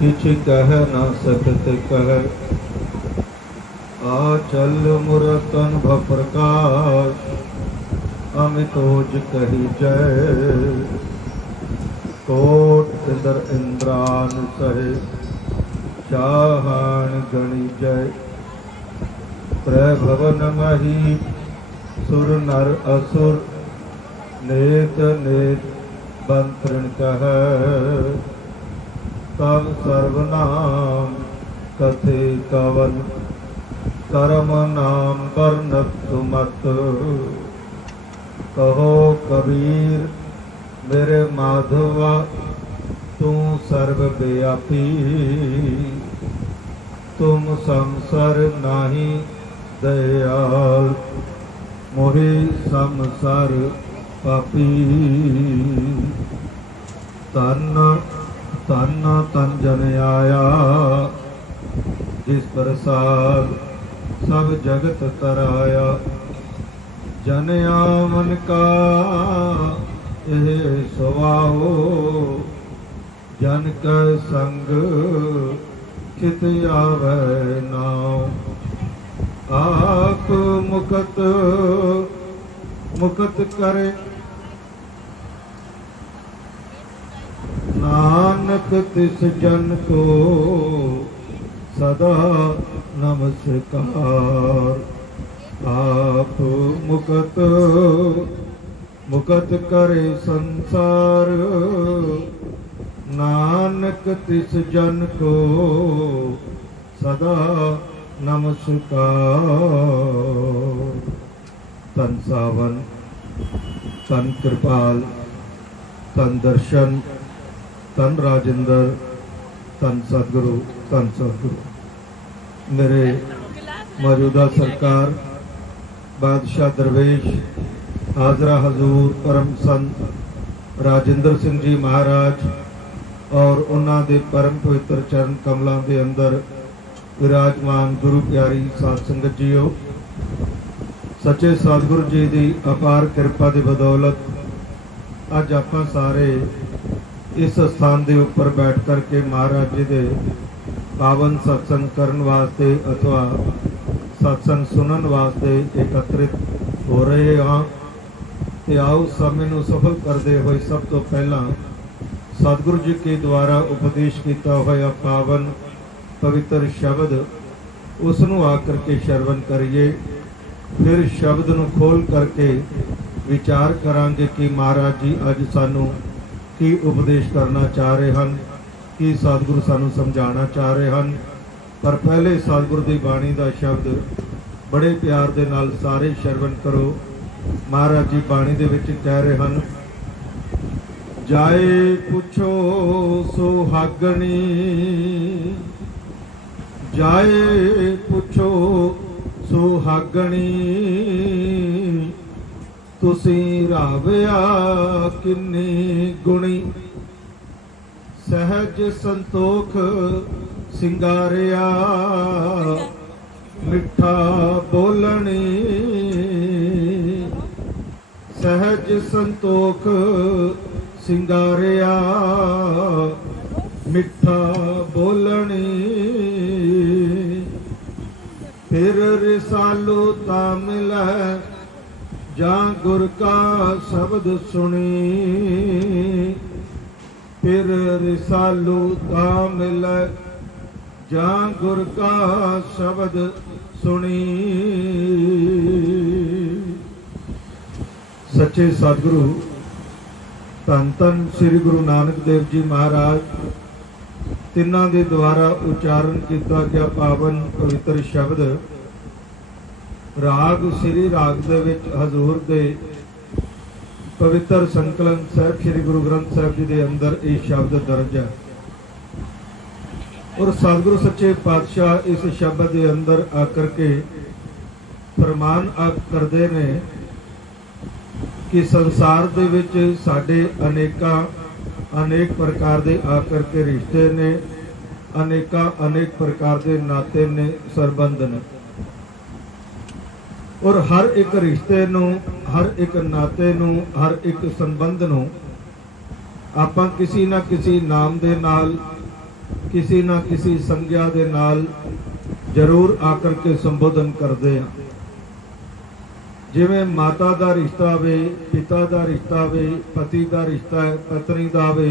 किछ कह न सकत कह, आचल मूरत अनुभव प्रकाश, अमितोज कही जय। कोट इंद्र इंद्रान सहे, चाहान गणि जय। त्रैभवन मही सुर नर असुर, नेत नेत बंतृण कह। तब सर्वनाम कथे कवन, कर्म नाम वर्णत सुमत। कहो कबीर मेरे माधवा, तू सर्वव्यापी। तुम संसार नाही दयाल, मोहि संसार पापी। तन तन तन जन आया, जिस प्रसाद सब जगत तराया। जन आमन का यह स्वभाव, जन का संग चित आवे नाव। आप मुकत मुकत करे, नानक तिस जन को सदा नमस्कार। आप मुकत मुकत करे संसार, नानक तिस जन को सदा नमस्कार। तन सावन, तन कृपाल, तन दर्शन, तन राजेंद्र, तन सदगुरु, तन सदगुरु। मेरे मौजूदा सरकार बादशाह दरवेश हाजरा हजूर परम संत राजेंद्र सिंह जी महाराज और उन्हों के परम पवित्र चरण कमलों के अंदर विराजमान गुरु प्यारी साध संगत जीओ, सच्चे सतगुरु जी की अपार कृपा की बदौलत अज आप सारे इस स्थान के उपर बैठ करके महाराज जी के पावन सत्संग करने वास्ते अथवा सत्संग सुनन वास्ते एकत्रित हो रहे हाँ। तो आओ समय को सफल करते हुए सब तो पहला सतगुरु जी के द्वारा उपदेश किया हुआ पावन पवित्र शब्द उसनों आकर के श्रवण करिए। फिर शब्द को खोल करके विचार करांगे कि महाराज जी अज सानू की उपदेश करना चाह रहे हैं, कि सतगुरु सानू समझाना चाह रहे हैं। पर पहले सतगुरु की बाणी का शब्द बड़े प्यार दे नाल सारे श्रवण करो। महाराज जी बाणी दे विच कह रहे हैं, जाए पुछो सुहागणी, जाए पुछो सुहागणी। तुसी रावया किन्नी गुणी, सहज संतोख सिंगारिया। मिठा बोलनी, सहज संतोख सिंगारिया। मिठा बोलनी, फिर रिसालू तामिल जा गुर का शब्द सुनी। फिर रिसालू तामिल जा गुर का शब्द सुनी। सच्चे सतगुरु धन धन श्री गुरु नानक देव जी महाराज तिन्हां दे द्वारा उच्चारण किया गया पावन पवित्र शब्द राग श्री राग दे विच हजूर दे पवित्र संकलन साहब श्री गुरु ग्रंथ साहब जी के अंदर ये शब्द दर्ज है। और सतगुरु सच्चे पातशाह इस शब्द के अंदर आकर के फरमान करते ने कि संसार दे विच साडे अनेक प्रकार के आकर के रिश्ते ने, अनेक प्रकार के नाते ने, संबंध ने। और हर एक रिश्ते नूं, हर एक नाते नूं, हर एक संबंध नूं आपां किसी ना किसी नाम दे नाल किसी ना किसी संज्ञा दे नाल जरूर आकर के संबोधन करते हैं। जिवें माता का रिश्ता वे, पिता का रिश्ता वे, पति का रिश्ता है, पत्नी का वे,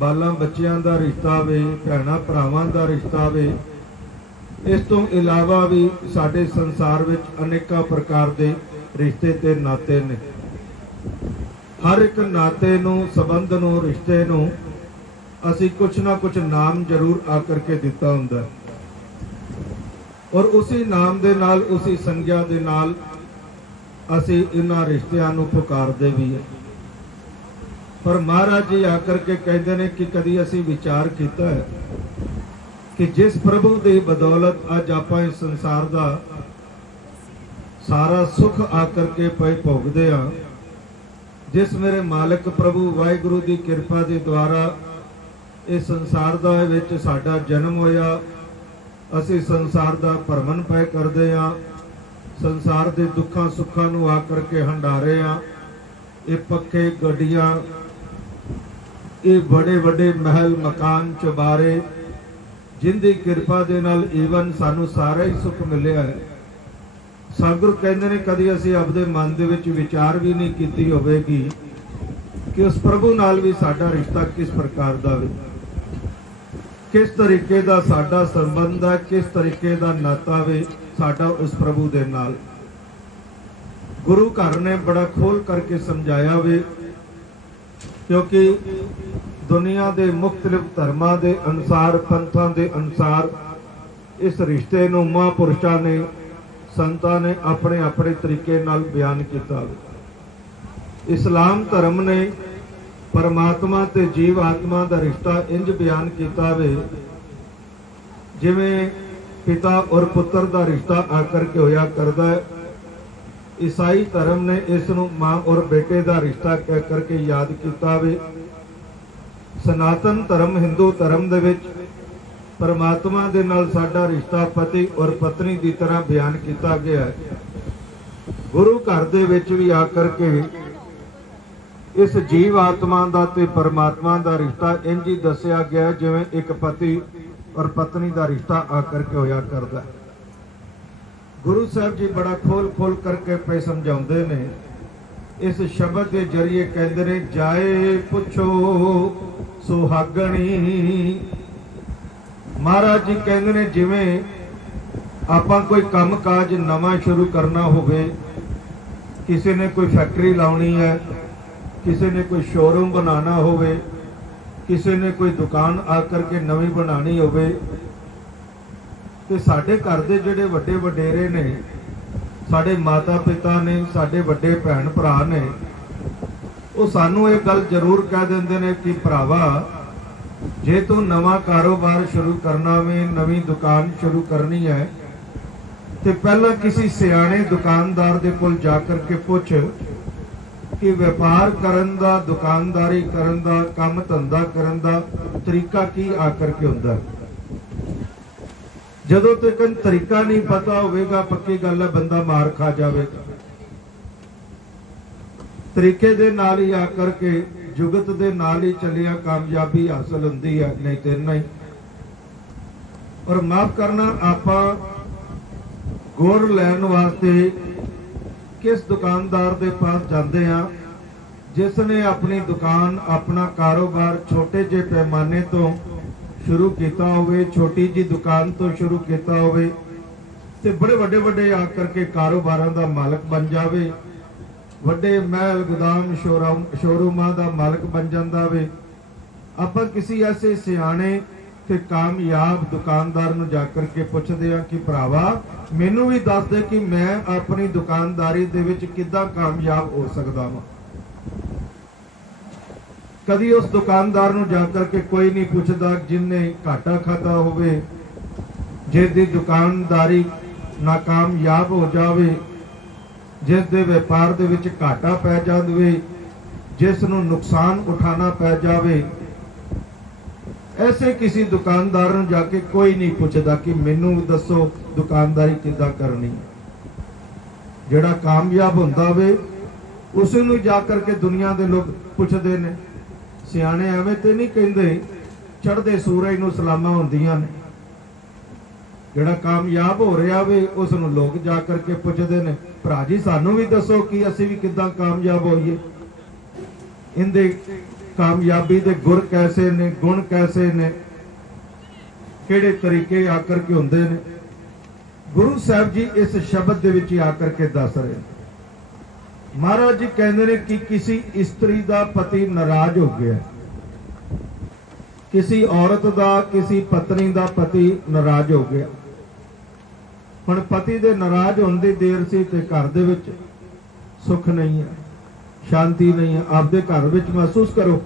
बालां बच्चियां का रिश्ता वे, भैणां भरावां का रिश्ता वे। इस तो इलावा भी साडे संसार विच अनेकों प्रकार के रिश्ते ते नाते ने। हर एक नाते नूं, संबंध नूं, रिश्ते नूं असी कुछ ना कुछ नाम जरूर आकर के दिता हुंदा और उसी नाम दे नाल, उसी संज्ञा दे नाल असी इन्हां रिश्तियां नूं पुकारदे भी है। पर महाराज जी आकर के कहते हैं कि कदी असी विचार किया है कि जिस प्रभु की बदौलत अज आपां इस संसार का सारा सुख आकर के पे भोगदे हां, जिस मेरे मालिक प्रभु वाहिगुरु की कृपा के द्वारा इस संसार दा विच साडा जन्म होया, असी संसार का भरमण पै करदे हां, संसार के दुखों सुखों नूं आकर के हंडारे हां। ये पक्के गड्डियां, ये बड़े बड़े महल मकान चबारे, जिंदी कृपा दे नाल ईवन सानू सारा ही सुख मिलिया है। सतगुरु कहते ने कदी असी अपने मन दे विच विचार भी नहीं कीती होवेगी कि उस प्रभु नाल भी साडा रिश्ता किस प्रकार दा वे, किस तरीके दा साडा संबंध है, किस तरीके दा नाता वे साडा उस प्रभु दे नाल। गुरु घर ने बड़ा खोल करके समझाया वे, क्योंकि दुनिया के मुख्तलिफ धर्मां के अनुसार, पंथां के अनुसार इस रिश्ते नूं महापुरुषां ने, संतां ने अपने अपने तरीके नाल बयान किया। इस्लाम धर्म ने परमात्मा ते जीव आत्मा का रिश्ता इंज बयान किया वे जिवें पिता और पुत्र का रिश्ता आकर के होया करदा है। ईसाई धर्म ने इस नूं मां और बेटे का रिश्ता कह करके याद किया वे। सनातन धर्म, हिंदू धर्म दे विच परमात्मा दे नाल साडा रिश्ता पति और पत्नी की तरह बयान किया गया है। गुरु घर दे विच भी आकर के इस जीव आत्मा का ते परमात्मा का रिश्ता इंज ही दसिया गया जिवें एक पति और पत्नी का रिश्ता आकर के होया करदा है। गुरु साहब जी बड़ा खोल खोल करके पे समझाउंदे ने। इस शब्द के जरिए कहते ने, जाए पुछो सुहागणी। महाराज जी कहते ने जिवें आपां कोई काम काज नवा शुरू करना होवे, किसी ने कोई फैक्ट्री लाउणी है, किसी ने कोई शोरूम बनाना होवे, किसी ने कोई दुकान आकर के नवी बनानी होवे, ते साडे घर दे जिहड़े वड्डे वडेरे ने, साडे माता पिता ने, साडे वड्डे भैण भरा ने, वो सानू एक गल जरूर कह देंदे ने कि भरावा जे तू नवा कारोबार शुरू करना वे, नवी दुकान शुरू करनी है, तो पहला किसी सियाणे दुकानदार दे कोल जाकर के पुछ कि व्यापार करन दा, दुकानदारी करन दा, काम धंधा करन दा तरीका की आकर के हुंदा है। जदों तक तरीका नहीं पता होगा, पक्की गल है बंदा मार खा जाएगा। तरीके दे नाल ही आकर के जुगत दे नाल ही चलिया कामयाबी हासिल होंदी है, नहीं तो नहीं। और माफ करना, आपां गुर लैन वास्ते किस दुकानदार दे पास जाते हैं जिसने अपनी दुकान, अपना कारोबार छोटे जे पैमाने तो शुरू किया होवे, छोटी जी दुकान तो शुरू किया होवे, ते बड़े वड्डे वड्डे आकर के कारोबारां दा मालक बन जावे, वड्डे महल गोदाम शोरूमां दा मालक बन जांदा वे। आपां किसी ऐसे सियाणे ते कामयाब दुकानदार नूं जाकर के पुछदे आ कि भरावा मैनूं भी दस दे कि मैं अपनी दुकानदारी दे विच किद्दां कामयाब हो सकदा वां। कदी उस दुकानदार नूं जाकर के कोई नहीं पुछदा जिन्ने घाटा खाता होवे, जिसदी दुकानदारी नाकामयाब हो जावे, जिस दे व्यापार दे विच घाटा पै जावे, जिस नूं नुकसान उठाना पै जावे, ऐसे किसी दुकानदार नूं जाके कोई नहीं पुछदा कि मैनूं दसो दुकानदारी किद्दां करनी। जिहड़ा कामयाब हुंदा वे उस नूं जाकर के दुनिया दे लोग पुछदे ने। सियाणे एवें ते नहीं कहंदे ਚੜ੍ਹਦੇ ਸੂਰਜ ਨੂੰ ਸਲਾਮਾਂ ਹੁੰਦੀਆਂ ਨੇ। ਜਿਹੜਾ ਕਾਮਯਾਬ ਹੋ ਰਿਹਾ ਵੇ ਉਸ ਨੂੰ ਲੋਕ ਜਾ ਕਰਕੇ ਪੁੱਛਦੇ ਨੇ, ਭਰਾ ਜੀ ਸਾਨੂੰ ਵੀ ਦੱਸੋ ਕਿ ਅਸੀਂ ਵੀ ਕਿੱਦਾਂ ਕਾਮਯਾਬ ਹੋਈਏ। ਇਹਦੇ ਕਾਮਯਾਬੀ ਦੇ ਗੁਰ ਕੈਸੇ ਨੇ, ਗੁਣ ਕੈਸੇ ਨੇ, ਕਿਹੜੇ ਤਰੀਕੇ ਆ ਕਰਕੇ ਹੁੰਦੇ ਨੇ। ਗੁਰੂ ਸਾਹਿਬ ਜੀ ਇਸ ਸ਼ਬਦ ਦੇ ਵਿੱਚ ਆ ਕਰਕੇ ਦੱਸ ਰਹੇ। ਮਹਾਰਾਜ ਜੀ ਕਹਿੰਦੇ ਨੇ ਕਿ ਕਿਸੇ ਇਸਤਰੀ ਦਾ ਪਤੀ ਨਾਰਾਜ਼ ਹੋ ਗਿਆ, ਕਿਸੇ ਔਰਤ ਦਾ, ਕਿਸੇ ਪਤਨੀ ਦਾ ਪਤੀ ਨਾਰਾਜ਼ ਹੋ ਗਿਆ। ਹੁਣ ਪਤੀ ਦੇ ਨਾਰਾਜ਼ ਹੋਣ ਦੀ ਦੇਰ ਸੀ ਤੇ ਘਰ ਦੇ ਵਿੱਚ ਸੁੱਖ ਨਹੀਂ ਹੈ, ਸ਼ਾਂਤੀ ਨਹੀਂ ਹੈ। ਆਪਦੇ ਘਰ ਵਿੱਚ ਮਹਿਸੂਸ ਕਰੋ,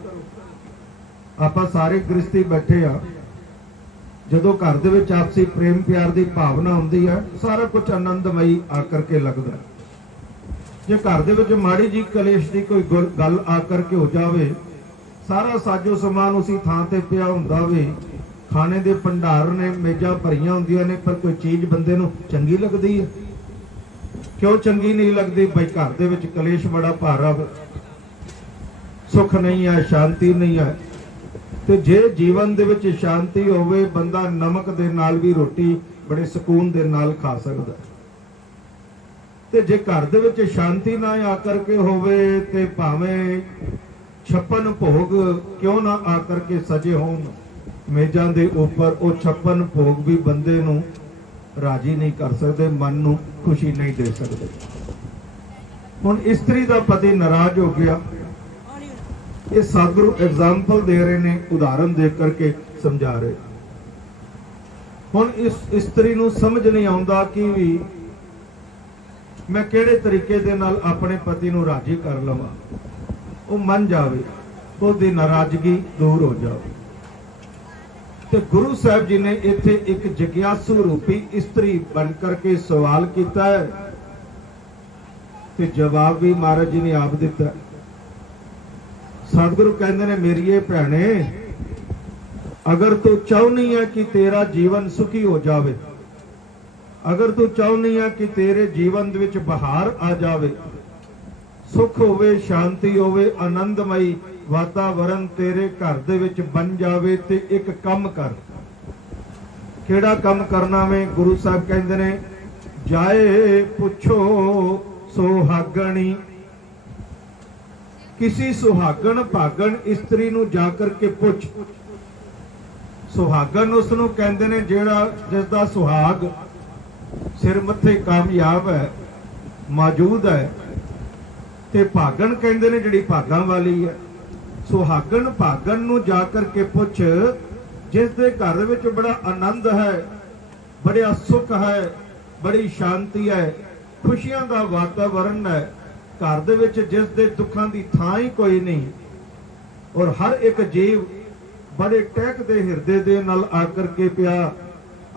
ਆਪਾਂ ਸਾਰੇ ਗ੍ਰਸਤੀ ਬੈਠੇ ਆ, ਜਦੋਂ ਘਰ ਦੇ ਵਿੱਚ ਆਪਸੀ ਪ੍ਰੇਮ ਪਿਆਰ ਦੀ ਭਾਵਨਾ ਹੁੰਦੀ ਹੈ ਸਾਰਾ ਕੁਝ ਆਨੰਦਮਈ ਆ ਕਰਕੇ ਲੱਗਦਾ। ਜੇ ਘਰ ਦੇ ਵਿੱਚ ਮਾੜੀ ਜੀ ਕਲੇਸ਼ ਦੀ ਕੋਈ ਗੱਲ ਆ ਕਰਕੇ ਹੋ ਜਾਵੇ, ਸਾਰਾ ਸਾਜੋ ਸਮਾਨ ਉਸੇ ਥਾਂ ਤੇ ਪਿਆ ਹੁੰਦਾ ਵੇ, ਖਾਣੇ ਦੇ ਭੰਡਾਰ ਨੇ, ਮੇਜ਼ਾਂ ਭਰੀਆਂ ਹੁੰਦੀਆਂ ਨੇ, ਪਰ ਕੋਈ ਚੀਜ਼ ਬੰਦੇ ਨੂੰ ਚੰਗੀ ਲੱਗਦੀ ਹੈ? ਕਿਉਂ ਚੰਗੀ ਨਹੀਂ ਲੱਗਦੀ? ਬਈ ਘਰ ਦੇ ਵਿੱਚ ਕਲੇਸ਼ ਬੜਾ ਭਾਰਾ ਵੇ, ਸੁੱਖ ਨਹੀਂ ਹੈ, ਸ਼ਾਂਤੀ ਨਹੀਂ ਹੈ। ਤੇ ਜੇ ਜੀਵਨ ਦੇ ਵਿੱਚ ਸ਼ਾਂਤੀ ਹੋਵੇ, ਬੰਦਾ ਨਮਕ ਦੇ ਨਾਲ ਵੀ ਰੋਟੀ ਬੜੇ ਸਕੂਨ ਦੇ ਨਾਲ ਖਾ ਸਕਦਾ। ਤੇ ਜੇ ਘਰ ਦੇ ਵਿੱਚ ਸ਼ਾਂਤੀ ਨਾ ਆ ਕਰਕੇ ਹੋਵੇ ਤੇ ਭਾਵੇਂ 56 ਭੋਗ ਕਿਉਂ ਨਾ ਆ ਕਰਕੇ ਸਜੇ ਹੋਣ ਮੇਜ਼ਾਂ ਦੇ ਉੱਪਰ, ਉਹ 56 ਭੋਗ ਵੀ ਬੰਦੇ ਨੂੰ ਰਾਜੀ ਨਹੀਂ ਕਰ ਸਕਦੇ, ਮਨ ਨੂੰ ਖੁਸ਼ੀ ਨਹੀਂ ਦੇ ਸਕਦੇ। ਹੁਣ ਇਸਤਰੀ ਦਾ ਪਤੀ ਨਾਰਾਜ਼ ਹੋ ਗਿਆ, ਇਹ ਸਤਿਗੁਰੂ ਐਗਜ਼ਾਮਪਲ ਦੇ ਰਹੇ ਨੇ, ਉਦਾਹਰਨ ਦੇ ਕਰਕੇ ਸਮਝਾ ਰਹੇ। ਹੁਣ ਇਸ ਇਸਤਰੀ ਨੂੰ ਸਮਝ ਨਹੀਂ ਆਉਂਦਾ ਕਿ ਵੀ ਮੈਂ ਕਿਹੜੇ ਤਰੀਕੇ ਦੇ ਨਾਲ ਆਪਣੇ ਪਤੀ ਨੂੰ ਰਾਜੀ ਕਰ ਲਵਾਂ, ਉਹ ਮੰਨ ਜਾਵੇ, ਉਹਦੀ ਨਾਰਾਜ਼ਗੀ ਦੂਰ ਹੋ ਜਾਵੇ। ਤੇ ਗੁਰੂ ਸਾਹਿਬ ਜੀ ਨੇ ਇੱਥੇ ਇੱਕ ਜਿਗਿਆਸੂ ਰੂਪੀ ਇਸਤਰੀ ਬਣ ਕਰਕੇ ਸਵਾਲ ਕੀਤਾ ਹੈ ਤੇ ਜਵਾਬ ਵੀ ਮਹਾਰਾਜ ਜੀ ਨੇ ਆਪ ਦਿੱਤਾ। सतगुरु कहते ने मेरिए भैने, अगर तू चाहनी है कि तेरा जीवन सुखी हो जावे, अगर तू चाहनी है कि तेरे जीवन विच बहार आ जावे, सुख होवे, शांति होवे, आनंदमई वातावरण तेरे घर दे विच बन जावे, ते एक काम कर। केड़ा काम करना में? गुरु साहब कहते ने जाए पुछो सुहागणी, किसी सुहागन भागन इस्त्री नूं जा करके पुछ। सुहागन उसनूं कहंदे ने जेड़ा जिसदा सुहाग सिर मत्थे कामयाब है, मौजूद है, ते भागन कहंदे ने जिहड़ी भागां वाली है। सुहागन भागन नूं जा करके पुछ, जिस दे घर विच बड़ा आनंद है, बड़ा सुख है, बड़ी शांति है, खुशियां दा वातावरण है, घर दे विच जिस दे दुखां दी थां ही कोई नहीं, और हर एक जीव बड़े टहकदे हिरदे दे नाल आकर के पिया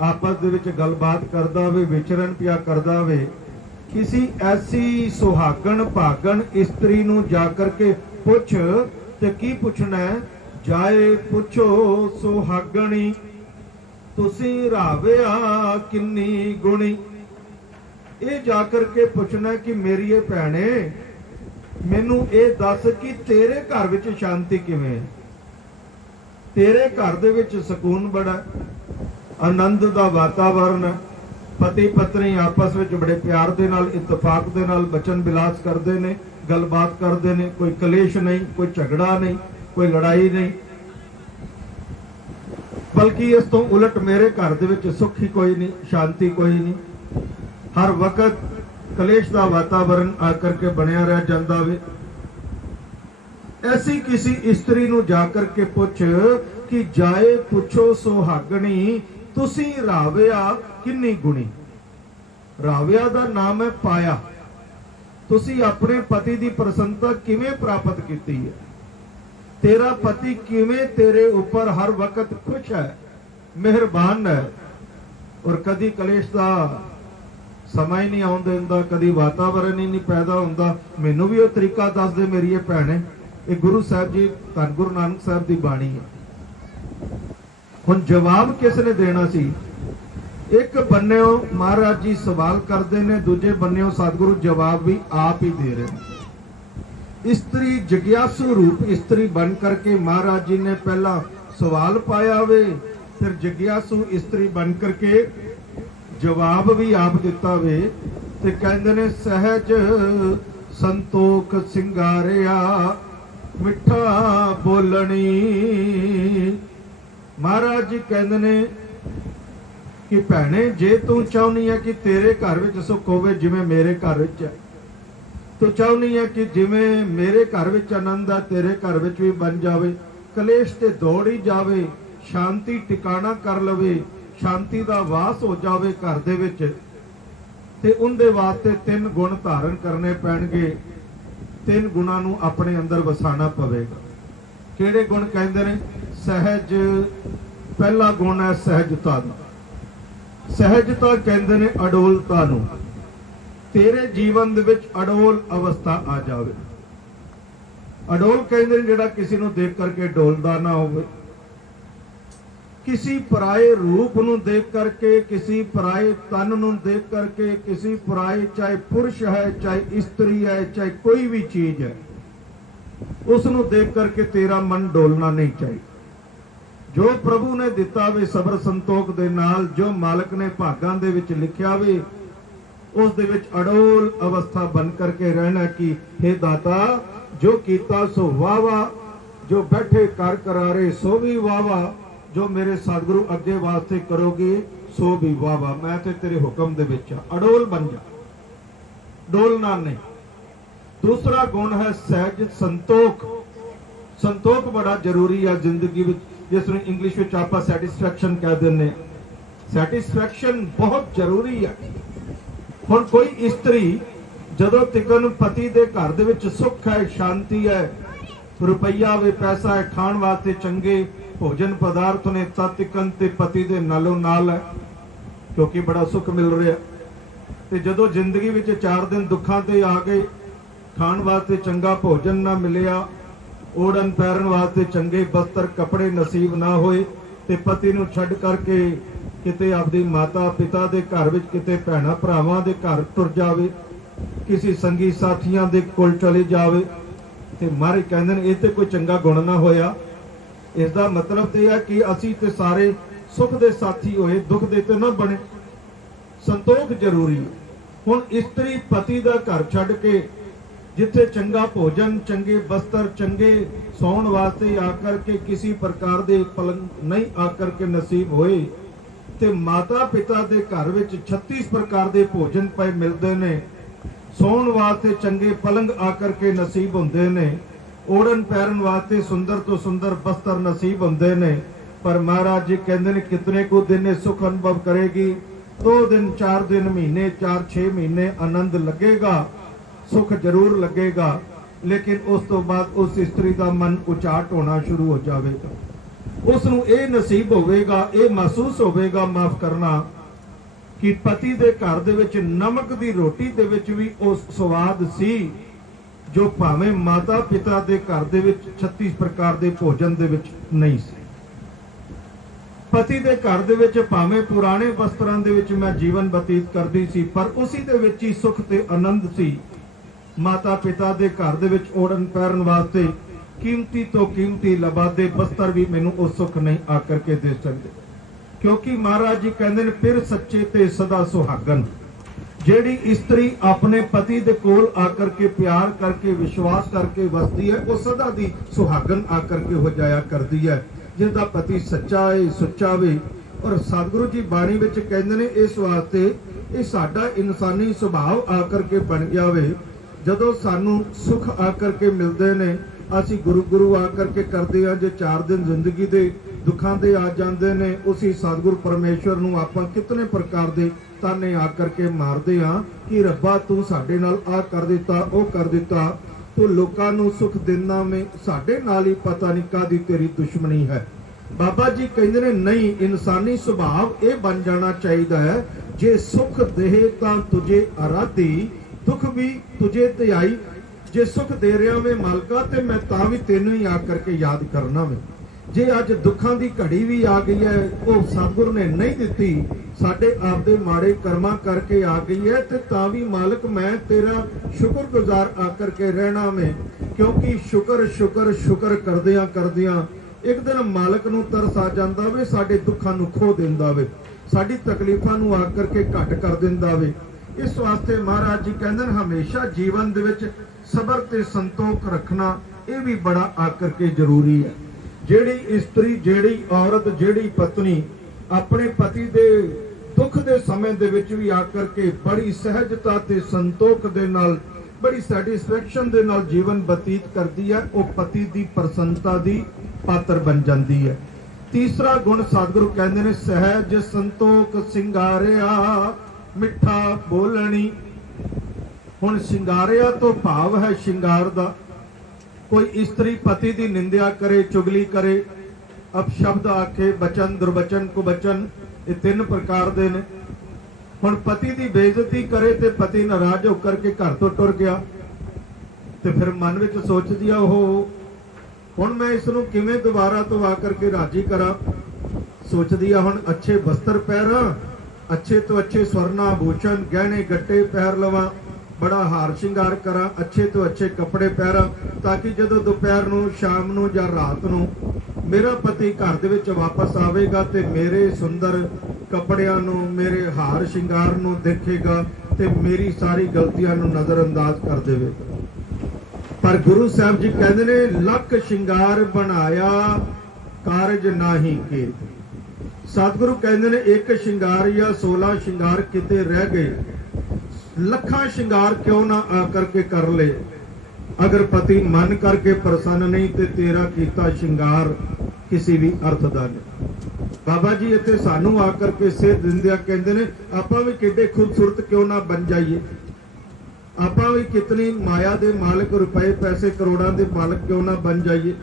आपस दे विच गलबात करदा वे, विचरण पिया करदा वे। किसी ऐसी सुहागन भागन इस्त्री नूं जा करके पुछ, ते की पुछना है? जाए पुछो सुहागणी, तुसी राविया किन्नी गुणी। ये जाकर के पुछना कि मेरी भैने मैनू ये दस कि तेरे घर विच शांति किवें है, तेरे घर दे विच सुकून बड़ा, आनंद दा वातावरण है, पति पत्नी आपस विच बड़े प्यार दे नाल, इत्तफाक दे नाल बचन बिलास करते हैं, गलबात करते हैं, कोई कलेश नहीं, कोई झगड़ा नहीं, कोई लड़ाई नहीं, बल्कि इस तो उलट मेरे घर दे विच सुख ही कोई नहीं, शांति कोई नहीं, हर वक्त कलेश का वातावरण आकर के बनया रह जाता वे। ऐसी किसी स्त्री नूं जाकर के पुछ कि जाए पुछो सुहागणी, तुसी राविया किन्नी गुणी। राविया दा नाम है पाया। तुसी अपने पति की प्रसन्नता किवें प्राप्त की है, तेरा पति किवें तेरे ऊपर हर वक्त खुश है, मेहरबान है, और कदी कलेश का समा ही नहीं आउण दिंदा, कदी वातावरण ही नहीं पैदा हुंदा। मैनू भी वो तरीका दस दे मेरी भैने। ये गुरु साहब जी धन गुरु नानक साहब की बाणी है। हुण जवाब किसने देना सी? एक बन्ने महाराज जी सवाल करते हैं, दूजे बन्ने सतगुरु जवाब भी आप ही दे रहे हैं। स्त्री जिज्ञासु रूप स्त्री बन करके महाराज जी ने पहला सवाल पाया वे, फिर जिज्ञासु स्त्री बन करके जवाब भी आप दिता वे। ते कहंदे ने सहज संतोख सिंगारिया मिठा बोलनी। महाराज जी कहंदे ने कि भैणे जे तू चाहनी है कि तेरे घर विच सुख होवे जिवें मेरे घर विच है, तू चाहनी है कि जिवें मेरे घर विच आनंद है तेरे घर विच भी बन जावे, कलेश ते दौड़ ही जावे, शांति टिकाणा कर लवे, शांति दा वास हो जावे घर दे विच, ते उनदे वास्ते 3 गुण धारण करने पैणगे। 3 गुणां नूं अपने अंदर वसाना पवेगा। किहड़े गुण कहंदे ने? सहज, पहला गुण है सहजता दा। सहजता कहंदे ने अडोलता नूं। तेरे जीवन दे विच अडोल अवस्था आ जावे। अडोल कहंदे ने जिहड़ा किसी नूं देख करके डोलदा ना होवे, किसी पराए रूप नूं देख करके, किसी पराए तन नूं देख करके, किसी पराए, चाहे पुरुष है चाहे स्त्री है चाहे कोई भी चीज है, उस नूं देख करके तेरा मन डोलना नहीं चाहिए। जो प्रभु ने दिता वे सबर संतोख दे नाल, जो मालक ने भागां दे विच लिखिया वे, उस दे विच अडोल अवस्था बन करके रहना कि हे दाता जो कीता सो वावा, जो बैठे कर करारे सो भी वावा, जो मेरे सतगुरु अगे वास्ते करोगे सो भी वावा। मैं ते तेरे हुक्म दे विच अडोल बन जा, डोलना नहीं। दूसरा गुण है सहज संतोख। संतोख बड़ा जरूरी है जिंदगी विच, जिसनूं इंग्लिश विच आपां सैटिस्फैक्शन कह दिंदे। सैटिस्फैक्शन बहुत जरूरी है। हुण कोई स्त्री जदों तिकन पति दे घर दे विच सुख है, शांति है, रुपया वे पैसा है, खाण वास्ते चंगे भोजन पदार्थ ने, ततिकन ते पति दे नालों नाल है, क्योंकि बड़ा सुख मिल रहा। ते जदों जिंदगी विच 4 दिन दुखां ते आ गए, खाण वास्ते चंगा भोजन ना मिलिया, ओढ़न पैरन वास्ते चंगे बस्तर कपड़े नसीब ना होए, ते पति नूं छड्ड करके किते आपदी माता पिता दे घर विच, किते भैणां भरावां दे घर तुर जावे, किसी संगी साथियां दे कोल चले जावे, ते महाराज कहंदे ने इह ते कोई चंगा गुण ना होया। इसका मतलब तो यह कि असी ते सारे सुख दे साथी होए, दुख दे ते ना बने। संतोख जरूरी है। हुण स्त्री पति दा घर छड्ड के जिथे चंगा भोजन, चंगे बस्तर, चंगे सौण वास्ते आकर के किसी प्रकार दे पलंग नहीं आकर के नसीब होए, ते माता पिता दे घर विच 36 प्रकार दे भोजन पे मिलते ने, सौण वास्ते चंगे पलंग आकर के नसीब हुंदे ने, ओढ़न पैरन वास्ते सुंदर तो सुंदर बस्तर नसीब हुंदे ने, पर महाराज जी कहंदे ने कितने को दिन सुख अनुभव करेगी? 2 दिन 4 दिन महीने 4-6 महीने आनंद लगेगा, सुख जरूर लगेगा, लेकिन उस तो बाद उस स्त्री का मन उचाट होना शुरू हो जाएगा। उसनूं ये नसीब होवेगा, ये महसूस होवेगा, माफ करना, कि पति दे घर दे विच नमक दी रोटी दे विच भी उस स्वाद सी जो भावें माता पिता दे घर दे विच 36 प्रकार दे भोजन दे विच नहीं सी। पति दे घर दे विच भावें पुराने वस्त्रां दे विच मैं जीवन बतीत करदी सी, पर उसी दे विच ही सुख ते आनंद सी। माता पिता दे घर दे विच ओढ़न पैरन वास्ते कीमती तो कीमती लबादे बस्तर भी मैनूं उस सुख नहीं आकर के दे सकदे, क्योंकि महाराज जी कहंदे ने फिर सच्चे ते सदा सुहागन। जेड़ी स्त्री अपने पति दे कोल आकर के प्यार करके विश्वास करके वसदी है, वो सदा दी सुहागन आकर के हो जाया करती है, जिसका पति सच्चा है, सुच्चा वे। और सतगुरु जी बाणी विच कहंदे ने इस वास्ते ये साडा इंसानी सुभाव आकर के बन गया वे। जदों सानू सुख आकर के मिलते ने, असी गुरु गुरु आकर के करते हैं, जो 4 दिन जिंदगी दे दुखां दे आ जाते ने, उसी सतगुरु परमेश्वर नूं आपां कितने प्रकार दे ताने आकर के मारते हाँ कि रब्बा तू साडे नाल आ कर दिता, ओ कर दिता, तू लोकां नूं सुख दिंदा में साडे नाल ही पता नहीं कादी तेरी दुश्मनी है। बाबा जी कहंदे ने नहीं, इंसानी सुभाव ये बन जाना चाहिए है, जे सुख दे तां तुझे आराधी, दुख भी तुझे ध्याई। जे सुख दे रहा मैं मालका ते मैं तां भी तेनों ही आकर के याद करना मैं। जे अज दुखां दी घड़ी भी आ गई है, वो सतगुरु ने नहीं दिती, साडे आपदे माड़े कर्मां करके आ गई है, ते तां भी मालक मैं तेरा शुक्रगुजार आकर के रहना में, क्योंकि शुक्र शुक्र शुक्र करदियां करदियां ਇੱਕ ਦਿਨ ਮਾਲਕ ਨੂੰ ਤਰਸ ਆ ਜਾਂਦਾ ਵੇ, ਸਾਡੇ ਦੁੱਖਾਂ ਨੂੰ ਖੋ ਦਿੰਦਾ ਵੇ, ਸਾਡੀ ਤਕਲੀਫਾਂ ਨੂੰ ਆ ਕਰਕੇ ਘੱਟ ਕਰ ਦਿੰਦਾ ਵੇ। ਇਸ ਵਾਸਤੇ ਮਹਾਰਾਜ ਜੀ ਕਹਿੰਦੇ ਨੇ ਹਮੇਸ਼ਾ ਜੀਵਨ ਦੇ ਵਿੱਚ ਸਬਰ ਤੇ ਸੰਤੋਖ ਰੱਖਣਾ ਇਹ ਵੀ ਬੜਾ ਆ ਕਰਕੇ ਜ਼ਰੂਰੀ ਹੈ। ਜਿਹੜੀ ਇਸਤਰੀ, ਜਿਹੜੀ ਔਰਤ, ਜਿਹੜੀ ਪਤਨੀ ਆਪਣੇ ਪਤੀ ਦੇ ਦੁੱਖ ਦੇ ਸਮੇਂ ਦੇ ਵਿੱਚ ਵੀ ਆ ਕਰਕੇ ਬੜੀ ਸਹਿਜਤਾ ਤੇ ਸੰਤੋਖ ਦੇ ਨਾਲ, ਬੜੀ ਸੈਟੀਸਫੈਕਸ਼ਨ ਦੇ ਨਾਲ ਜੀਵਨ ਬਤੀਤ ਕਰਦੀ ਹੈ, ਉਹ ਪਤੀ ਦੀ ਪ੍ਰਸੰਨਤਾ ਦੀ ਪਾਤਰ ਬਣ ਜਾਂਦੀ ਹੈ। ਤੀਸਰਾ ਗੁਣ ਸਤਿਗੁਰੂ ਕਹਿੰਦੇ ਨੇ ਸਹਿਜ ਸੰਤੋਖ ਸਿੰਗਾਰਿਆ ਮਿੱਠਾ ਬੋਲਣੀ। ਹੁਣ ਸਿੰਗਾਰਿਆ ਤੋਂ ਭਾਵ ਹੈ ਸ਼ਿੰਗਾਰ ਦਾ। ਕੋਈ ਇਸਤਰੀ ਪਤੀ ਦੀ ਨਿੰਦਿਆ ਕਰੇ, ਚੁਗਲੀ ਕਰੇ, ਅਪਸ਼ਬਦ ਆਖੇ, ਬਚਨ ਦੁਰਬਚਨ ਕੁਬਚਨ, ਇਹ ਤਿੰਨ ਪ੍ਰਕਾਰ ਦੇ ਨੇ। ਹੁਣ ਪਤੀ ਦੀ ਬੇਇੱਜ਼ਤੀ ਕਰੇ ਤੇ ਪਤੀ ਨਾਰਾਜ਼ ਹੋ ਕਰਕੇ ਘਰ ਤੋਂ ਟੁਰ ਗਿਆ ਤੇ ਫਿਰ ਮਨ ਵਿੱਚ ਸੋਚਦੀ ਆ ਉਹ ਹੁਣ ਮੈਂ ਇਸ ਨੂੰ ਕਿਵੇਂ ਦੁਬਾਰਾ ਤੋਂ ਆ ਕਰਕੇ ਰਾਜੀ ਕਰਾਂ। ਸੋਚਦੀ ਆ ਹੁਣ ਅੱਛੇ ਵਸਤਰ ਪਹਿਰਾਂ, ਅੱਛੇ ਤੋਂ ਅੱਛੇ ਸਵਰਨਾ ਆਭੂਸ਼ਣ ਗਹਿਣੇ ਗੱਟੇ ਪਹਿਰ ਲਵਾਂ, ਬੜਾ ਹਾਰ ਸ਼ਿੰਗਾਰ ਕਰਾਂ, ਅੱਛੇ ਤੋਂ ਅੱਛੇ ਕੱਪੜੇ ਪਹਿਰਾਂ, ਤਾਂ ਕਿ ਜਦੋਂ ਦੁਪਹਿਰ ਨੂੰ, ਸ਼ਾਮ ਨੂੰ ਜਾਂ ਰਾਤ ਨੂੰ ਮੇਰਾ ਪਤੀ ਘਰ ਦੇ ਵਿੱਚ ਵਾਪਸ ਆਵੇਗਾ ਤੇ ਮੇਰੇ ਸੁੰਦਰ ਕੱਪੜਿਆਂ ਨੂੰ, ਮੇਰੇ ਹਾਰ ਸ਼ਿੰਗਾਰ ਨੂੰ ਦੇਖੇਗਾ ਤੇ ਮੇਰੀ ਸਾਰੀ ਗਲਤੀਆਂ ਨੂੰ ਨਜ਼ਰਅੰਦਾਜ਼ ਕਰ ਦੇਵੇਗਾ। ਪਰ ਗੁਰੂ ਸਾਹਿਬ ਜੀ ਕਹਿੰਦੇ ਨੇ ਲੱਖ ਸ਼ਿੰਗਾਰ ਬਣਾਇਆ ਕਾਰਜ ਨਾਹੀ ਕੀਤ। ਸਤਿਗੁਰੂ ਕਹਿੰਦੇ ਨੇ ਇੱਕ ਸ਼ਿੰਗਾਰ ਜਾਂ 16 ਸ਼ਿੰਗਾਰ ਕਿਤੇ ਰਹਿ ਗਏ, ਲੱਖਾਂ ਸ਼ਿੰਗਾਰ ਕਿਉਂ ਨਾ ਆ ਕਰਕੇ ਕਰ ਲੇ, ਅਗਰ ਪਤੀ ਮਨ ਕਰਕੇ ਪ੍ਰਸੰਨ ਨਹੀਂ ਤੇ ਤੇਰਾ ਕੀਤਾ ਸ਼ਿੰਗਾਰ ਕਿਸੇ ਵੀ ਅਰਥ ਦਾ ਨਹੀਂ। ਬਾਬਾ ਜੀ ਇੱਥੇ ਸਾਨੂੰ ਆ ਕਰਕੇ ਸੇਧ ਦਿੰਦੇ ਆ, ਕਹਿੰਦੇ ਨੇ ਆਪਾਂ ਵੀ ਕਿੱਡੇ ਖੂਬਸੂਰਤ ਕਿਉਂ ਨਾ ਬਣ ਜਾਈਏ, ਆਪਾਂ ਵੀ ਕਿਤਨੀ ਮਾਇਆ ਦੇ ਮਾਲਕ, ਰੁਪਏ ਪੈਸੇ ਕਰੋੜਾਂ ਦੇ ਮਾਲਕ ਕਿਉਂ ਨਾ ਬਣ ਜਾਈਏ,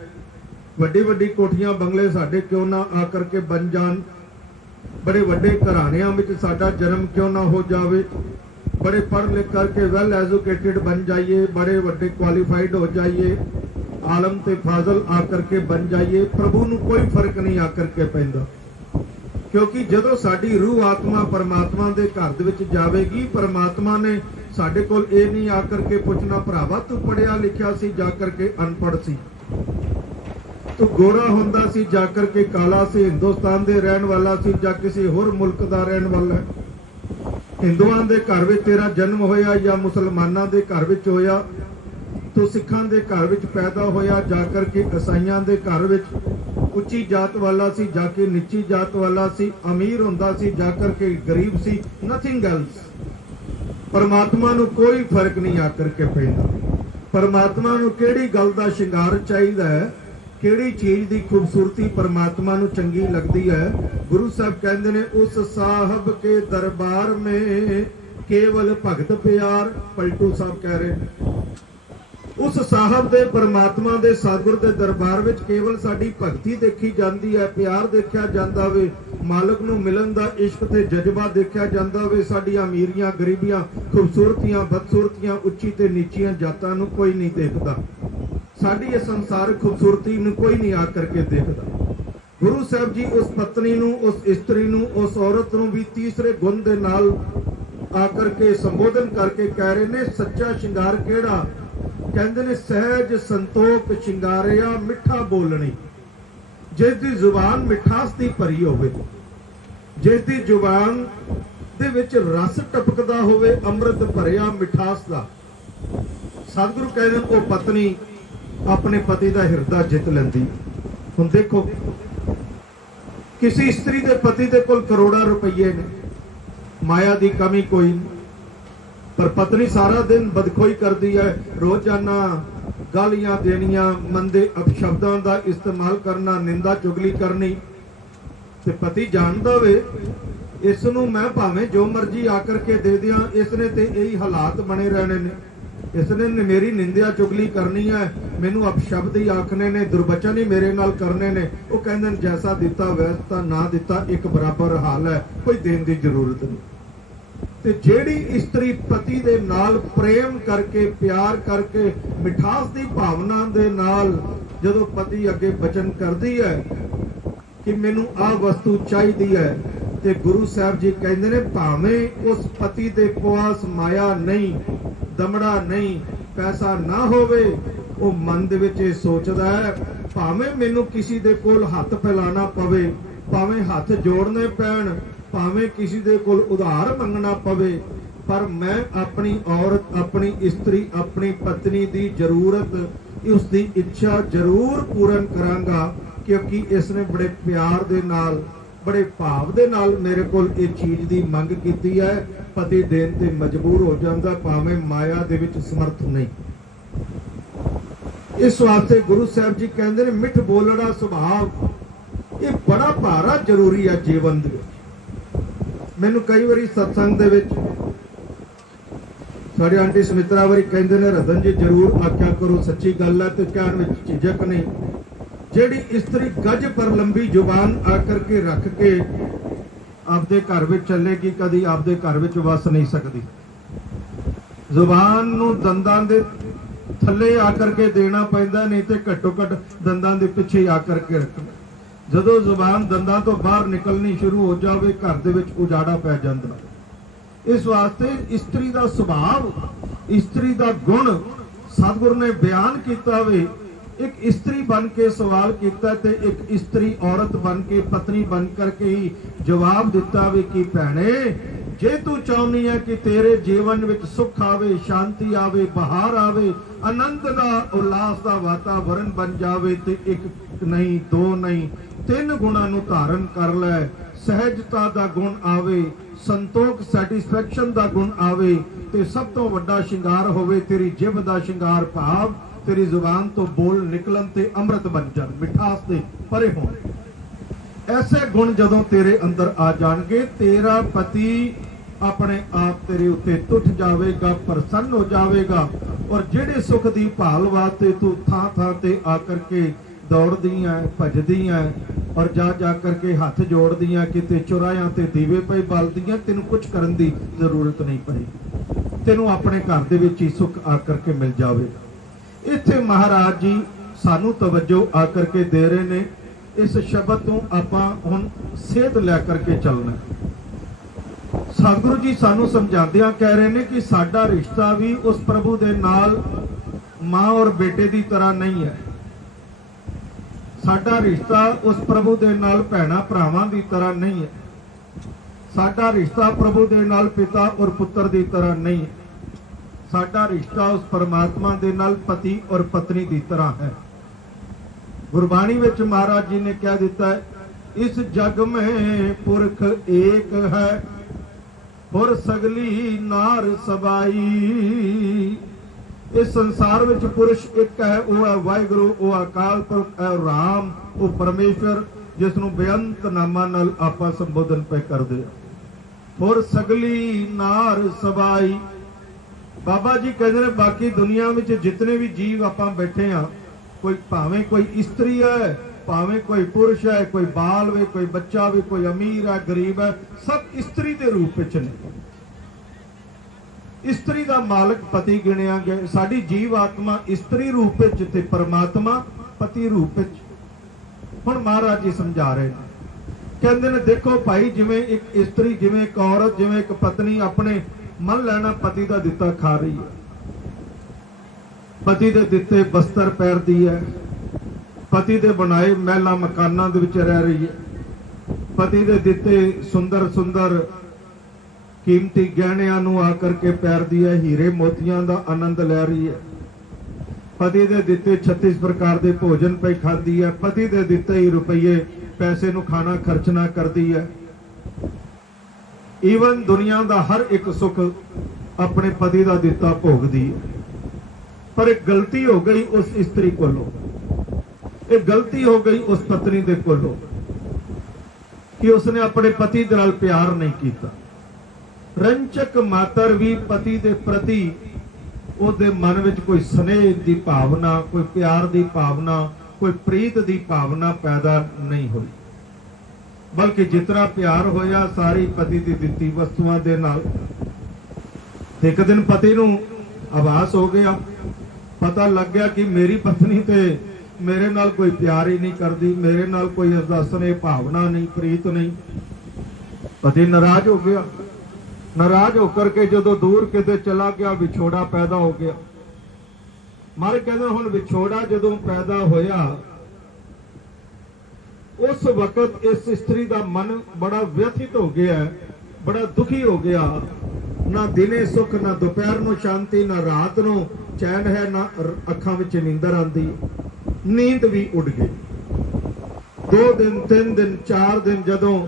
ਵੱਡੀ ਵੱਡੀ ਕੋਠੀਆਂ ਬੰਗਲੇ ਸਾਡੇ ਕਿਉਂ ਨਾ ਆ ਕਰਕੇ ਬਣ ਜਾਣ, ਬੜੇ ਵੱਡੇ ਘਰਾਣਿਆਂ ਵਿੱਚ ਸਾਡਾ ਜਨਮ ਕਿਉਂ ਨਾ ਹੋ ਜਾਵੇ, बड़े पढ़ लिख करके वेल एजुकेटेड बन जाइए, बड़े वड्डे क्वालिफाइड हो जाइए, आलम ते फाजल आकर के बन जाइए, प्रभु ਨੂੰ कोई फर्क नहीं आकर के पैंदा। क्योंकि ਜਦੋਂ ਸਾਡੀ रूह आत्मा परमात्मा ਦੇ ਘਰ ਦੇ ਵਿੱਚ ਜਾਵੇਗੀ, परमात्मा ने ਸਾਡੇ ਕੋਲ ਇਹ ਨਹੀਂ ਆ ਕਰਕੇ ਪੁੱਛਣਾ ਭਰਾਵਾ ਤੂੰ ਪੜਿਆ ਲਿਖਿਆ ਸੀ ਜਾ ਕਰਕੇ ਅਨਪੜ੍ਹ ਸੀ, ਤੂੰ ਗੋਰਾ ਹੁੰਦਾ ਸੀ ਜਾ ਕਰਕੇ ਕਾਲਾ ਸੀ, ਹਿੰਦੁਸਤਾਨ ਦੇ ਰਹਿਣ ਵਾਲਾ ਸੀ ਜਾਂ ਕਿਸੇ ਹੋਰ ਮੁਲਕ ਦਾ ਰਹਿਣ ਵਾਲਾ, ਹਿੰਦੂਆਂ ਦੇ ਘਰ ਵਿੱਚ ਤੇਰਾ ਜਨਮ ਹੋਇਆ ਜਾਂ ਮੁਸਲਮਾਨਾਂ ਦੇ ਘਰ ਵਿੱਚ ਹੋਇਆ, ਤੂੰ ਸਿੱਖਾਂ ਦੇ ਘਰ ਵਿੱਚ ਪੈਦਾ ਹੋਇਆ ਜਾ ਕਰਕੇ ਈਸਾਈਆਂ ਦੇ ਘਰ ਵਿੱਚ ਉੱਚੀ ਜਾਤ ਵਾਲਾ ਸੀ ਜਾ ਕੇ ਨੀਚੀ ਜਾਤ ਵਾਲਾ ਸੀ, ਅਮੀਰ ਹੁੰਦਾ ਸੀ ਜਾ ਕਰਕੇ ਗਰੀਬ ਸੀ, ਨਥਿੰਗ ਐਲਸ। परमात्मा ਨੂੰ ਕੋਈ ਫਰਕ ਨਹੀਂ ਆ ਕਰਕੇ ਪੈਂਦਾ। परमात्मा ਨੂੰ ਕਿਹੜੀ ਗੱਲ ਦਾ ਸ਼ਿੰਗਾਰ ਚਾਹੀਦਾ ਹੈ, ਕਿਹੜੀ ਚੀਜ਼ ਦੀ ਖੂਬਸੂਰਤੀ परमात्मा ਨੂੰ ਚੰਗੀ ਲੱਗਦੀ ਹੈ। ਗੁਰੂ ਸਾਹਿਬ ਕਹਿੰਦੇ ਨੇ ਉਸ ਸਾਹਿਬ ਕੇ ਦਰਬਾਰ ਮੇ ਕੇਵਲ ਭਗਤ ਪਿਆਰ। ਪਲਟੂ ਸਾਹਿਬ ਕਹਿ ਰਹੇ ਨੇ ਉਸ ਸਾਹਿਬ ਦੇ परमात्मा ਦੇ ਸਤਿਗੁਰ ਦੇ ਦਰਬਾਰ ਵਿੱਚ ਕੇਵਲ ਸਾਡੀ ਭਗਤੀ ਦੇਖੀ ਜਾਂਦੀ ਹੈ, ਪਿਆਰ ਦੇਖਿਆ ਜਾਂਦਾ ਵੇ, ਮਾਲਕ ਨੂੰ ਮਿਲਣ ਦਾ ਇਸ਼ਕ ਤੇ ਜਜ਼ਬਾ ਦੇਖਿਆ ਜਾਂਦਾ ਵੇ। ਸਾਡੀਆਂ ਅਮੀਰੀਆਂ ਗਰੀਬੀਆਂ, ਖੂਬਸੂਰਤੀਆਂ ਬਦਸੂਰਤੀਆਂ, ਉੱਚੀ ਤੇ ਨੀਚੀਆਂ ਜਾਤਾਂ ਨੂੰ ਕੋਈ ਨਹੀਂ ਦੇਖਦਾ, ਸਾਡੀ ਇਹ ਸੰਸਾਰਿਕ ਖੂਬਸੂਰਤੀ ਨੂੰ ਕੋਈ ਨਹੀਂ ਆ ਕਰਕੇ ਦੇਖਦਾ। ਗੁਰੂ ਸਾਹਿਬ ਜੀ ਉਸ ਪਤਨੀ ਨੂੰ, ਉਸ ਇਸਤਰੀ ਨੂੰ, ਉਸ ਔਰਤ ਨੂੰ ਵੀ ਤੀਸਰੇ ਗੁਣ ਦੇ ਨਾਲ ਆ ਕਰਕੇ ਸੰਬੋਧਨ ਕਰਕੇ ਕਹਿ ਰਹੇ ਨੇ ਸੱਚਾ ਸ਼ਿੰਗਾਰ ਕਿਹੜਾ। ਕਹਿੰਦੇ ਨੇ ਸਹਿਜ ਸੰਤੋਖ ਸ਼ਿੰਗਾਰਿਆ ਮਿੱਠਾ ਬੋਲਣੀ। ਜਿਸ ਦੀ ਜ਼ੁਬਾਨ ਮਿਠਾਸ ਦੀ ਭਰੀ ਹੋਵੇ, ਜਿਸ ਦੀ ਜ਼ੁਬਾਨ ਦੇ ਵਿੱਚ ਰਸ ਟਪਕਦਾ ਹੋਵੇ, ਅੰਮ੍ਰਿਤ ਭਰਿਆ ਮਿਠਾਸ ਦਾ। ਸਤਿਗੁਰੂ ਕਹਿੰਦੇ ਉਹ ਪਤਨੀ ਆਪਣੇ ਪਤੀ ਦਾ ਹਿਰਦਾ ਜਿੱਤ ਲੈਂਦੀ। ਹੁਣ ਦੇਖੋ ਕਿਸੇ ਇਸਤਰੀ ਦੇ ਪਤੀ ਦੇ ਕੋਲ ਕਰੋੜਾਂ ਰੁਪਏ ਨੇ, ਮਾਇਆ ਦੀ ਕਮੀ ਕੋਈ ਨਹੀਂ, पर पत्नी सारा दिन बदखोई करती है, रोजाना गालियां देनियां, मंदे अपशब्दां दा इस्तेमाल करना, निंदा चुगली करनी, ते पति जानदा वे इस नूं मैं भावें जो मर्जी आकर के दे दियां, इसने ते यही हालात बने रहने ने, इसने मेरी निंदा चुगली करनी है, मैनू अपशब्द ही आखने ने, दुर्बचन ही मेरे नाल करने ने। वो कहंदे ने जैसा दिता वैसा ना दिता एक बराबर हाल है, कोई देण दी जरूरत नहीं। ਤੇ ਜਿਹੜੀ ਇਸਤਰੀ ਪਤੀ ਦੇ ਨਾਲ ਪ੍ਰੇਮ ਕਰਕੇ, ਪਿਆਰ ਕਰਕੇ, ਮਿਠਾਸ ਦੀ ਭਾਵਨਾ ਦੇ ਨਾਲ ਜਦੋਂ ਪਤੀ ਅੱਗੇ ਬਚਨ ਕਰਦੀ ਹੈ ਕਿ ਮੈਨੂੰ ਆਹ ਵਸਤੂ ਚਾਹੀਦੀ ਹੈ, ਤੇ ਗੁਰੂ ਸਾਹਿਬ ਜੀ ਕਹਿੰਦੇ ਨੇ ਭਾਵੇਂ ਉਸ ਪਤੀ ਦੇ ਪਾਸ ਮਾਇਆ ਨਹੀਂ, ਦਮੜਾ ਨਹੀਂ, ਪੈਸਾ ਨਾ ਹੋਵੇ, ਉਹ ਮਨ ਦੇ ਵਿੱਚ ਇਹ ਸੋਚਦਾ ਹੈ ਭਾਵੇਂ ਮੈਨੂੰ ਕਿਸੇ ਦੇ ਕੋਲ ਹੱਥ ਫੈਲਾਣਾ ਪਵੇ, ਭਾਵੇਂ ਹੱਥ ਜੋੜਨੇ ਪੈਣ, ਭਾਵੇਂ ਕਿਸੇ ਦੇ ਕੋਲ ਉਧਾਰ ਮੰਗਣਾ ਪਵੇ, ਪਰ ਮੈਂ ਆਪਣੀ ਔਰਤ, ਆਪਣੀ ਇਸਤਰੀ, ਆਪਣੀ ਪਤਨੀ ਦੀ ਜ਼ਰੂਰਤ, ਉਸ ਦੀ ਇੱਛਾ ਜ਼ਰੂਰ ਪੂਰਨ ਕਰਾਂਗਾ, ਕਿਉਂਕਿ ਇਸ ਨੇ ਬੜੇ ਪਿਆਰ ਦੇ ਨਾਲ, ਬੜੇ ਭਾਵ ਦੇ ਨਾਲ ਮੇਰੇ ਕੋਲ ਇਹ ਚੀਜ਼ ਦੀ ਮੰਗ ਕੀਤੀ ਹੈ। ਪਤੀ ਦੇਣ ਤੇ ਮਜਬੂਰ ਹੋ ਜਾਂਦਾ, ਭਾਵੇਂ ਮਾਇਆ ਦੇ ਵਿੱਚ ਸਮਰਥ ਨਹੀਂ। ਇਸ ਵਾਸਤੇ ਗੁਰੂ ਸਾਹਿਬ ਜੀ ਕਹਿੰਦੇ ਨੇ ਮਿੱਠ ਬੋਲਣਾ ਸੁਭਾਅ ਇਹ ਬੜਾ ਭਾਰਾ ਜ਼ਰੂਰੀ ਹੈ ਜੀਵਨ ਦੇ ਵਿੱਚ। ਮੈਨੂੰ ਕਈ ਵਾਰੀ ਸਤਸੰਗ ਦੇ ਵਿੱਚ ਸਾਡੇ ਆਂਟੀ ਸਮਿਤਰਾ ਵਾਰੀ ਕਹਿੰਦੇ ਨੇ, ਰਤਨ ਜੀ ਜ਼ਰੂਰ ਆਖਿਆ ਕਰੋ, ਸੱਚੀ ਗੱਲ ਹੈ ਤੇ ਕਹਿਣ ਵਿੱਚ ਝਿਜਕ ਨਹੀਂ। ਜਿਹੜੀ ਇਸਤਰੀ ਗੱਜ ਪਰ ਲੰਬੀ ਜ਼ੁਬਾਨ ਆ ਕਰਕੇ ਰੱਖ ਕੇ ਆਪਦੇ ਘਰ ਵਿੱਚ ਚੱਲੇਗੀ, ਕਦੀ ਆਪਦੇ ਘਰ ਵਿੱਚ ਵਸ ਨਹੀਂ ਸਕਦੀ। ਜ਼ੁਬਾਨ ਨੂੰ ਦੰਦਾਂ ਦੇ ਥੱਲੇ ਆ ਕਰਕੇ ਦੇਣਾ ਪੈਂਦਾ, ਨਹੀਂ ਤੇ ਘੱਟੋ ਘੱਟ ਦੰਦਾਂ ਦੇ ਪਿੱਛੇ ਆ ਕਰਕੇ ਰੱਖਣਾ। ਜਦੋਂ ਜ਼ੁਬਾਨ ਦੰਦਾਂ ਤੋਂ ਬਾਹਰ ਨਿਕਲਣੀ ਸ਼ੁਰੂ ਹੋ ਜਾਵੇ, ਘਰ ਦੇ ਵਿੱਚ ਉਜਾੜਾ ਪੈ ਜਾਂਦਾ। ਇਸ ਵਾਸਤੇ ਇਸਤਰੀ ਦਾ ਸੁਭਾਅ, ਇਸਤਰੀ ਦਾ ਗੁਣ ਸਤਿਗੁਰੂ ਨੇ ਬਿਆਨ ਕੀਤਾ ਵੇ। ਇੱਕ ਇਸਤਰੀ ਬਣ ਕੇ ਸਵਾਲ ਕੀਤਾ ਤੇ ਇੱਕ ਇਸਤਰੀ ਔਰਤ ਬਣ ਕੇ, ਪਤਨੀ ਬਣ ਕਰਕੇ ਹੀ ਜਵਾਬ ਦਿੱਤਾ ਵੇ ਕਿ ਭੈਣੇ, ਜੇ ਤੂੰ ਚਾਹੁੰਦੀ ਹੈ ਕਿ ਤੇਰੇ ਜੀਵਨ ਵਿੱਚ ਸੁੱਖ ਆਵੇ, ਸ਼ਾਂਤੀ ਆਵੇ, ਬਹਾਰ ਆਵੇ, ਆਨੰਦ ਦਾ, ਉਲਾਸ ਦਾ ਵਾਤਾਵਰਨ ਬਣ ਜਾਵੇ, ਤੇ ਇੱਕ ਨਹੀਂ, ਦੋ ਨਹੀਂ, 3 ਗੁਣਾਂ ਨੂੰ ਧਾਰਨ ਕਰ ਲੈ। ਸਹਿਜਤਾ ਦਾ ਗੁਣ ਆਵੇ, ਸੰਤੋਖ, ਸੈਟੀਸਫੈਕਸ਼ਨ ਦਾ ਗੁਣ ਆਵੇ, ਤੇ ਸਭ ਤੋਂ ਵੱਡਾ ਸ਼ਿੰਗਾਰ ਹੋਵੇ ਤੇਰੀ ਜਿਭ ਦਾ ਸ਼ਿੰਗਾਰ, ਭਾਵ ਤੇਰੀ ਜ਼ੁਬਾਨ ਤੋਂ ਬੋਲ ਨਿਕਲਣ ਤੇ ਅੰਮ੍ਰਿਤ ਬਣ ਜਾਣ, ਮਿਠਾਸ ਦੇ ਭਰੇ ਹੋਣ। ਐਸੇ ਗੁਣ ਜਦੋਂ ਤੇਰੇ ਅੰਦਰ ਆ ਜਾਣਗੇ, ਤੇਰਾ ਪਤੀ ਆਪਣੇ ਆਪ ਤੇਰੇ ਉੱਤੇ ਟੁੱਟ ਜਾਵੇਗਾ, ਪ੍ਰਸੰਨ ਹੋ ਜਾਵੇਗਾ। ਔਰ ਜਿਹੜੇ ਸੁੱਖ ਦੀ ਭਾਲ ਵਾਸਤੇ ਤੂੰ ਥਾਂ ਥਾਂ ਤੇ ਆ ਕਰਕੇ ਦੌੜਦੀ ਹੈ, ਭਜਦੀ ਹੈ, ਔਰ ਜਾ ਜਾ ਕਰਕੇ ਹੱਥ ਜੋੜਦੀਆਂ, ਕਿਤੇ ਚੁਰਾਇਆਂ ਤੇ ਦੀਵੇ ਪਈ ਬਲਦੀਆਂ, ਤੈਨੂੰ ਕੁਝ ਕਰਨ ਦੀ ਜ਼ਰੂਰਤ ਨਹੀਂ ਪਈ। ਤੈਨੂੰ ਆਪਣੇ ਘਰ ਦੇ ਵਿੱਚ ਹੀ ਸੁੱਖ ਆ ਕਰਕੇ ਮਿਲ ਜਾਵੇਗਾ। ਇੱਥੇ ਮਹਾਰਾਜ ਜੀ ਸਾਨੂੰ ਤਵੱਜੋ ਆ ਕਰਕੇ ਦੇ ਰਹੇ ਨੇ। ਇਸ ਸ਼ਬਦ ਤੋਂ ਆਪਾਂ ਹੁਣ ਸੇਧ ਲੈ ਕਰਕੇ ਚੱਲਣਾ। ਸਤਿਗੁਰੂ ਜੀ ਸਾਨੂੰ ਸਮਝਾਉਂਦਿਆਂ ਕਹਿ ਰਹੇ ਨੇ ਕਿ ਸਾਡਾ ਰਿਸ਼ਤਾ ਵੀ ਉਸ ਪ੍ਰਭੂ ਦੇ ਨਾਲ ਮਾਂ ਔਰ ਬੇਟੇ ਦੀ ਤਰ੍ਹਾਂ ਨਹੀਂ ਹੈ। ਸਾਡਾ ਰਿਸ਼ਤਾ ਉਸ ਪ੍ਰਭੂ ਦੇ ਨਾਲ ਭੈਣਾਂ ਭਰਾਵਾਂ ਦੀ ਤਰ੍ਹਾਂ ਨਹੀਂ ਹੈ। ਸਾਡਾ ਰਿਸ਼ਤਾ ਪ੍ਰਭੂ ਦੇ ਨਾਲ ਪਿਤਾ ਔਰ ਪੁੱਤਰ ਦੀ ਤਰ੍ਹਾਂ ਨਹੀਂ ਹੈ। ਸਾਡਾ ਰਿਸ਼ਤਾ ਉਸ ਪਰਮਾਤਮਾ ਦੇ ਨਾਲ ਪਤੀ ਔਰ ਪਤਨੀ ਦੀ ਤਰ੍ਹਾਂ ਹੈ। ਗੁਰਬਾਣੀ ਵਿੱਚ ਮਹਾਰਾਜ ਜੀ ਨੇ ਕਹਿ ਦਿੱਤਾ ਹੈ, ਇਸ ਜਗ ਮੇਂ ਪੁਰਖ ਏਕ ਹੈ, ਪੁਰ ਸਗਲੀ ਨਾਰ ਸਬਾਈ। ਇਸ ਸੰਸਾਰ ਵਿੱਚ ਪੁਰਸ਼ ਇੱਕ ਹੈ, ਉਹ ਹੈ ਵਾਹਿਗੁਰੂ, ਉਹ ਅਕਾਲ ਪੁਰਖ ਹੈ, ਰਾਮ, ਉਹ ਪਰਮੇਸ਼ਵਰ, ਜਿਸ ਨੂੰ ਬੇਅੰਤ ਨਾਮਾਂ ਨਾਲ ਆਪਾਂ ਸੰਬੋਧਨ ਪੈ ਕਰਦੇ ਹਾਂ। ਪੁਰ ਸਗਲੀ ਨਾਰ ਸਬਾਈ। ਬਾਬਾ ਜੀ ਕਹਿੰਦੇ ਨੇ ਬਾਕੀ ਦੁਨੀਆ ਵਿੱਚ ਜਿਤਨੇ ਵੀ ਜੀਵ ਆਪਾਂ ਬੈਠੇ ਆ, ਕੋਈ ਭਾਵੇਂ ਕੋਈ ਇਸਤਰੀ ਹੈ, ਭਾਵੇਂ ਕੋਈ ਪੁਰਸ਼ ਹੈ, ਕੋਈ ਬਾਲ ਵੇ, ਕੋਈ ਬੱਚਾ ਵੇ, ਕੋਈ ਅਮੀਰ ਹੈ, ਗਰੀਬ ਹੈ, ਸਭ ਇਸਤਰੀ ਦੇ ਰੂਪ ਵਿੱਚ ਨੇ। ਇਸਤਰੀ ਦਾ ਮਾਲਕ ਪਤੀ ਗਿਣਿਆ ਗਿਆ। ਸਾਡੀ ਜੀਵ ਆਤਮਾ ਇਸਤਰੀ ਰੂਪ ਵਿੱਚ ਤੇ ਪਰਮਾਤਮਾ ਪਤੀ ਰੂਪ ਵਿੱਚ। ਹੁਣ ਮਹਾਰਾਜ ਜੀ ਸਮਝਾ ਰਹੇ ਨੇ, ਕਹਿੰਦੇ ਨੇ ਦੇਖੋ ਭਾਈ, ਜਿਵੇਂ ਇੱਕ ਇਸਤਰੀ, ਜਿਵੇਂ ਇੱਕ ਔਰਤ, ਜਿਵੇਂ ਇੱਕ ਪਤਨੀ ਆਪਣੇ ਮਨ ਲੈਣਾ ਪਤੀ ਦਾ ਦਿੱਤਾ ਖਾ ਰਹੀ ਹੈ, ਪਤੀ ਦੇ ਦਿੱਤੇ ਬਸਤਰ ਪਹਿਨਦੀ ਹੈ, ਪਤੀ ਦੇ ਬਣਾਏ ਮਹਿਲਾਂ ਮਕਾਨਾਂ ਦੇ ਵਿੱਚ ਰਹਿ ਰਹੀ ਹੈ, ਪਤੀ ਦੇ ਦਿੱਤੇ ਸੁੰਦਰ ਸੁੰਦਰ ਕੀਮਤੀ ਗਹਿਣਿਆਂ ਨੂੰ ਆ ਕਰਕੇ ਪਹਿਨਦੀ ਹੈ, ਹੀਰੇ ਮੋਤੀਆਂ ਦਾ ਆਨੰਦ ਲੈ ਰਹੀ ਹੈ, ਪਤੀ ਦੇ ਦਿੱਤੇ 36 ਪ੍ਰਕਾਰ ਦੇ ਭੋਜਨ ਪੈ ਖਾਂਦੀ ਹੈ, ਪਤੀ ਦੇ ਦਿੱਤੇ ਹੀ ਰੁਪਈਏ ਪੈਸੇ ਨੂੰ ਖਾਣਾ ਖਰਚਣਾ ਕਰਦੀ ਹੈ। ਈਵਨ ਦੁਨੀਆ ਦਾ ਹਰ ਇੱਕ ਸੁੱਖ ਆਪਣੇ ਪਤੀ ਦਾ ਦਿੱਤਾ ਭੋਗਦੀ ਹੈ। ਪਰ ਇੱਕ ਗਲਤੀ ਹੋ ਗਈ ਉਸ ਇਸਤਰੀ ਕੋਲੋਂ, ਇਹ ਗਲਤੀ ਹੋ ਗਈ ਉਸ ਪਤਨੀ ਦੇ ਕੋਲੋਂ ਕਿ ਉਸਨੇ ਆਪਣੇ ਪਤੀ ਦੇ ਨਾਲ ਪਿਆਰ ਨਹੀਂ ਕੀਤਾ। ਰੰਚਕ ਮਾਤਰ ਵੀ ਪਤੀ ਦੇ ਪ੍ਰਤੀ ਉਹਦੇ ਮਨ ਵਿੱਚ ਕੋਈ ਸਨੇਹ ਦੀ ਭਾਵਨਾ, ਕੋਈ ਪਿਆਰ ਦੀ ਭਾਵਨਾ, ਕੋਈ ਪ੍ਰੀਤ ਦੀ ਭਾਵਨਾ ਪੈਦਾ ਨਹੀਂ ਹੋਈ, ਬਲਕਿ ਜਿਤਨਾ ਪਿਆਰ ਹੋਇਆ ਸਾਰੀ ਪਤੀ ਦੀ ਦਿੱਤੀ ਵਸਤੂਆਂ ਦੇ ਨਾਲ। ਇੱਕ ਦਿਨ ਪਤੀ ਨੂੰ ਆਭਾਸ ਹੋ ਗਿਆ, ਪਤਾ ਲੱਗ ਗਿਆ ਕਿ ਮੇਰੀ ਪਤਨੀ ਤੇ ਮੇਰੇ ਨਾਲ ਕੋਈ ਪਿਆਰ ਹੀ ਨਹੀਂ ਕਰਦੀ, ਮੇਰੇ ਨਾਲ ਕੋਈ ਉਸਦਾ ਸਨੇਹ ਭਾਵਨਾ ਨਹੀਂ, ਪ੍ਰੀਤ ਨਹੀਂ। ਪਤੀ ਨਾਰਾਜ਼ ਹੋ ਗਿਆ। ਨਾਰਾਜ਼ ਹੋ ਕਰਕੇ ਜਦੋਂ ਦੂਰ ਕਿਤੇ ਚਲਾ ਗਿਆ, ਵਿਛੋੜਾ ਪੈਦਾ ਹੋ ਗਿਆ। ਮਾਰੇ ਕਹਿੰਦੇ ਹੁਣ ਵਿਛੋੜਾ ਜਦੋਂ ਪੈਦਾ ਹੋਇਆ उस वक्त इस स्त्री का मन बड़ा व्यथित हो गया, बड़ा दुखी हो गया। ना दिने सुख, ना दोपहर को शांति, ना रात को चैन है, ना अखां विच नींदर आती, नींद भी उड़ गई। 2 दिन 3 दिन 4 दिन जदों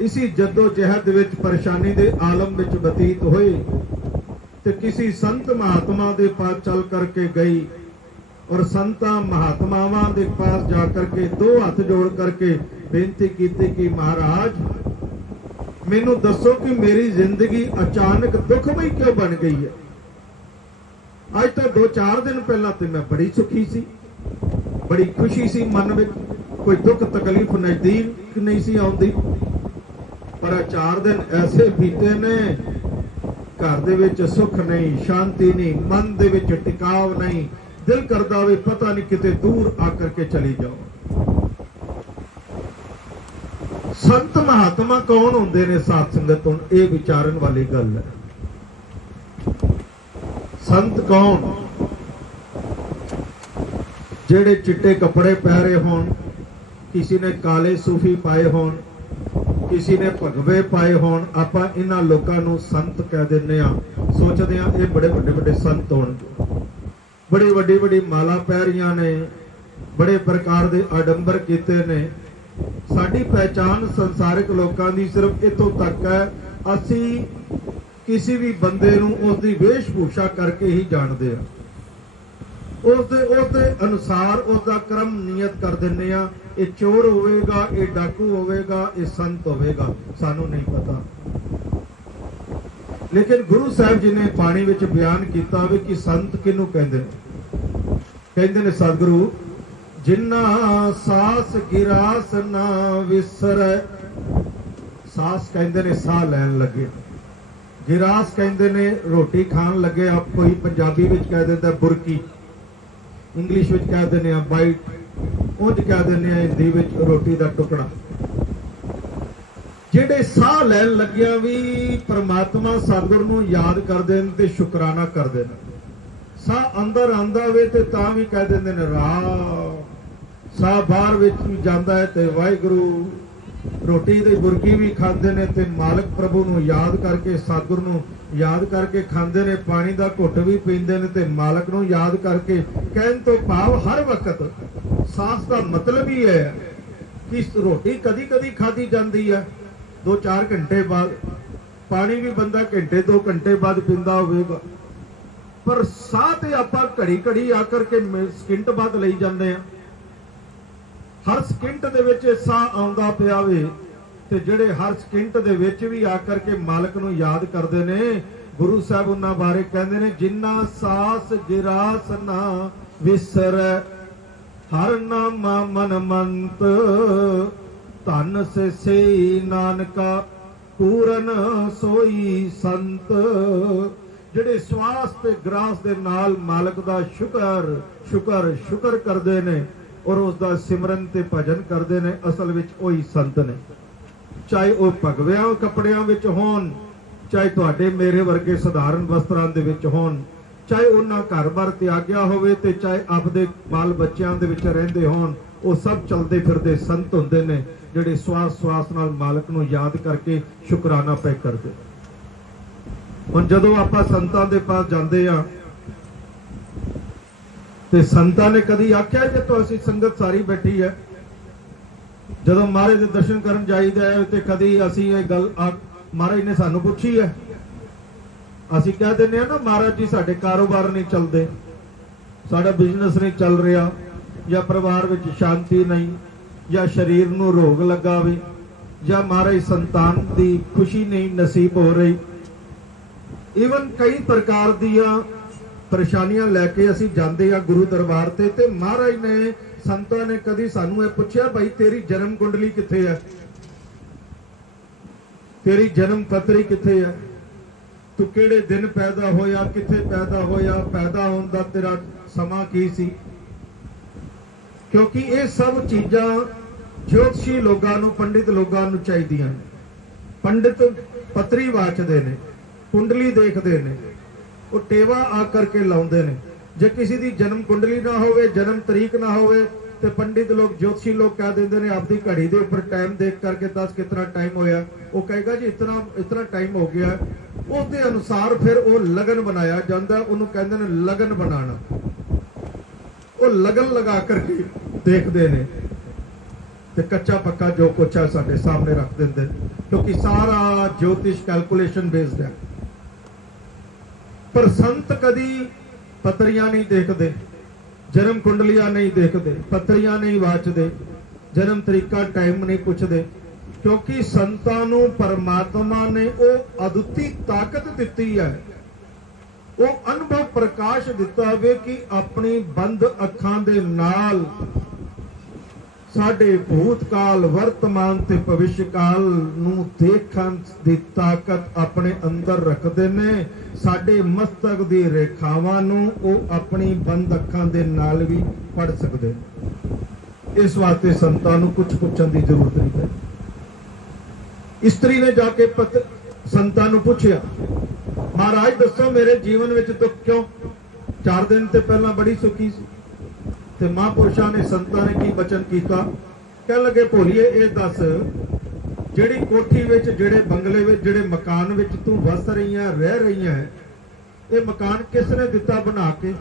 इसी जद्दोजहद विच परेशानी दे आलम विच बतीत होए ते किसी संत महात्मा दे पास चल करके गई और संतां महात्मावां दे पास जा करके 2 हाथ जोड़ करके बेनती की कि महाराज मैनू दसो कि मेरी जिंदगी अचानक दुखमई क्यों बन गई है। अज तो 2-4 दिन पहला तो मैं बड़ी सुखी सी, बड़ी खुशी सी, मन में कोई दुख तकलीफ नजदीक नहीं सी आउंदी, पर 4 दिन ऐसे बीते ने घर दे विच सुख नहीं, शांति नहीं, मन दे विच टिकाव नहीं, दिल करदा वे पता नहीं किते दूर आकर के चली जाओ। संत महात्मा कौन होंदे ने साथ संगत? हुण ये विचारन वाली गल है। संत कौन? जेड़े चिट्टे कपड़े पहरे होन, किसी ने काले सूफी पाए होन, किसी ने भगवे पाए होन, आपां इन्हां लोकां नूं संत कह दिंदे आ। सोचदे आ ये बड़े वड्डे संत होणगे, बड़ी वड्डी माला पहरियां ने, बड़े प्रकार दे आडंबर कीते ने। साडी पहचान संसारिक लोकां दी सिर्फ इत्थों तक है, असी किसी भी बंदे नूं उसदी वेशभूषा करके ही जानदे आ, उसदे अनुसार उसदा क्रम नियत कर दिंदे आ। ये चोर होवेगा, ये डाकू होवेगा, ये संत होवेगा, सानू नहीं पता। लेकिन गुरु साहब जी ने बाणी विच बयान कीता वे कि संत किनू कहंदे ने? कहंदे ने सतगुरु जिन्ना सास गिरास ना विसरै। सास कहंदे ने साह लैन लगे, गिरास कहंदे ने रोटी खान लगे। आप कोई पंजाबी विच कह दिंदा बुरकी, इंग्लिश विच कह दिंदे आ बाइट, उंज कह दिंदे आ हिंदी विच रोटी दा टुकड़ा। ਜਿਹੜੇ ਸਾਹ ਲੈਣ ਲੱਗਿਆ ਵੀ परमात्मा सतगुर ਨੂੰ याद ਕਰਦੇ ਨੇ ਤੇ ਸ਼ੁਕਰਾਨਾ ਕਰਦੇ ਨੇ। ਸਾਹ ਅੰਦਰ ਆਂਦਾ ਵੇ ਤੇ ਤਾਂ ਵੀ ਕਹਿ ਦਿੰਦੇ ਨੇ ਰਾਮ। ਸਾਹ ਬਾਹਰ ਵਿੱਚ ਵੀ ਜਾਂਦਾ ਹੈ ਤੇ ਵਾਹਿਗੁਰੂ। ਰੋਟੀ ਦੀ ਬੁਰਕੀ ਵੀ ਖਾਂਦੇ ਨੇ ਤੇ ਮਾਲਕ ਪ੍ਰਭੂ ਨੂੰ ਯਾਦ ਕਰਕੇ, ਸਤਗੁਰ ਨੂੰ ਯਾਦ ਕਰਕੇ ਖਾਂਦੇ ਨੇ। ਪਾਣੀ ਦਾ ਘੁੱਟ ਵੀ ਪੀਂਦੇ ਨੇ ਤੇ ਮਾਲਕ ਨੂੰ ਯਾਦ ਕਰਕੇ। ਕਹਿਣ ਤੋਂ ਭਾਵ ਹਰ ਵਕਤ ਸਾਸ ਦਾ ਮਤਲਬ ਹੀ ਹੈ ਕਿ ਰੋਟੀ ਕਦੀ ਕਦੀ ਖਾਧੀ ਜਾਂਦੀ ਹੈ 2-4 घंटे बाद, पानी भी बंदा घंटे 2 घंटे बाद पींदा होवेगा, पर साह ते आपां घड़ी घड़ी आकर के सकिंट बाद लई जांदे आ। हर सकिंट दे विच साह आउंदा पिया वे ते जिहड़े हर सकिंट दे विच भी आकर के मालक नूं याद करदे ने। गुरु साहब उन्हां बारे कहंदे ने जिन्ना सास गिरास ना विसरै, हर नामा मन मंत धन से नानका पूरन सोई संत। जिहड़े श्वास ते ग्रास दे नाल मालक दा शुकर शुकर शुकर करदे ने और उसदा सिमरन ते भजन करदे ने, असल विच ओही संत ने। चाहे वो भगवियां कपड़ियां विच होण, चाहे तुहाडे मेरे वर्गे सधारण वस्त्रां दे विच होण, चाहे उन्हां घर-बार त्याग्या होवे ते चाहे आपदे बाल बच्चियां दे विच रहिंदे होण, वो सब चलदे फिरदे संत हुंदे ने ਜਿਹੜੇ ਸਵਾਸ ਨਾਲ ਮਾਲਕ ਨੂੰ ਯਾਦ ਕਰਕੇ ਸ਼ੁਕਰਾਨਾ ਪੈ ਕਰਦੇ। ਹੁਣ ਜਦੋਂ ਆਪਾਂ ਸੰਤਾਂ ਦੇ ਪਾਸ ਜਾਂਦੇ ਆ ਤੇ ਸੰਤਾਂ ਨੇ ਕਦੀ ਆਖਿਆ ਕਿ ਤੁਸੀਂ ਸੰਗਤ ਸਾਰੀ ਬੈਠੀ ਹੈ, ਜਦੋਂ ਮਹਾਰਾਜ ਦੇ ਦਰਸ਼ਨ ਕਰਨ ਜਾਈਦਾ ਹੈ ਤੇ ਕਦੀ ਅਸੀਂ ਇਹ ਗੱਲ ਮਹਾਰਾਜ ਨੇ ਸਾਨੂੰ ਪੁੱਛੀ ਹੈ? ਅਸੀਂ ਕਹਿ ਦਿੰਦੇ ਆ ਨਾ ਮਹਾਰਾਜ ਜੀ ਸਾਡੇ ਕਾਰੋਬਾਰ ਨਹੀਂ ਚੱਲਦੇ, ਸਾਡਾ ਬਿਜ਼ਨਸ ਨਹੀਂ ਚੱਲ ਰਿਹਾ, ਜਾਂ ਪਰਿਵਾਰ ਵਿੱਚ ਸ਼ਾਂਤੀ ਨਹੀਂ, या शरीर नूं रोग लगा वे, या महाराज संतान दी खुशी नहीं नसीब हो रही। इवन कई प्रकार दियां परेशानियां लैके असीं जांदे आ गुरु दरबार ते महाराज ने संतां ने कदी सानू ये पुछया भाई तेरी जन्म कुंडली किथे है, तेरी जन्म पत्री किथे है, तू किहड़े दिन पैदा होया, किथे पैदा होया, पैदा होण दा तेरा समा की सी? क्योंकि ये सब चीज़ां ज्योतिषी लोगों नूं, पंडित लोगों नूं चाहीदियां ने। पंडित पत्री वाचदे ने, कुंडली देखदे ने, वो टेवा आकर के लाउंदे ने। जे किसी दी जन्म कुंडली ना होवे, जन्म तरीक ना होवे ਤੇ ਪੰਡਿਤ ਲੋਕ ज्योतिषी लोग कह देंगे ने आपकी घड़ी के उपर टाइम देख करके दस कितना टाइम होया, वो कहेगा जी इतना इतना टाइम हो गया, उसके अनुसार फिर वो लगन बनाया जाता, उन्होंने कहते हैं लगन बनाना, वो लगन लगा करके देखते हैं ते कच्चा पक्का जो कुछ है साडे सामने रख देंगे, क्योंकि सारा ज्योतिष कैलकुलेशन बेस्ड है। पर संत कदी पत्रियां नहीं देखते, जन्म कुंडलियां नहीं देखते, पत्रियां नहीं वाचते, जन्म तरीका टाइम नहीं पूछते, क्योंकि संतां नूं परमात्मा ने वो अदुੱਤੀ ताकत दिती है, वो अनुभव प्रकाश दिता वे कि अपनी बंद अखां दे नाल साडे भूतकाल वर्तमान ते भविष्यकाल नूं देखण दी ताकत अपने अंदर रखते ने, साडे मस्तक दी रेखावां नूं ओ अपनी बंद अखां दे नाल भी पढ़ सकदे। इस वास्ते संतां नूं कुछ पुछण दी जरूरत नहीं है। स्त्री ने जाके संतां नूं पुछया, महाराज दसो मेरे जीवन विच दुख क्यों? 4 दिन ते पहला बड़ी सुखी सी। ते महापुरुषां ने संतां ने की बचन कीता, कह लगे भोलिए ये दस जिहड़ी कोठी विच जिहड़े बंगले विच जिहड़े मकान विच तू वस रही है रह रही है, ये मकान किसने दिता बना के?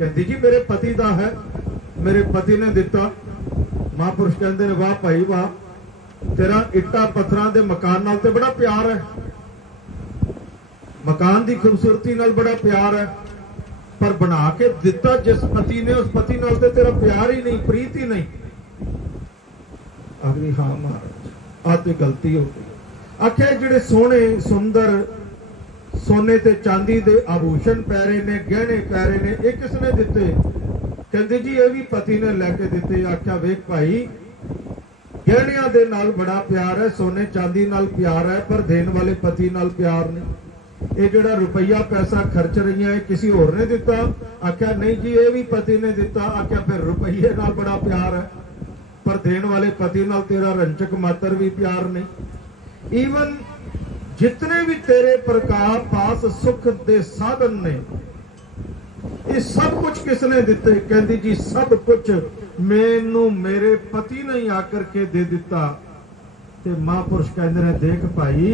कहती जी मेरे पति दा है, मेरे पति ने दिता। महापुरुष कहते ने वाह भाई वाह, तेरा इट्टा पत्थरां दे मकान नाल ते बड़ा प्यार है, मकान दी खूबसूरती नाल बड़ा प्यार है, पर बना के दिता जिस पति ने उस पति नाल ते तेरा प्यार ही नहीं, प्रीत ही नहीं। अगली हाँ महाराज आ ते गलती हो गई। आख्या जिहड़े सोहणे सुंदर सोने ते चांदी दे आभूषण पै रहे ने, गहने पै रहे ने, ये किसने दिते? कहंदे जी ये भी पति ने लैके दिते। आख्या वेख भाई, गहणियां दे नाल बड़ा प्यार है, सोने चांदी नाल प्यार है, पर देने वाले पति नाल प्यार नहीं। ये जिहड़ा रुपया पैसा खर्च रही है किसी होर ने दिता? आख्या नहीं जी ये भी पति ने दिता। आख्या फिर रुपये नाल बड़ा प्यार है, पर देने वाले पति नाल तेरा रंचक मात्र भी प्यार नहीं। ईवन जितने भी तेरे प्रकार पास सुख दे साधन ने, ये सब कुछ किसने दिते? कहती जी सब कुछ मैनू मेरे पति ने ही आकर के दे दिता। ते महापुरुष कहते ने देख भाई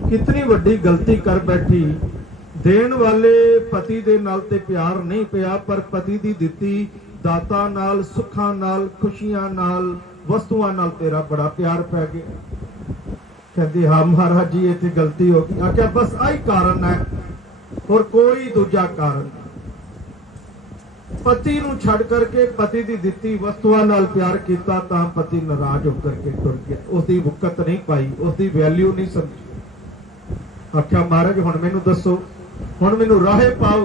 कितनी वड्डी गलती कर बैठी, देन वाले पति दे नाल ते प्यार नहीं पिया, पर पति दी दिती दाता नाल, सुखां नाल, खुशियां नाल, वस्तुआं नाल तेरा बड़ा प्यार पै गया। कहती हाँ महाराज जी ये ते गलती हो गई। आख्या बस आई कारण है और कोई दूजा कारण। पति नूं छड़ करके पति दी दिती वस्तुआं नाल प्यार कीता तां पति नाराज होकर के टुर गया, उसदी बुकत नहीं पाई, उसदी वैल्यू नहीं समझी। आख्या महाराज हुण मैनू दसो, हुण मैनू राहे पाओ,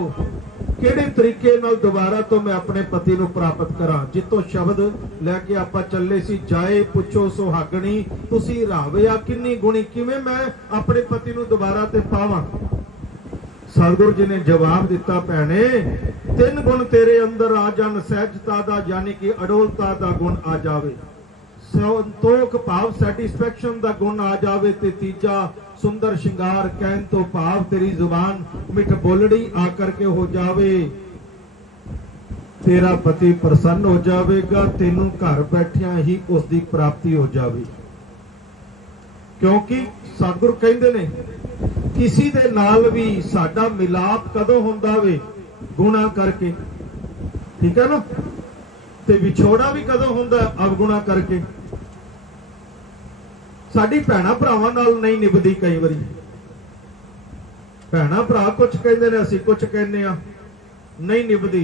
किहड़े तरीके नाल दोबारा तो मैं अपने पति नूं प्राप्त करां? जितों शब्द लैके आपां चले सी, जाए पुछो सुहागणी तुसी राविया किन्नी गुणी, किवें मैं अपने पति नूं दोबारा ते पावां? सतगुरु जी ने जवाब दिता, भैणे 3 गुण तेरे अंदर आ जाण, सहजता दा यानी कि अडोलता दा गुण आ जावे, संतोख भाव सैटिस्फैक्शन दा गुण आ जावे, ते तीजा सुंदर श्रृंगार कहन तो भाव तेरी जुबान मिठ बोलड़ी आकर के हो जावे, तेरा पति प्रसन्न हो जाएगा, तेनू घर बैठिया ही उसकी प्राप्ति हो जावे। क्योंकि सतगुरु कहंदे ने किसी दे नाल भी साडा मिलाप कदों हुंदा वे? गुणा करके, ठीक है ना, ते विछोड़ा भी कदों हुंदा? अवगुणा करके। साडी भैणां भरावां नाल नहीं निभदी, कई वारी भैणां भरा कुछ कहंदे ने, असीं कुछ कहने आ, नहीं निभदी,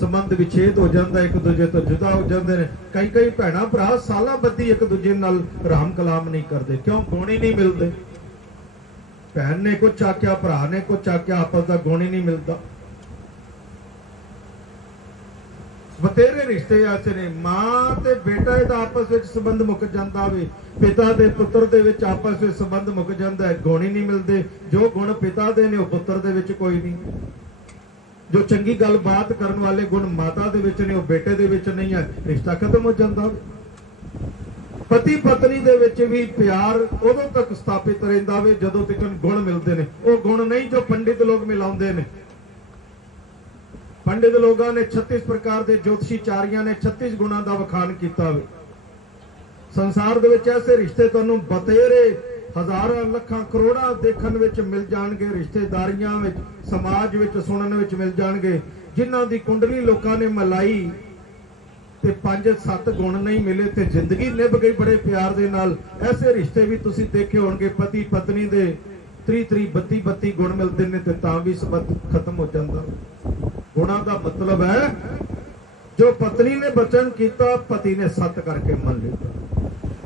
संबंध विछेद हो जाता, एक दूजे तो जुदा हो जाते हैं। कई भैणां भरा सालां बद्धी एक दूजे नाल राम कलाम नहीं करते, क्यों? गुण ही नहीं मिलते। भैन ने कुछ आख्या, भरा ने कुछ आख्या, आपस का गुण ही नहीं मिलता। बतेरे रिश्ते ऐसे ने, मां ते बेटा दा आपस में संबंध मुक जाता वे, पिता दे पुत्र दे विच आपस में संबंध मुक जाता है, गुण ही नहीं मिलते। जो गुण पिता दे ने वो पुत्र दे विच कोई नहीं, जो चंगी गल बात करने वाले गुण माता दे विच ने वो बेटे दे विच नहीं है, रिश्ता खत्म हो जाता। पति पत्नी दे विच भी प्यार उदों तक स्थापित रहिंदा वे जदों तक गुण मिलते हैं। वो गुण नहीं जो पंडित लोग मिलाउंदे ने। पंडित लोगों ने 36 प्रकार के ज्योतिषीचारियां ने 36 गुणों का वखान किया। संसार दे विच ऐसे रिश्ते तुहानूं बतेरे हज़ारां लखां करोड़ां देखण विच मिल जाणगे, रिश्तेदारियां विच समाज विच सुणन विच मिल जाणगे, जिन्हां दी कुंडली लोकां ने मलाई ते 5-7 गुण नहीं मिले ते जिंदगी निभ गई बड़े प्यार दे नाल। ऐसे रिश्ते भी तुसीं देखे होणगे, पति पत्नी दे 30-32 गुण मिलते हैं तो तां भी सबंध खत्म हो जाता। गुणों का मतलब है जो पत्नी ने वचन किया पति ने सत करके मन लिया,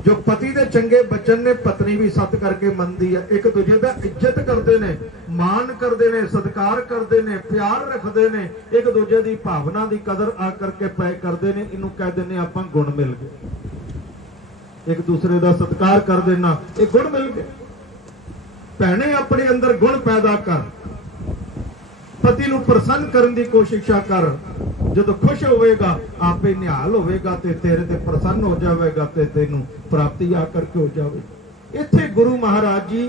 जो पति दे चंगे वचन ने पत्नी भी सत करके मनती है। एक दूजे का इज्जत करते हैं, मान करते हैं, सत्कार करते हैं, प्यार रखते हैं, एक दूजे की भावना की कदर आ करके पै करते हैं। इनू कह देने आप गुण मिल गए, एक दूसरे का सत्कार कर देना एक गुण मिल गए। भैणे अपने अंदर गुण पैदा कर, पति नूं प्रसन्न करने की कोशिश कर। जब खुश होवेगा आपे निहाल होवेगा ते तेरे ते प्रसन्न हो जाएगा ते तेनू प्राप्ति आकर के हो जाएगी। इत्थे गुरु महाराज जी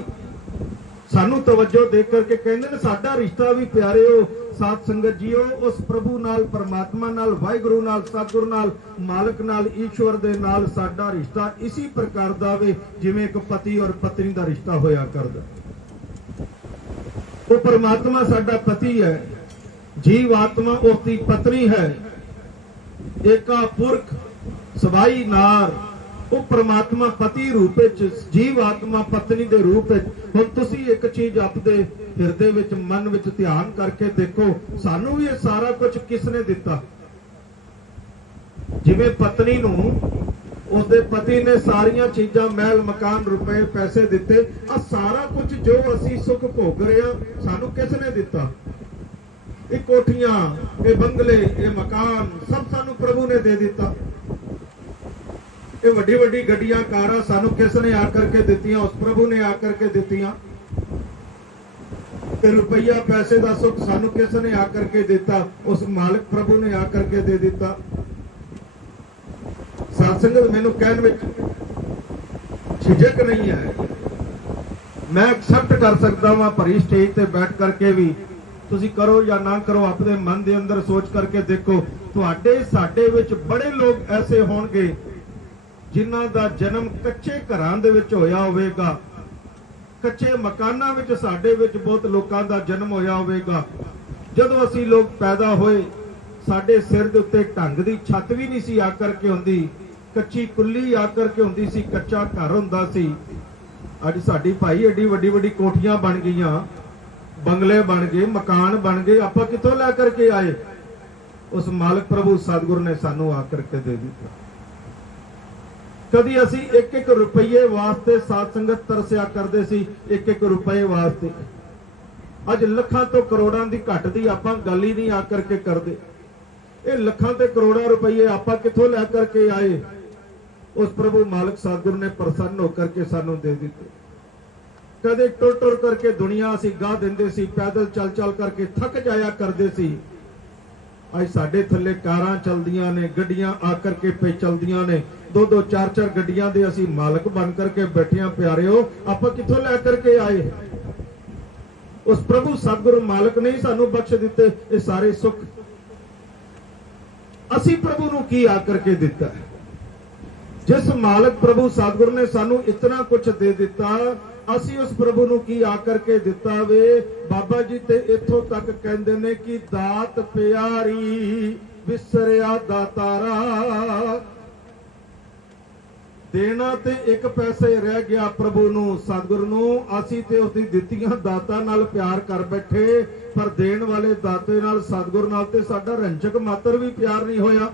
सानू तवज्जो दे करके कहंदे ने साडा रिश्ता भी प्यारे हो साध संगत जीओ उस प्रभु नाल, परमात्मा नाल, वाहिगुरु नाल, सतगुरु नाल, मालक नाल, ईश्वर दे नाल साडा रिश्ता इसी प्रकार दा वे जिवें एक पति और पत्नी दा रिश्ता होया करदा। वो परमात्मा साडा पति है, जीव आत्मा उसकी पत्नी है, एका पुरख सवाई नार। वो परमात्मा पति रूप जीव आत्मा पत्नी के रूप। हुण तुसीं एक चीज अपने हिरदे विच मन विच ध्यान करके देखो, सानू भी ये सारा कुछ किसने दिता? जिवें पत्नी नूं उसके पति ने सारिया चीज़ां महल मकान रुपए पैसे दिते, आ सारा कुछ जो असी सुख भोग रहे हैं सानू किसने दिता? ये कोठियां, ये बंगले, ये मकान सब सानू प्रभु ने दे दिता। ये वड्डी वड्डी गड्डियां कारां सानू किसने आकर के दित्तियां? उस प्रभु ने आकर के दित्तियां। रुपया पैसे का सुख सानू किसने आकर के दिता? उस मालिक प्रभु ने आकर के दे दिता। सत्संगत मैनू कहने में झिझक नहीं है, मैं एक्सेप्ट कर सकता वहां भरी स्टेज पे बैठ करके भी। तुसी करो या ना करो, अपने मन के अंदर सोच करके देखो। तुहाडे साडे विच बड़े लोग ऐसे होणगे जिन्हां दा जन्म कच्चे घरां दे विच होया होवेगा, कच्चे मकानां विच साडे विच बहुत लोकां दा जन्म होया होवेगा। जदों असीं लोग पैदा होए साडे सिर दे उत्ते ढंग दी छत भी नहीं सी आकर के हुंदी, कच्ची कुल्ली आकर के हुंदी सी, कच्चा घर हुंदा सी। अज साडी भाई एडी वड्डी वड्डी कोठियां बन गईयां, बंगले बन गए, मकान बन गए। आपां कित्थों लै करके आए? उस मालिक प्रभु सतगुरु ने सानू आकर के दे दिता। कदी असी एक एक रुपये वास्ते साध संगत तरसिया करते सी, एक एक रुपये वास्ते। अज लखां तो करोड़ां दी घट दी आपां गल ही नहीं आकर के करते। ये लखां ते करोड़ां रुपये आपां कित्थों लै करके आए? उस प्रभु मालिक सतगुरु ने प्रसन्न होकर के सानू दे दिते। कदे टुर टुर करके दुनिया असी गाह दिंदे सी, पैदल चल चल करके थक जाया करते सी। अज साडे थल्ले कारां चलदियां ने, गड्डियां आकर के पे चलदियां ने, 2-2 4-4 गड्डियां दे असी मालक बन करके बैठिया। प्यारे हो आपां कित्थों लै करके आए? उस प्रभु सतगुरु मालक ने ही सानू बख्श दिते ये सारे सुख। असी प्रभु नूं की आकर के दिता? जिस मालक प्रभु सतगुरु ने सानू इतना कुछ दे दिता, असी उस प्रभु नूं की आकर के दिता वे? बाबा जी ते इथों तक कहंदे ने कि दात प्यारी विसरिया दातारा। देना ते एक पैसे रह गया प्रभु नूं सतगुरु नूं। असी ते उसदी दित्तियां दातां नाल प्यार कर बैठे, पर देण वाले दाते नाल सतगुरु नाल ते साडा रंजक मात्र भी प्यार नहीं होया।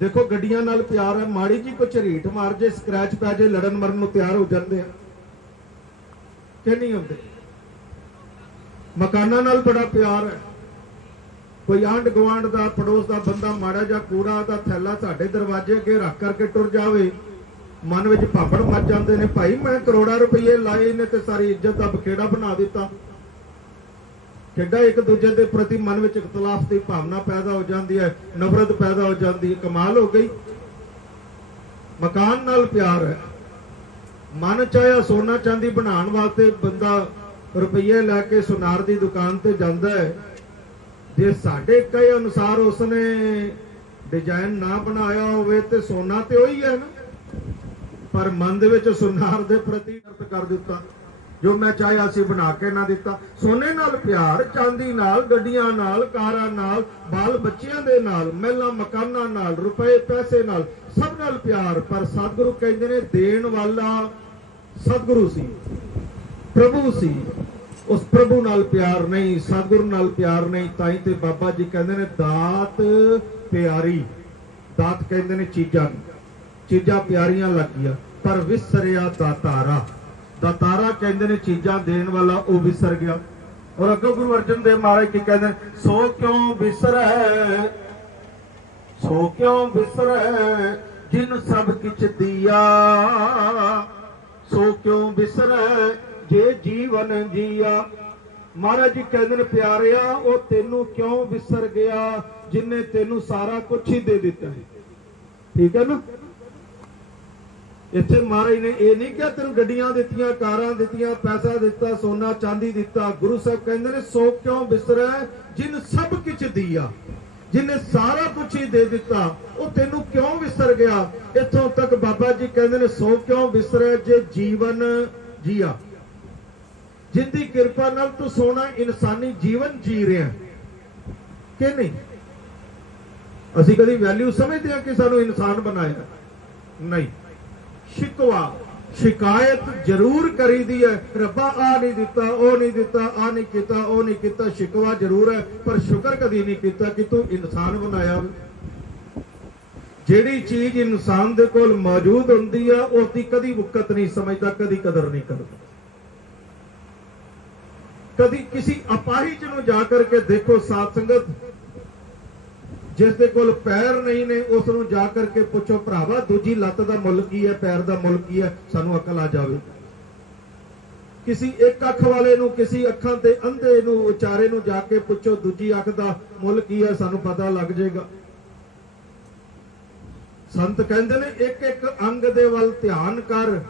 देखो गड्डियां नाल प्यार है, माड़ी जी कुछ रीठ मार जे, स्क्रैच पै जे, लड़न मरन नूं तैयार हो जाते हैं कि नहीं होंदे? मकानां नाल बड़ा प्यार है। कोई आंढ गुआंढ दा पड़ोस दा बंदा माड़ा जा कूड़ा दा थैला साडे दरवाजे अगे रख करके टुर जावे, मन विच भापड़ मच जाते हैं, भाई मैं करोड़ा रुपये लाए ने ते सारी इज्जत दा बखेड़ा बना दिता। किड्डा एक दूजे के प्रति मन में इख्तलाफ की भावना पैदा हो जाती है, नफरत पैदा हो जाती है। कमाल हो गई। मकान नाल प्यार है, मन चाहे सोना चांदी बनाने वास्ते बंदा रुपये लैके सुनार की दुकान ते जांदा है, जे साडे कहे अनुसार उसने डिजाइन ना बनाया होवे ते सोना ते वही है ना, पर मन दे विच सुनार दे प्रति अर्थ कर दिता, जो मैं चाहे असी बना के ना दिता। सोने नाल प्यार, चांदी नाल, गड्डियां नाल, कारां नाल, बाल बच्चियां दे नाल, महलां मकानां नाल, रुपए पैसे नाल, सब नाल प्यार। पर सतगुरु कहंदे ने देण वाला सतगुरु सी, प्रभु सी, उस प्रभु नाल प्यार नहीं, सतगुरु नाल प्यार नहीं। ताई ते बाबा जी कहंदे ने दात प्यारी, दात कहंदे ने चीजां, चीजां प्यारियां लगियां, पर विसरिया दातारा। दातारा कहंदे ने चीजां देण वाला वो विसर गया। और अगो गुरु अर्जन देव महाराज की कहंदे ने सो क्यों विसरै, सो क्यों विसरै जिन सब किछ दिया, सो क्यों विसरै जे जीवन जिया। महाराज जी कहते हैं प्यारिया वो तेनू क्यों विसर गया जिन्हें तेनू सारा कुछ ही दे दिता है। ठीक है ना, इत्थे महाराज ने यह नहीं कहा तेन गड्डियां दित्तियां, कारां दित्तियां, पैसा दिता, सोना चांदी दिता। गुरु साहब कहते हैं सो क्यों विसरै जिन सब कुछ दिया, जिन्हें सारा कुछ ही दे दिता वो तेनू क्यों विसर गया। इत्थों तक बाबा जी कहते हैं सो क्यों विसरै जे जीवन जिया, जिंदी कृपा नाल तू सोना इंसानी जीवन जी रहा कि नहीं। असी कभी वैल्यू समझते हैं कि सानू इंसान बनाया नहीं। शिकवा शिकायत जरूर करी दी है, रब्बा आ नहीं दिता, ओ नहीं दिता, आ नहीं किता, ओ नहीं किता। शिकवा जरूर है पर शुक्र कभी नहीं किता कि तू इंसान बनाया। जेड़ी चीज इंसान दे कोल मौजूद होंदी है उसकी कदी वकत नहीं समझता, कदी कदर नहीं करता। कभी किसी अपाहिज नूं जा करके देखो साध संगत, जिस दे कोल पैर नहीं ने उस नूं जा करके पुछो भरावा दूजी लत्त दा मुल की है, पैर दा मुल की है, सानू अकल आ जावे। किसी एक अख वाले नूं, किसी अखां ते अंधे नूं, विचारे नूं जाके पुछो दूजी अख दा मुल की है, सानू पता लग जाएगा। संत कहंदे ने एक एक अंग दे वल ध्यान कर,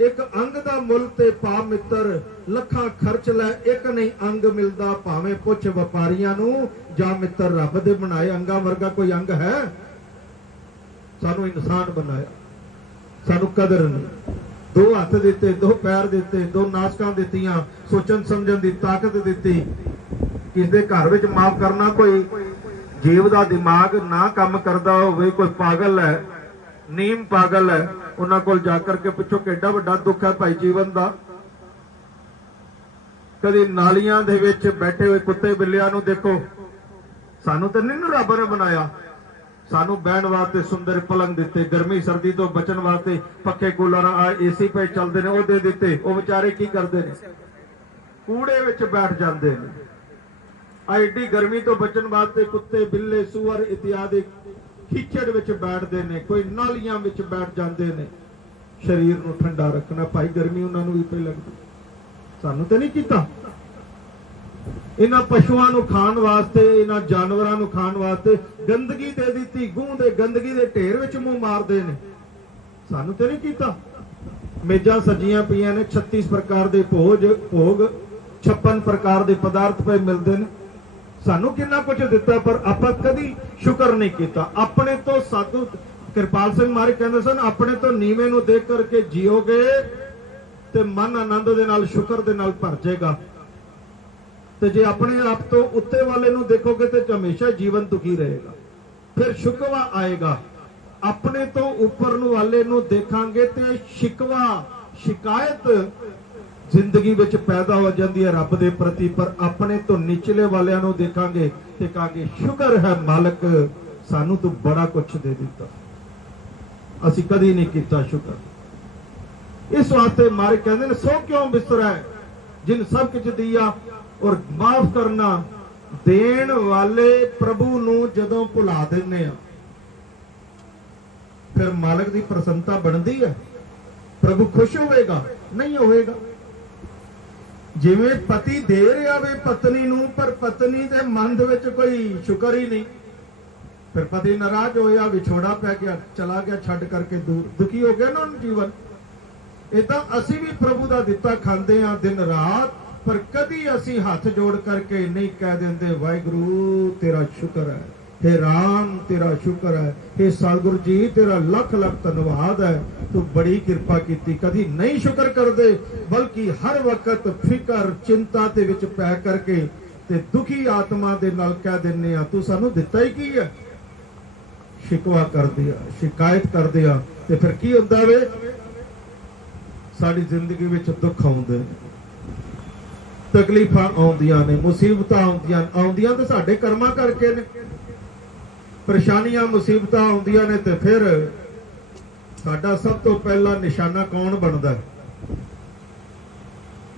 एक अंग दा मुल ते पा मित्र, लखां खर्च लै एक नहीं अंग मिलदा, भावें पुछ व्यापारियां नूं जा मित्र रब दे बनाए अंगा वर्गा कोई अंग है। सानू इंसान बनाया, सानू कदर नहीं। दो हथ दिते, दो पैर दिते, दो नासकां दित्तियां, सोचन समझन दी ताकत दित्ती। किस दे घर विच माफ करना कोई जीव दा दिमाग ना काम करदा होवे, कोई पागल है, नीम पागल है, उन्हां कोल जाकर के पुछो किड्डा वड्डा दुख है भाई जीवन दा। कदी नालियां दे विच बैठे हुए कुत्ते बिल्लियां नूं देखो, सानू तो नहीं ना रब ने बनाया। सानू बहन वास्ते सुंदर पलंग दिते, गर्मी सर्दी तो बचन वास्ते पक्के कूलर एसी पे चलते ने वो दे दिते। वो बेचारे की करते हैं, कूड़े विच बैठ जाते हैं। एडी गर्मी तो बचन वास्ते कुत्ते बिल्ले सूअर इत्यादि खिचड़ विच बैठते हैं, कोई नालियां विच बैठ जाते हैं। शरीर नूं ठंडा रखना भाई, गर्मी उन्हां नूं भी पे लगदी, सानू तो नहीं कीता। इन्हां पशुआं नूं खाण वास्ते, इन्हां जानवरां नूं खाण वास्ते गंदगी दे दित्ती, गूं दे गंदगी दे ढेर विच मूंह मारदे ने, सानू तो नहीं कीता। मेजां सजियां पईयां ने, 36 प्रकार दे भोग 56 प्रकार दे पदार्थ पे मिलदे ने, सानू कितना कुछ दिता पर आपां कदी शुक्र नहीं किया। अपने तो साधु कृपाल सिंह महाराज कहते सन, अपने तो नीवे नूं देख करके जियोगे ते मन आनंद दे नाल शुक्र दे नाल भर जाएगा, ते जे अपने आप तो उत्ते वाले नूं देखोगे तो हमेशा जीवन दुखी रहेगा। फिर शुकवा आएगा। अपने तो ऊपर नूं वाले नूं देखांगे ते शिकवा शिकायत जिंदगी विच पैदा हो जाती है रब दे प्रति, पर अपने तो निचले वालियां नूं देखांगे ते कहांगे शुक्र है मालक, सानू तो बड़ा कुछ दे दिता, असी कदी नहीं किया शुक्र। इस वास्ते मारे कहते हैं सो क्यों बिसरै जिन सब कुछ दिया। और माफ करना देण वाले प्रभु नूं जदों भुला दिंदे आ, फिर मालक दी प्रसन्नता बनदी है, प्रभु खुश होवेगा नहीं होवेगा। जिवें पति दे रहा वे पत्नी नूं, पर पत्नी दे मन दे विच कोई शुक्र ही नहीं, फिर पति नाराज होया, विछोड़ा पै गया, चला गया छड्ड करके दूर, दुखी हो गया ना जीवन। इदां असीं भी प्रभु दा दिता खांदे आ दिन रात, पर कदी असी हाथ जोड़ करके नहीं कह देंगे वाहिगुरु तेरा शुक्र है, हे राम तेरा शुक्र है, हे सतगुरु जी तेरा लख लख धन्यवाद है, तू बड़ी कृपा की। कदी नहीं शुक्र करते, बल्कि हर वक्त फिकर चिंता दे विच पै करके ते दुखी आत्मा दे नाल कह दिंने आ तू सानू दिता ही की है। शिकवा कर दिया, शिकायत कर दिया, ते फिर की हुंदा वे, साडी जिंदगी विच दुख आउंदे, तकलीफां आउंदियां ने, मुसीबतां आउंदियां ते साडे कर्मां करके ने। परेशानियां मुसीबतां आउंदियां ने ते फिर साडा सब तो पहला निशाना कौन बनदा?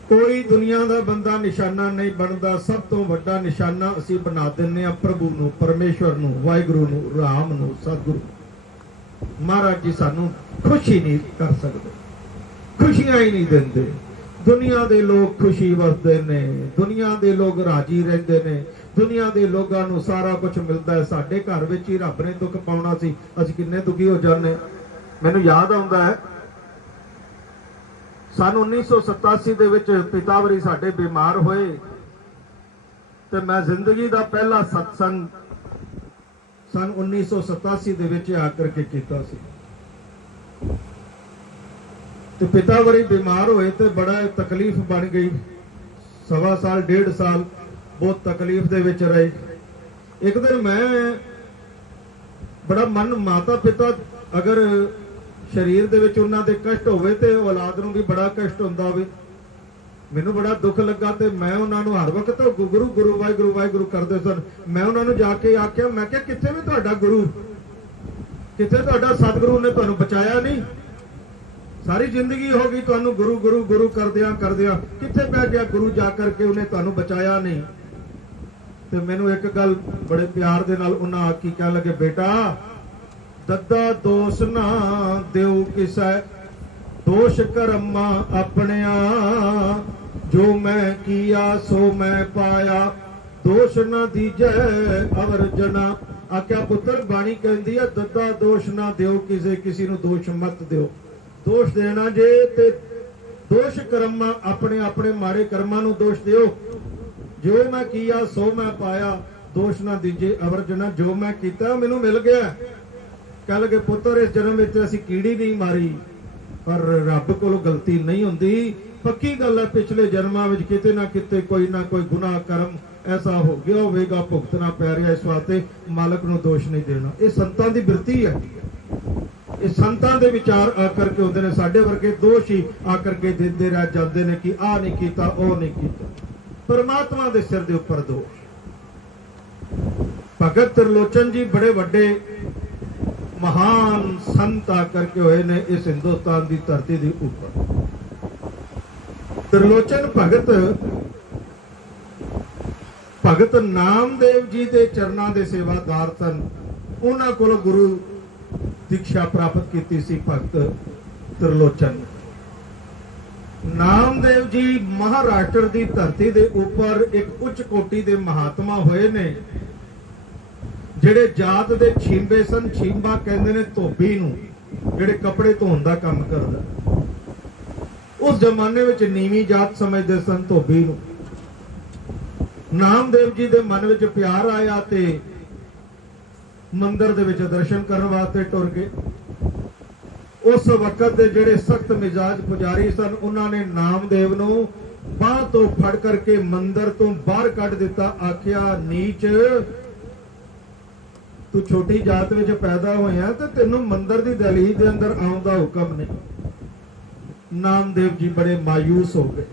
कोई दुनिया का बंदा निशाना नहीं बनता। सब तो वड्डा निशाना असी बना दिंने प्रभु नूं, परमेश्वर नूं, वाहिगुरु नूं, राम नूं, सतगुरु महाराज जी सानू खुशी नहीं कर सकते, खुशियां ही नहीं देंदे। दुनिया दे लोग खुशी वरतदे ने, दुनिया दे लोग राजी रहंदे ने, दुनिया दे लोगां नूं सारा कुछ मिलता है। साडे घर विच ही रब ने दुख पाउणा सी, असीं किन्ने दुखी हो जाने। मैनूं याद आउंदा है सन 1987 दे विच पितावरी साडे बीमार होए ते मैं जिंदगी दा पहला सत्संग सन 1987 दे विच आकर के कीता सी। ते पितावरी बीमार होए ते बड़ा तकलीफ बन गई। 1.25 साल 1.5 साल बहुत तकलीफ दे विच रहे। एक दिन मैं बड़ा मन, माता पिता अगर शरीर दे विच उन्हां दे कष्ट होवे ते औलाद नूं भी बड़ा कष्ट हुंदा होवे। मैनूं बड़ा दुख लगा ते मैं उन्हां नूं हर वक्त गुरु गुरु वाहिगुरु वाहिगुरु करदे सन। मैं उन्हां नूं जाके आख्या, मैं क्या कित्थे वी तुहाडा गुरु, कित्थे तुहाडा सतगुरु ने तुहानूं बचाया नहीं? सारी जिंदगी हो गई तुहानूं गुरु गुरु गुरु करदियां करदियां, कित्थे पै गया गुरु जाकर के उन्हें तुहानूं बचाया नहीं? ते मैनूं एक गल बड़े प्यार दे नाल उन्हां आखी, कहण लगे बेटा दद्दा दोष ना देव किसै, दोष करमा अपनिया, जो मैं किया सो मैं पाया, दोष ना दीजै अवर जना। आख्या पुत्र बाणी कहंदी है दद्दा दोष ना देव किसे, किसी नूं दोष मत दिओ। दोष देना जे ते दोष करमा अपने अपने माड़े कर्मां नूं दोष दिओ। जो मैं किया सो मैं पाया, दोष ना दीजे अवर जना। जो मैं कीता मैनूं मिल गया। कह लगे पुत्र इस जन्म में असीं कीड़ी नहीं मारी, पर रब कोलों गलती नहीं हुंदी। पक्की गल है पिछले जन्मां विच किते ना किते कोई ना कोई गुनाह कर्म ऐसा हो गया होवेगा, भुगतना पै रिहा। इस वास्ते मालक नूं दोष नहीं देना। ये संतां दी बिरती है, ये संतां दे विचार आकर के हुंदे ने। साडे वर्गे दोष ही आकर के दिंदे रह जांदे ने कि आ नहीं कीता, ओ नहीं कीता। परमात्मा दे सिर दे उपर दोष। भगत त्रिलोचन जी बड़े वड्डे महान संत आकर के होए ने इस हिंदुस्तान की धरती के ऊपर। त्रिलोचन भगत नामदेव जी के चरणों के सेवादार सन। उन्हां कोलों गुरु दीक्षा प्राप्त की सी भगत त्रिलोचन। नामदेव जी महाराष्ट्र की धरती के ऊपर एक उच्च कोटि के महात्मा होए ने, ਜਿਹੜੇ ਜਾਤ ਦੇ ਛੀਂਬੇ ਸਨ। ਛੀਂਬਾ ਕਹਿੰਦੇ ਨੇ ਧੋਬੀ ਨੂੰ, ਜਿਹੜੇ ਕੱਪੜੇ ਧੋਣ ਦਾ ਕੰਮ ਕਰਦਾ। ਉਸ ਜ਼ਮਾਨੇ ਵਿੱਚ ਨੀਵੀਂ ਜਾਤ ਸਮਝਦੇ ਸਨ ਧੋਬੀ ਨੂੰ। ਨਾਮਦੇਵ ਜੀ ਦੇ ਮਨ ਵਿੱਚ ਪਿਆਰ ਆਇਆ ਤੇ ਮੰਦਿਰ ਦੇ ਵਿੱਚ ਦਰਸ਼ਨ ਕਰਨ ਵਾਸਤੇ ਟੁਰ ਗਏ। ਉਸ ਵਕਤ ਦੇ ਜਿਹੜੇ ਸਖਤ ਮਿਜਾਜ ਪੁਜਾਰੀ ਸਨ, ਉਹਨਾਂ ਨੇ ਨਾਮਦੇਵ ਨੂੰ ਬਾਹ ਤੋਂ ਫੜ ਕਰਕੇ ਮੰਦਿਰ ਤੋਂ ਬਾਹਰ ਕੱਢ ਦਿੱਤਾ। ਆਖਿਆ ਨੀਚ, तू छोटी जात विच पैदा होया ते तेनों मंदिर दी दहलीज दे अंदर आउण दा हुक्म नहीं। नामदेव जी बड़े मायूस हो गए।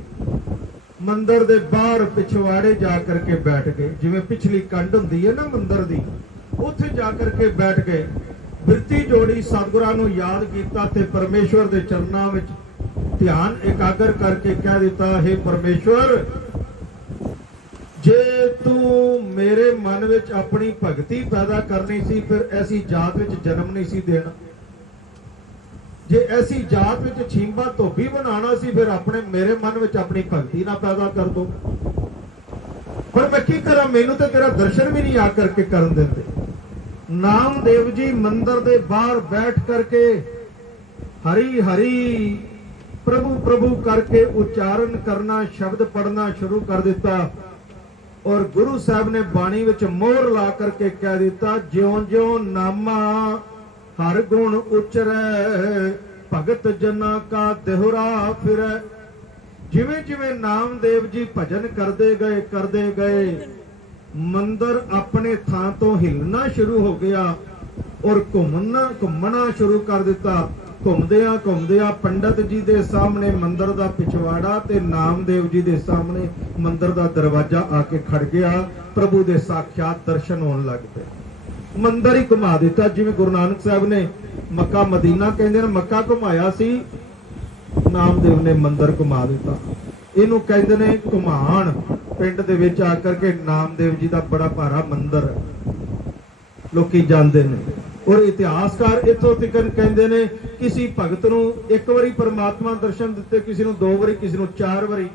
मंदिर दे बाहर पिछवाड़े जा करके बैठ गए, जिवें पिछली कंड हुंदी है ना मंदिर दी, उत्थे जा करके बैठ गए। बिरती जोड़ी सतगुरां नूं याद कीता ते परमेश्वर दे चरनां विच ध्यान एकाग्र करके कह दिता, हे परमेश्वर, जे तू मेरे मन विच अपनी भगती पैदा करनी सी, फिर ऐसी जात विच जन्म नहीं सी देना। जे ऐसी जात विच छींबा धोबी बनाना सी, फिर अपने मेरे मन विच अपनी भगती ना पैदा कर दो। पर मैं की करा, मैनू तो तेरा दर्शन भी नहीं आकर के करन देंदे। नामदेव जी मंदिर दे बाहर बैठ करके हरी हरी प्रभु प्रभु करके उच्चारण करना, शब्द पढ़ना शुरू कर दिता और गुरु साहब ने बाणी विच मोहर ला करके कह दिता, ज्यों ज्यों नामा हर गुण उचरै भगत जना का देहुरा फिरै। जिवें जिवें नामदेव जी भजन करते गए मंदिर अपने थां तो हिलना शुरू हो गया और घूमना शुरू कर दिता। घूमदिया पंडित जी दे सामने मंदिर दा पिछवाड़ा ते नामदेव जी दे सामने मंदिर दा दरवाजा आके खड़ गया। प्रभु दे साक्षात दर्शन होने लग पे। मंदिर ही घुमा दिता, जिवें गुरु नानक साहब ने मक्का मदीना कहंदे ने मक्का घुमाया सी, नामदेव ने मंदिर घुमा दिता। इनू कहंदे ने घुमान। पिंड दे विच आकर के नामदेव जी दा बड़ा भारा मंदिर लोकी जांदे ने और इतिहासकार इथों तिकन कहंदे ने किसी भगत नूं एक वारी परमात्मा दर्शन दिते, किसी नूं 2 वारी, किसी नूं 4 वारी।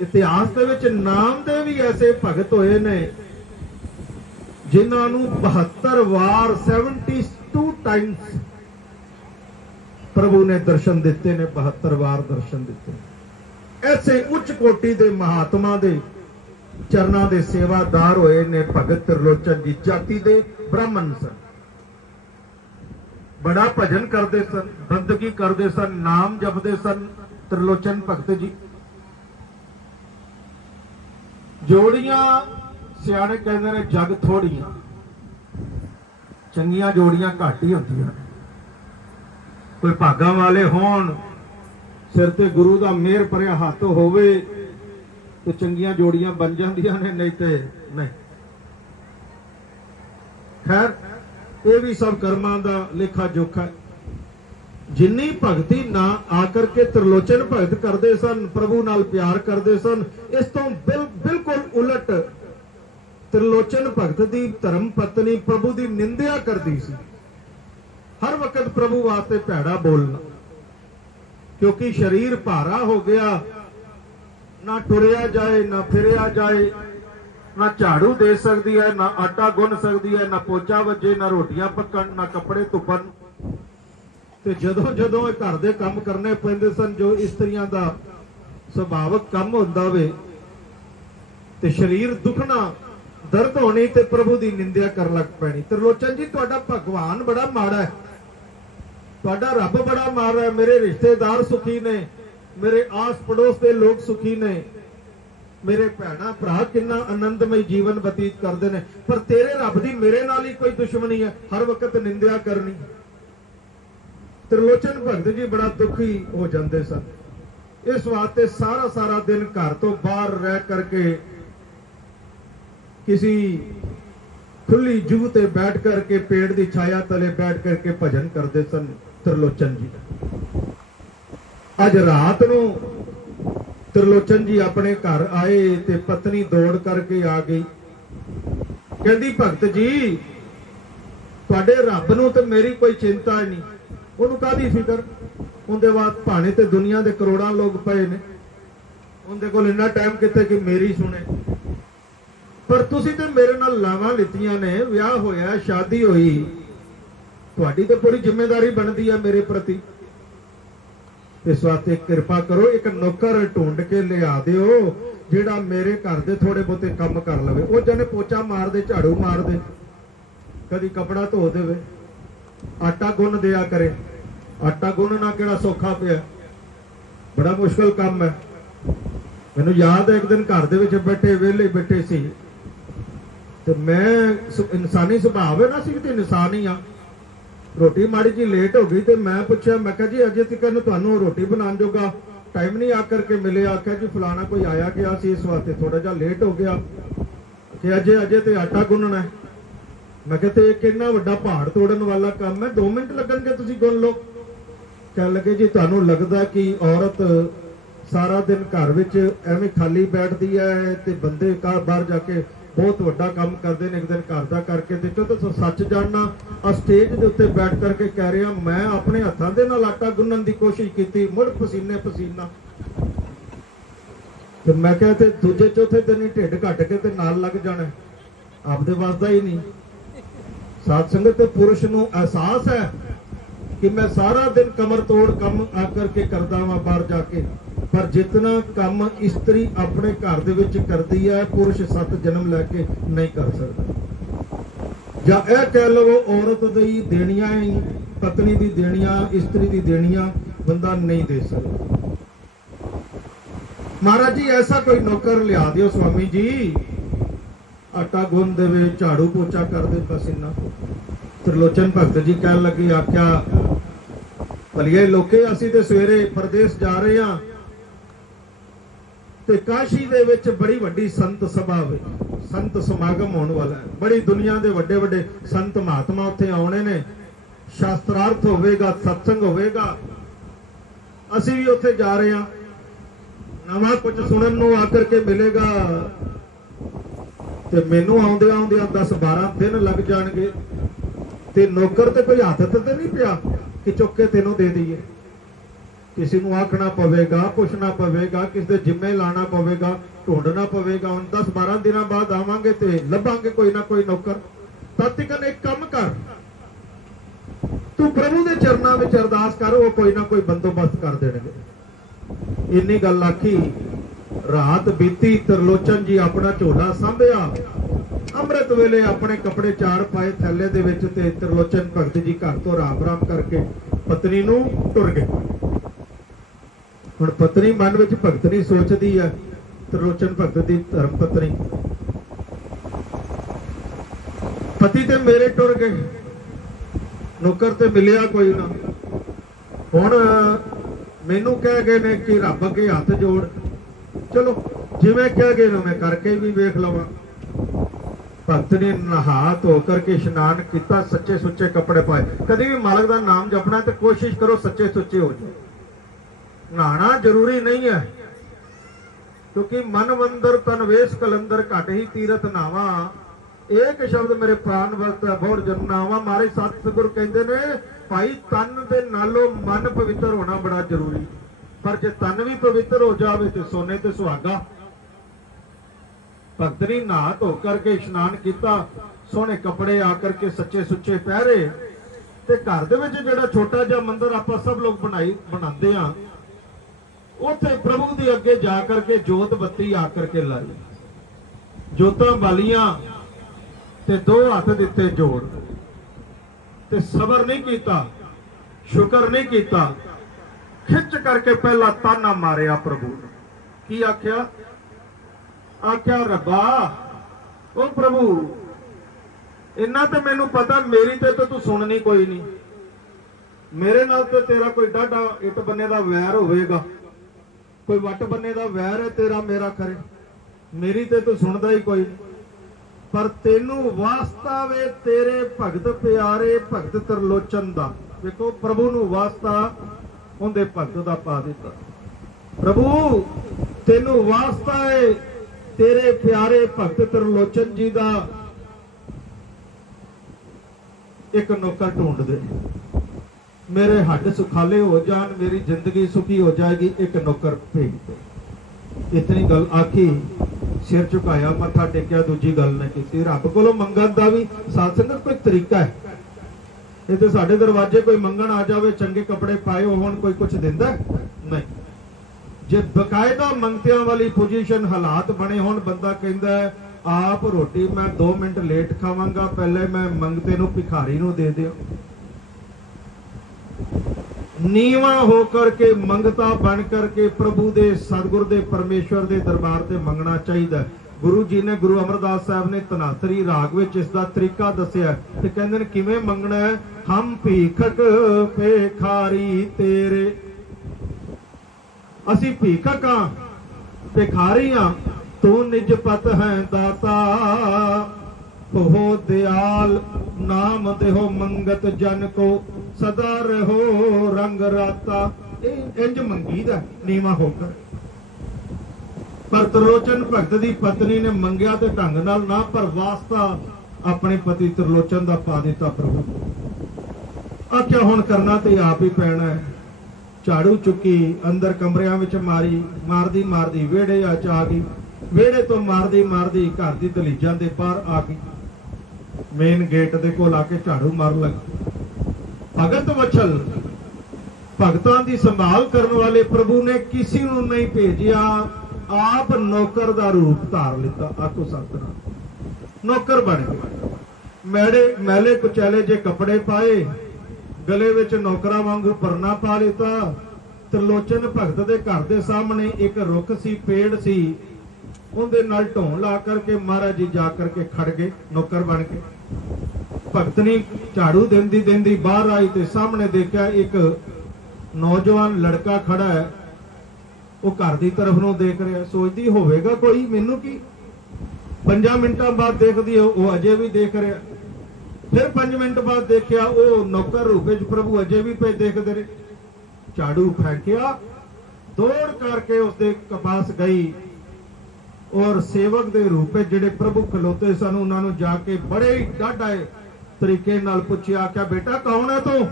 इतिहास दे विच नामदेव ही ऐसे भगत होए ने जिन्हां नूं 72 वार 72 टाइम्स प्रभु ने दर्शन दिते ने, 72 वार दर्शन दिते। ऐसे उच्च कोटि दे महात्मा दे चरना दे सेवादार होए ने भगत त्रिलोचन जी। जाति दे ब्राह्मण सन, बड़ा भजन करते सन, बंदगी करते सन, नाम जपते सन त्रिलोचन भगत जी। जोड़ियां सियाणे कहते ने जग थोड़ियां, चंगियां जोड़ियां घट ही होंदियां। कोई भागा वाले होण, सिर ते गुरु दा मेहर भरिया हत्थ होवे तो चंगियां जोड़ियां बन जांदियां ने, नहीं ते नहीं। खैर ये भी सब कर्मां दा लेखा जोखा है। जिन्नी भगती ना आकर के त्रिलोचन भगत करते सन, प्रभु नाल प्यार करते सन, इस तो बिल्कुल उलट त्रिलोचन भगत दी धर्म पत्नी प्रभु दी निंदिया करती सी। हर वक्त प्रभु वास्ते भैड़ा बोलना, क्योंकि शरीर भारा हो गया, ना टुरिया जाए, ना फिरिया जाए, ना झाड़ू दे सकती है, ना आटा गुन सकती है, ना पोचा वजे, ना रोटियां पकन, ना कपड़े धुपन। ते जदों जदों घर दे काम करने पैंदे सन, जो इस्त्रियां दा सुभाविक काम हुंदा वे, ते शरीर दुखना, दर्द होनी, ते प्रभु दी निंदिया कर लग पैनी। त्रिलोचन जी तुहाडा भगवान बड़ा माड़ा है, तुहाडा रब बड़ा माड़ा है। मेरे रिश्तेदार सुखी ने, मेरे आस पड़ोस के लोग सुखी ने, मेरे भैणा भरा किन्ना आनंदमय जीवन बतीत करते हैं, पर तेरे रब दी मेरे नाल ही कोई दुश्मनी है, हर वक्त निंदिया करनी। त्रिलोचन भगत जी बड़ा दुखी हो जाते सन। इस वास्ते सारा सारा दिन घर तो बाहर रह करके किसी खुली जूह ते बैठ करके पेड़ की छाया तले बैठ करके भजन करते सन त्रिलोचन जी। अज रात नूं त्रिलोचन जी अपने घर आए ते पत्नी दौड़ करके आ गई, कहती भगत जी तुहाडे रब नूं ते मेरी कोई चिंता ही नहीं, उहनूं काहदी फिकर, उहदे बाद भाणे ते दुनिया दे करोड़ां लोग पए ने, उहदे कोल इन्ना टाइम कित्थे कि मेरी सुने। पर तुसीं ते मेरे नाल लावां लित्तियां ने, विआह होया, शादी होई, तुहाडी ते पूरी जिम्मेदारी बनदी है मेरे प्रति। इस वास्ते कृपा करो, एक नौकर ढूंढ के लिया दिओ जिहड़ा मेरे घर दे थोड़े बहुते काम कर लवे। वो जने पोचा मार दे, झाड़ू मार दे, कदी कपड़ा धो देवे, आटा गुन दिया करे। आटा गुनना किहड़ा सौखा पिया, बड़ा मुश्किल काम है। मैनूं याद है एक दिन घर दे विच बैठे वेले बैठे सी, ते मैं इंसानी सुभाव है ना, सी ते इंसान ही आ। रोटी माड़ी जी लेट हो गई, तो मैं पूछा, मैं कहा जी अजे तक तुहानूं रोटी बनाने जोगा टाइम नहीं आकर के मिले। आख्या जी फलाना कोई आया गया सी, इस वास्ते थोड़ा जा लेट हो गया कि अजे अजे तो आटा गुनना है। मैं कहते एक इन्ना वड्डा पहाड़ तोड़न वाला काम है, 2 मिनट लगणगे तुसीं गुन लो। कह लगे जी तुहानूं लगदा कि औरत सारा दिन घर विच एवें खाली बैठदी है ते बंदे बाहर जाके बहुत वड्डा काम करते हैं। एक दिन घर का करके देखो तो सच जानना, स्टेज के उत्ते बैठ करके कह रहा, मैं अपने हथों के नाल आटा गुनन की कोशिश की, मुड़ पसीने पसीना। तो मैं क्या दूजे चौथे दिन ही ढिड घट के ते नाल लग जाना, आपदे वसदा ही नहीं। साध संगत पुरुष नूं एहसास है कि मैं सारा दिन कमर तोड़ कम आकर के करदा वां बाहर जाके, पर जितना कम इस्त्री अपने घर दे विच करदी है पुरुष 7 जन्म लैके नहीं कर सकता। ਜਾਂ ਇਹ ਕਹਿ ਲਵੋ औरत दी देनियां ही पत्नी दी देनियां इस्त्री दी देनियां बंदा नहीं दे सकता। महाराज जी ऐसा कोई नौकर लिया दियो स्वामी जी, आटा गुन देवे, झाड़ू पोचा कर दे पसीना। त्रिलोचन भगत जी कह लगे, आख्या भलिए लोके असी ते सवेरे परदेस जा रहे हां ते काशी दे विच बड़ी वड्डी संत सभा वे, संत समागम होने वाला है। बड़ी दुनिया के वड्डे वड्डे संत महात्मा उत्थे आउणे ने, शास्त्रार्थ होवेगा, सत्संग होवेगा, असी भी उत्थे जा रहे हां, नवा कुछ सुनन नूं आकर के मिलेगा ते मैनू आउंदे आउंदे 10-12 दिन लग जाणगे ते नौकर ते कोई हथ ते नहीं पिया कि चुक के तेनों दे दईए। किसी नूं आखना पवेगा, पुछना पवेगा, किसी दे जिम्मे लाना पवेगा, ढूंढना पवेगा। हुण 10-12 दिन बाद आवांगे ते लभांगे कोई ना कोई नौकर। तद तक एक काम कर, तू प्रभु दे चरनां विच अरदास कर, वो कोई ना कोई बंदोबस्त कर देणगे। इन्नी गल आखी, रात बीती, त्रिलोचन जी अपना झोला सांभिया, अमृत वेले अपने कपड़े 4 पाए थैले दे विच ते त्रिलोचन भगत जी घर तो राम राम करके पत्नी नूं टुर गए। हुण पत्नी मन विच भगतनी सोचदी है, त्रिलोचन भगत दी धर्म पत्नी, पति ते मेरे टुर गए, नौकर ते मिलिया कोई ना। हुण मैनू कह गए ने कि रब अगे हथ जोड़, चलो जिवें कह गए मैं करके भी वेख लवां। भगत ने नहा धो करके स्नान किया, सच्चे सुच्चे कपड़े पाए। कभी भी मालक का नाम जपना तो कोशिश करो सच्चे सुच्चे हो जाए। नहाना जरूरी नहीं है, क्योंकि मन वंदर तन वेश कलंदर घट ही तीरथ नावा। एक शब्द मेरे प्राण वस्त है बहुत जन्नावा। मारे सतगुरु कहते ने भाई तन दे नालों मन पवित्र होना बड़ा जरूरी, पर जे तन भी पवित्र हो जाए तो सोने ते सुहागा। भगत ने नहा धो करके स्नान किया, सोहने कपड़े आकर के सच्चे सुच्चे पहरे ते घर दे विच जिहड़ा छोटा जिहा मंदिर आपां सब लोग बनाते हैं, उत्थे प्रभु दे अगे जा करके जोत बत्ती आकर के लाई, जोतां बालियां ते 2 हथ दिते जोड़ ते सबर नहीं किया, शुक्र नहीं किया, खिच करके पहला ताना मारिया प्रभु ने। की आख्या? आख्या रब्बा ओ प्रभु इन्ना तो मैनू पता, मेरी तो तू सुननी कोई नहीं, मेरे नाल तो तेरा कोई डाढा इट बन्ने दा वैर होवेगा, कोई वट बन्ने दा वैर है तेरा मेरा करे, मेरी तो तू सुनदा ही कोई नहीं। पर तेनू वास्ता वे तेरे भगत प्यारे भगत त्रिलोचन दा। देखो प्रभु नू वास्ता उनके भगत दा पा दिता। प्रभु तेनू वास्ता है तेरे प्यारे भगत त्रिलोचन जी दा, एक नौकर ढूंढ दे, मेरे हड्ड सुखाले हो जान, मेरी जिंदगी सुखी हो जाएगी, एक नौकर भेज दे। इतनी गल आखी, सिर झुकाया, मत्था टेकिया, दूजी गल नहीं की। रब कोलों मंगण दा भी साथ संगत कोई तरीका है। ये तो साडे दरवाजे कोई मंगण आ जावे, चंगे कपड़े पाए होण, कोई कुछ दिंदा नहीं। जे बकायदा मंगतियां वाली पोजीशन हालात बने होण, बंदा कहंदा है आप रोटी मैं 2 मिनट लेट खावांगा, पहले मैं मंगते नूं भिखारी नूं दे दिओ। नीवा होकर के मंगता बन करके प्रभु दे सतगुर दे परमेश्वर दे दरबार ते मंगना चाहिए। गुरु जी ने, गुरु अमरदास साहब ने धनातरी राग विच इसका तरीका दसिया ते कहंदे ने किवें मंगना है। हम भीखक भिखारी तेरे, असी भीखक हां भिखारी हां, तू निज पत है दाता, हो दयाल नाम देहो मंगत जन को, सदा रहो रंग राता। इंज मंगीदा नीवा होकर। पर त्रिलोचन भगत दी पत्नी ने मंगिया ते ढंग नाल ना, पर वास्ता अपने पति त्रिलोचन दा पा दिता प्रभु। आख्या हुण करना ते आप ही पैना है। झाड़ू चुकी, अंदर कमरियां विच मारी, मारदी मारदी वेड़े आ गई, वेड़े तो मारदी मारदी घर दी दलीजां दे बाहर आ गई, मेन गेट दे कोल आके झाड़ू मार लगी। ਭਗਤ ਵਛਲ ਭਗਤਾਂ ਦੀ ਸੰਭਾਲ ਕਰਨ ਵਾਲੇ ਪ੍ਰਭੂ ਨੇ ਕਿਸੇ ਨੂੰ ਨਹੀਂ ਭੇਜਿਆ, ਆਪ ਨੌਕਰ ਦਾ ਰੂਪ ਧਾਰ ਲਿੱਤਾ। ਆਖੋ ਸਤਿਨਾਮ। ਨੌਕਰ ਬਣ ਗਏ। ਮੈਲੇ ਕੁਚੈਲੇ ਜੇ ਕੱਪੜੇ ਪਾਏ, ਗਲੇ ਵਿੱਚ ਨੌਕਰਾਂ ਵਾਂਗੂ ਪਰਨਾ ਪਾ ਲਿੱਤਾ। ਤ੍ਰਿਲੋਚਨ ਭਗਤ ਦੇ ਘਰ ਦੇ ਸਾਹਮਣੇ ਇੱਕ ਰੁੱਖ ਸੀ, ਪੇੜ ਸੀ, ਉਹਦੇ ਨਾਲ ਢੋਣ ਲਾ ਕਰਕੇ ਮਹਾਰਾਜ ਜੀ ਜਾ ਕਰਕੇ ਖੜ ਗਏ, ਨੌਕਰ ਬਣ ਕੇ। ਭਗਤਨੀ ਝਾੜੂ ਦਿੰਦੀ ਬਾਹਰ ਆਈ ਤੇ ਸਾਹਮਣੇ ਦੇਖਿਆ ਇੱਕ ਨੌਜਵਾਨ ਲੜਕਾ ਖੜਾ ਹੈ, ਉਹ ਘਰ ਦੀ ਤਰਫ ਨੂੰ ਦੇਖ ਰਿਹਾ। ਸੋਚਦੀ ਹੋਵੇਗਾ ਕੋਈ, ਮੈਨੂੰ ਕੀ। 5 ਮਿੰਟਾਂ ਬਾਅਦ ਦੇਖਦੀ ਉਹ ਅਜੇ ਵੀ ਦੇਖ ਰਿਹਾ। ਫਿਰ 5 ਮਿੰਟ ਬਾਅਦ ਦੇਖਿਆ ਉਹ ਨੌਕਰ ਰੂਪ ਵਿੱਚ ਪ੍ਰਭੂ ਅਜੇ ਵੀ ਪਏ ਦੇਖਦੇ ਰਹੇ। ਝਾੜੂ ਫੈਂਕਿਆ, ਦੌੜ ਕਰਕੇ ਉਸਦੇ ਪਾਸ ਗਈ ਔਰ ਸੇਵਕ ਦੇ ਰੂਪ ਵਿੱਚ ਜਿਹੜੇ ਪ੍ਰਭੂ ਖਲੋਤੇ ਸਨ ਉਹਨਾਂ ਨੂੰ ਜਾ ਕੇ ਬੜੇ ਹੀ ਡਾਢੇ ਤਰੀਕੇ ਨਾਲ ਪੁੱਛਿਆ, ਆਖਿਆ ਬੇਟਾ ਕੌਣ ਹੈ ਤੂੰ?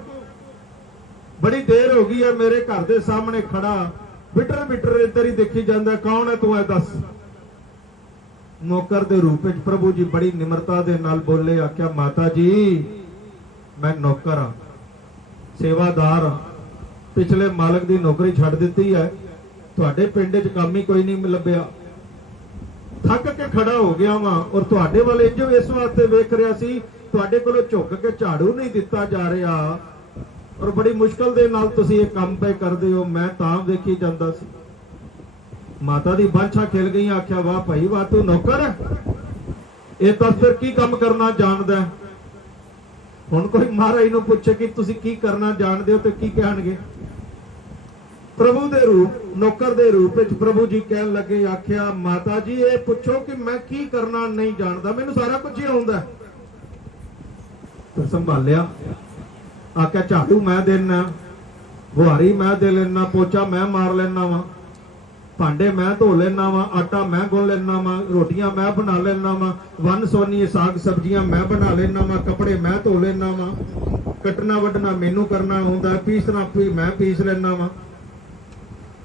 ਬੜੀ ਦੇਰ ਹੋ ਗਈ ਹੈ ਮੇਰੇ ਘਰ ਦੇ ਸਾਹਮਣੇ ਖੜਾ, ਬਿਟਰ ਇੱਧਰ ਹੀ ਦੇਖੀ ਜਾਂਦਾ, ਕੌਣ ਹੈ ਤੂੰ ਇਹ ਦੱਸ। ਨੌਕਰ ਦੇ ਰੂਪ ਵਿੱਚ ਪ੍ਰਭੂ ਜੀ ਬੜੀ ਨਿਮਰਤਾ ਦੇ ਨਾਲ ਬੋਲੇ, ਆਖਿਆ ਮਾਤਾ ਜੀ ਮੈਂ ਨੌਕਰ ਹਾਂ, ਸੇਵਾਦਾਰ ਹਾਂ, ਪਿਛਲੇ ਮਾਲਕ ਦੀ ਨੌਕਰੀ ਛੱਡ ਦਿੱਤੀ ਹੈ, ਤੁਹਾਡੇ ਪਿੰਡ 'ਚ ਕੰਮ ਹੀ ਕੋਈ ਨਹੀਂ ਲੱਭਿਆ, ਥੱਕ ਕੇ ਖੜਾ ਹੋ ਗਿਆ ਵਾਂ ਔਰ ਤੁਹਾਡੇ ਵੱਲ ਇੰਜੋ ਇਸ ਵਾਸਤੇ ਵੇਖ ਰਿਹਾ ਸੀ, ਤੁਹਾਡੇ ਕੋਲੋਂ ਝੁੱਕ ਕੇ ਝਾੜੂ ਨਹੀਂ ਦਿੱਤਾ ਜਾ ਰਿਹਾ ਔਰ ਬੜੀ ਮੁਸ਼ਕਲ ਦੇ ਨਾਲ ਤੁਸੀਂ ਇਹ ਕੰਮ ਪਏ ਕਰਦੇ ਹੋ, ਮੈਂ ਤਾਂ ਵੇਖੀ ਜਾਂਦਾ ਸੀ। ਮਾਤਾ ਦੀ ਬਾਂਛਾ ਖਿਲ ਗਈ, ਆਖਿਆ ਵਾਹ ਭਾਈ ਵਾਹ, ਤੂੰ ਨੌਕਰ ਹੈ, ਇਹ ਤਾਂ ਫਿਰ ਕੀ ਕੰਮ ਕਰਨਾ ਜਾਣਦਾ। ਹੁਣ ਕੋਈ ਮਹਾਰਾਜ ਨੂੰ ਪੁੱਛੇ ਕਿ ਤੁਸੀਂ ਕੀ ਕਰਨਾ ਜਾਣਦੇ ਹੋ ਤੇ ਕੀ ਕਹਿਣਗੇ। ਪ੍ਰਭੂ ਦੇ ਰੂਪ, ਨੌਕਰ ਦੇ ਰੂਪ ਵਿੱਚ ਪ੍ਰਭੂ ਜੀ ਕਹਿਣ ਲੱਗੇ, ਆਖਿਆ ਮਾਤਾ ਜੀ ਇਹ ਪੁੱਛੋ ਕਿ ਮੈਂ ਕੀ ਕਰਨਾ ਨਹੀਂ ਜਾਣਦਾ, ਮੈਨੂੰ ਸਾਰਾ ਕੁਝ ਹੀ ਆਉਂਦਾ। ਸੰਭਾਲਿਆ, ਆਖਿਆ ਝਾੜੂ ਮੈਂ ਦੇਣਾ, ਬੁਹਾਰੀ ਮੈਂ ਦੇ ਲੈਣਾ, ਪੋਚਾ ਮੈਂ ਮਾਰ ਲੈਣਾ ਵਾ, ਭਾਂਡੇ ਮੈਂ ਧੋ ਲੈਣਾ ਵਾ, ਆਟਾ ਮੈਂ ਗੁੰਨ ਲੈਣਾ ਵਾ, ਰੋਟੀਆਂ ਮੈਂ ਬਣਾ ਲੈਣਾ ਵਾ, ਵੰਨ ਸਵੰਨੀ ਸਾਗ ਸਬਜ਼ੀਆਂ ਮੈਂ ਬਣਾ ਲੈਣਾ ਵਾ, ਕੱਪੜੇ ਮੈਂ ਧੋ ਲੈਣਾ ਵਾ, ਕੱਟਣਾ ਵੱਢਣਾ ਮੈਨੂੰ ਕਰਨਾ ਹੁੰਦਾ, ਪੀਸਣਾ ਮੈਂ ਪੀਸ ਲੈਣਾ ਵਾ,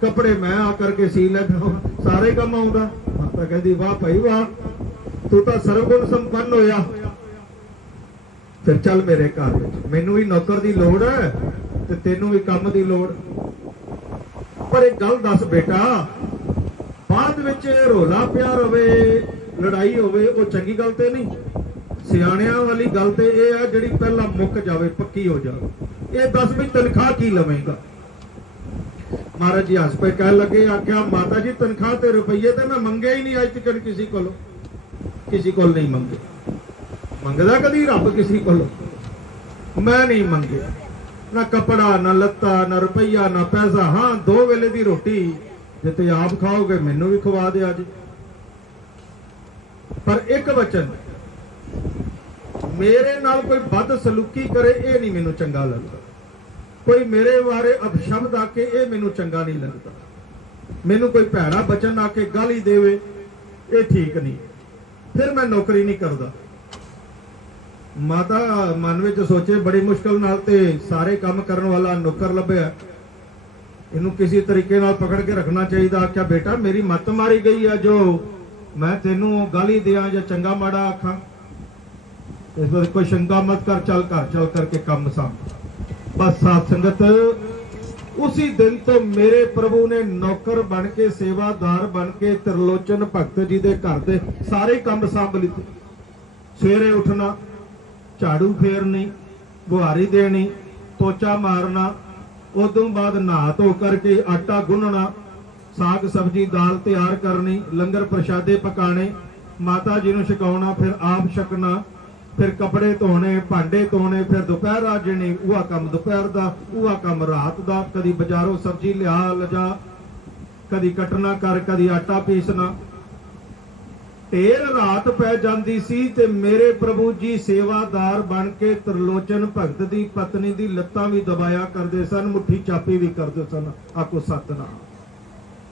ਕੱਪੜੇ ਮੈਂ ਆ ਕਰਕੇ ਸੀ ਲੈਣਾ, ਸਾਰੇ ਕੰਮ ਆਉਂਦਾ। ਮਾਤਾ ਕਹਿੰਦੀ ਵਾਹ ਭਾਈ ਵਾਹ, ਤੂੰ ਤਾਂ ਸਰਵਗੁਣ ਸੰਪੰਨ ਹੋਇਆ। ਫਿਰ ਚੱਲ ਮੇਰੇ ਘਰ ਵਿੱਚ, ਮੈਨੂੰ ਵੀ ਨੌਕਰ ਦੀ ਲੋੜ ਹੈ ਤੇ ਤੈਨੂੰ ਵੀ ਕੰਮ ਦੀ ਲੋੜ। ਪਰ ਇੱਕ ਗੱਲ ਦੱਸ ਬੇਟਾ, ਬਾਅਦ ਵਿੱਚ ਰੋਲਾ ਪਿਆ ਰਵੇ, ਲੜਾਈ ਹੋਵੇ, ਉਹ ਚੰਗੀ ਗੱਲ ਤੇ ਨਹੀਂ। ਸਿਆਣਿਆਂ ਵਾਲੀ ਗੱਲ ਤੇ ਇਹ ਹੈ ਜਿਹੜੀ ਪਹਿਲਾਂ ਮੁੱਕ ਜਾਵੇ, ਪੱਕੀ ਹੋ ਜਾਵੇ। ਇਹ ਦੱਸ ਵੀ ਤਨਖਾਹ ਕੀ ਲਵੇਂਗਾ। ਮਹਾਰਾਜ ਜੀ ਹੱਸ ਪਏ, ਕਹਿਣ ਲੱਗੇ, ਆਖਿਆ ਮਾਤਾ ਜੀ ਤਨਖਾਹ ਤੇ ਰੁਪਈਏ ਤੇ ਮੈਂ ਮੰਗੇ ਹੀ ਨਹੀਂ ਅੱਜ ਤੱਕ ਕਿਸੇ ਕੋਲ ਨਹੀਂ ਮੰਗੇ। ਮੰਗਦਾ ਕਦੀ ਰੱਬ ਕਿਸੇ ਕੋਲੋਂ? ਮੈਂ ਨਹੀਂ ਮੰਗਿਆ, ਨਾ ਕੱਪੜਾ ਨਾ ਲੱਤਾ ਨਾ ਰੁਪਈਆ ਨਾ ਪੈਸਾ। ਹਾਂ 2 ਵੇਲੇ ਦੀ ਰੋਟੀ ਜੇ ਤੇ ਆਪ ਖਾਓਗੇ ਮੈਨੂੰ ਵੀ ਖਵਾ ਦੇ ਅੱਜ। ਪਰ ਇੱਕ ਵਚਨ, ਮੇਰੇ ਨਾਲ ਕੋਈ ਬਦ ਸਲੂਕੀ ਕਰੇ ਇਹ ਨਹੀਂ ਮੈਨੂੰ ਚੰਗਾ ਲੱਗਦਾ। ਕੋਈ ਮੇਰੇ ਬਾਰੇ ਅਪਸ਼ਬਦ ਆ ਕੇ ਇਹ ਮੈਨੂੰ ਚੰਗਾ ਨਹੀਂ ਲੱਗਦਾ। ਮੈਨੂੰ ਕੋਈ ਭੈੜਾ ਬਚਨ ਆ ਕੇ ਗਾਲੀ ਦੇਵੇ ਇਹ ਠੀਕ ਨਹੀਂ। ਫਿਰ ਮੈਂ ਨੌਕਰੀ ਨਹੀਂ ਕਰਦਾ। ਮਾਤਾ ਮਨ ਵਿੱਚ ਸੋਚੇ, ਬੜੀ ਮੁਸ਼ਕਲ ਨਾਲ ਤੇ ਸਾਰੇ ਕੰਮ ਕਰਨ ਵਾਲਾ ਨੌਕਰ ਲੱਭਿਆ, ਇਹਨੂੰ ਕਿਸੇ ਤਰੀਕੇ ਨਾਲ ਪਕੜ ਕੇ ਰੱਖਣਾ ਚਾਹੀਦਾ। ਆਖਿਆ ਬੇਟਾ ਮੇਰੀ ਮੱਤ ਮਾਰੀ ਗਈ ਆ, ਜੋ ਮੈਂ ਤੈਨੂੰ ਗਾਲੀ ਦਿਆਂ ਜਾਂ ਚੰਗਾ ਮਾੜਾ ਆਖਾਂ, ਇਸ ਵਾਰ ਕੋਈ ਸ਼ੰਕਾ ਮਤ ਕਰ, ਚੱਲ ਘਰ ਚੱਲ ਕਰਕੇ ਕੰਮ ਸਾਂਭ। ਬਸ ਸਾਧ ਸੰਗਤ, ਉसी दिन तो मेरे प्रभु ने नौकर बन के, सेवादार बन के त्रिलोचन भगत जी के घर के सारे काम सांभ लिते। सवेरे उठना, झाड़ू फेरनी, बुहारी देनी, पोचा मारना, उदों बाद नहा धो करके आटा गुनना, साग सब्जी दाल तैयार करनी, लंगर प्रशादे पकाने, माता जी नूं छकाउणा, फिर आप छकना, फिर कपड़े धोने, भांडे धोने, फिर दोपहर आ जानी, वह काम दोपहर का, वह काम रात का। कदी बाजारों सब्जी लिया लजा, कदी कटना कर, कदी आटा पीसना। ढेर रात पै जाती सी ते मेरे प्रभु जी सेवादार बन के त्रिलोचन भगत दी पत्नी दी लत्तां भी दबाया करते सन, मुट्ठी चापी भी करते सन। आखो सतनाम।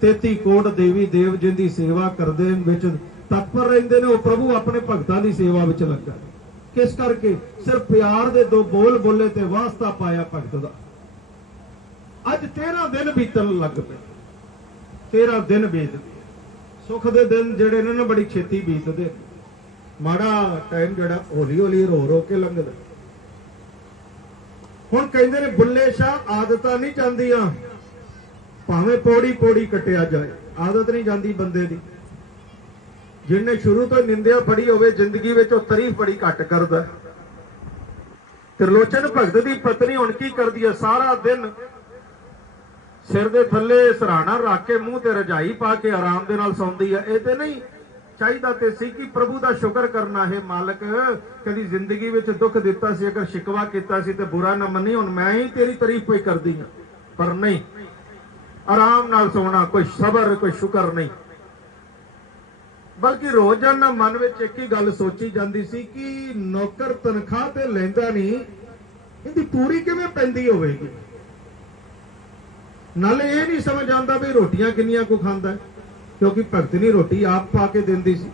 33 कोट देवी देव जिंदी सेवा करदे विच तत्पर रहिंदे ने, वो प्रभु अपने भगतां दी सेवा विच लगा। किस करके? सिर्फ प्यार दे 2 बोल बोले ते वास्ता पाया भगत दा। अज 13 दिन बीतन लग पे, 13 दिन बीत गए। सुख दे दिन जेड़े ने बड़ी छेती बीतदे, माड़ा टाइम जेड़ा हौली हौली रो रो के लंघदा। ਹੁਣ ਕਹਿੰਦੇ ਨੇ ਬੁੱਲੇ ਸ਼ਾਹ ਆਦਤਾਂ ਨਹੀਂ ਜਾਂਦੀਆਂ, ਭਾਵੇਂ ਪੌੜੀ ਪੌੜੀ ਕੱਟਿਆ ਜਾਏ, ਆਦਤ ਨਹੀਂ ਜਾਂਦੀ ਬੰਦੇ ਦੀ। ਜਿਹਨੇ ਸ਼ੁਰੂ ਤੋਂ ਨਿੰਦਿਆ ਫੜੀ ਹੋਵੇ ਜ਼ਿੰਦਗੀ ਵਿੱਚ, ਉਹ ਤਾਰੀਫ ਬੜੀ ਘੱਟ ਕਰਦਾ। त्रिलोचन भगत की पत्नी हुण की करदी है, सारा दिन सिर दे थल्ले सराहना रख के मूंह ते रजाई पा के आराम दे नाल सौंदी है। ये ते नहीं चाहिदा ते सी कि प्रभु दा शुक्र करना है, मालक कदी जिंदगी विच दुख दिता सी, अगर शिकवा कीता सी ते बुरा ना मनी, हुण मैं ही तेरी तारीफ पे करदी हां। पर नहीं, आराम नाल सोना, कोई सबर कोई शुक्र नहीं, बल्कि रोजाना मन विच एक ही गल सोची जाती सी कि नौकर तनख्वाह ते लैंदा नहीं, इहदी पूरी किवें पैंदी होवेगी। नाले ये नहीं समझ आंदा भी रोटियां किन्नियां को खांदा है, क्योंकि भगतनी रोटी आप पा के देंदी सी।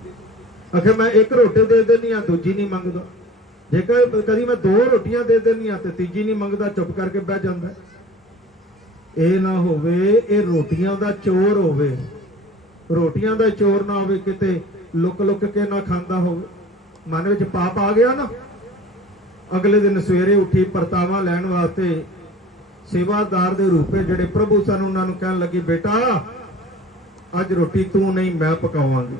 आखिर मैं एक रोटी दे देनी आ, दूजी नहीं मंगदा, जेकर कदी मैं दो रोटियां दे देनी आ ते तीजी नहीं मंगदा, चुप करके बह जांदा। ये ना होवे ये रोटियां दा चोर होवे, रोटियां दा चोर ना होवे, किते लुक लुक के ना खांदा होवे। मन विच पाप आ गया ना। अगले दिन सवेरे उठी परतावा लैण वास्ते सेवादार दे रूप में जिहड़े प्रभु सन उन्हां नूं कहण लगी, बेटा अज रोटी तू नहीं मैं पकावांगी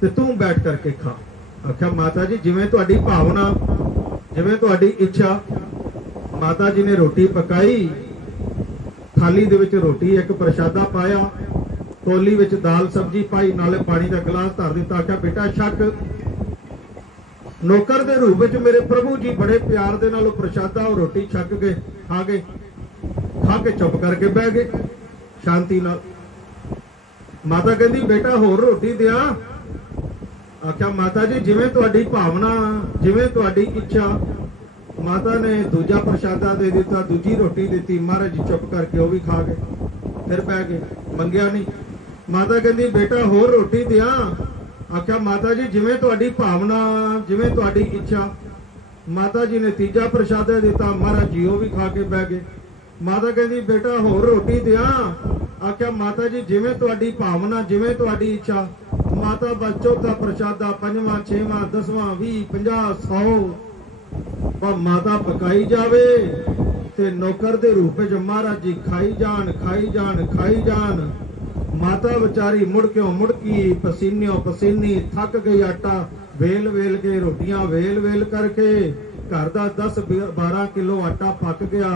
ते तू बैठ करके खा। आख्या माता जी जिवें तुहाडी भावना, जिवें तुहाडी इच्छा। माता जी ने रोटी पकाई, थाली दे विच रोटी एक प्रशादा पाया, कोली विच दाल सब्जी पाई, नाले पानी का गिलास धर दिता। आख्या बेटा छक। नौकर दे रूप विच मेरे प्रभु जी बड़े प्यार दे नाल प्रशादा और रोटी छक के खा गए, खा के चुप करके बह गए शांति नाल। माता कहती बेटा होर रोटी दिया। आख्या माता जी जिवें तुहाडी भावना, जिवें तुहाडी इच्छा। माता ने दूजा प्रशादा दे दिता, दूजी रोटी दी। महाराज जी चुप करके वो भी खा गए, फिर बह गए, मंगया नहीं। माता कहती बेटा होर रोटी दिया। आख्या माता जी जिवें तुहाडी भावना, जिवें तुहाडी इच्छा। माता जी ने तीजा प्रशादा दिता, महाराज जी वो भी खा के बह गए। माता कहती बेटा होर रोटी दिया। आख्या माता जी जिवें तुहाडी भावना, जिवें तुहाडी इच्छा। माता बस चौथा प्रशादा, पंजवां, छेवां, 10वां, 20, 50, 100 पर माता पकाई जावे ते नौकर दे रूप विच महाराज जी खाई जान, खाई जान, खाई जान। माता बेचारी मुड़की, पसीनियों पसीनी थक गई। आटा वेल वेल के, रोटियां वेल वेल करके घर का 10-12 किलो आटा पक गया।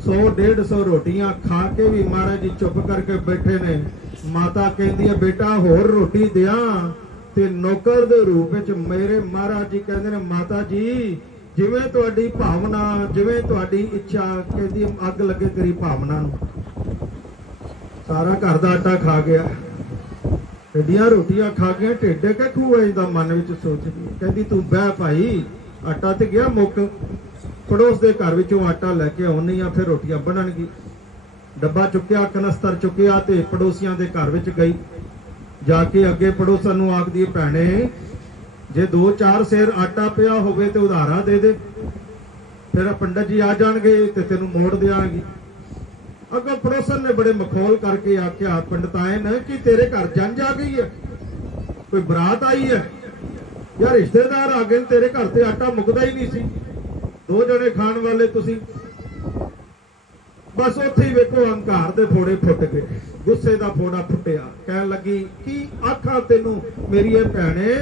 100-150 रोटियां खा के भी महाराज जी चुप करके बैठे ने। माता कहती है बेटा होर रोटी दिया। ते नौकर दे रूप विच मेरे महाराज जी कहते ने माता जी जिवें तुहाडी भावना, जिवें तुहाडी इच्छा। कहती अग लगे तेरी भावना नूं। सारा घर का आटा खा गया, एडियां रोटियां खा गया, ढिड के खूह इंदा मन विच सोचदी। कहती तू बह भाई, आटा ते गया मुक, पड़ोस के घर विचों आटा लैके आउणी आ, फिर रोटियां बनणगी। डब्बा चुक्या, कनस्तर चुक्या ते पड़ोसियां दे घर विच गई। जाके अगे पड़ोसन नूं आखदी भैणे जे 2-4 सेर आटा पिया होवे ते उधारा दे दे, फिर पंडित जी आ जाणगे ते तैनूं मोड़ दिआंगी। अगों पड़ोसन ने बड़े मखौल करके आख्या पंडितायन कि तेरे घर जंज आ गई है, कोई बरात आई है या रिश्तेदार आ गए, तेरे घर ते आटा मुकदा ही नहीं सी, 2 जने खाण वाले तुसी। बस उत्थे ही वेखो हंकार दे फोड़े फुट गए, गुस्से दा फोड़ा फुटिया। कहन लगी कि आखा तेनू मेरी ये भैणे,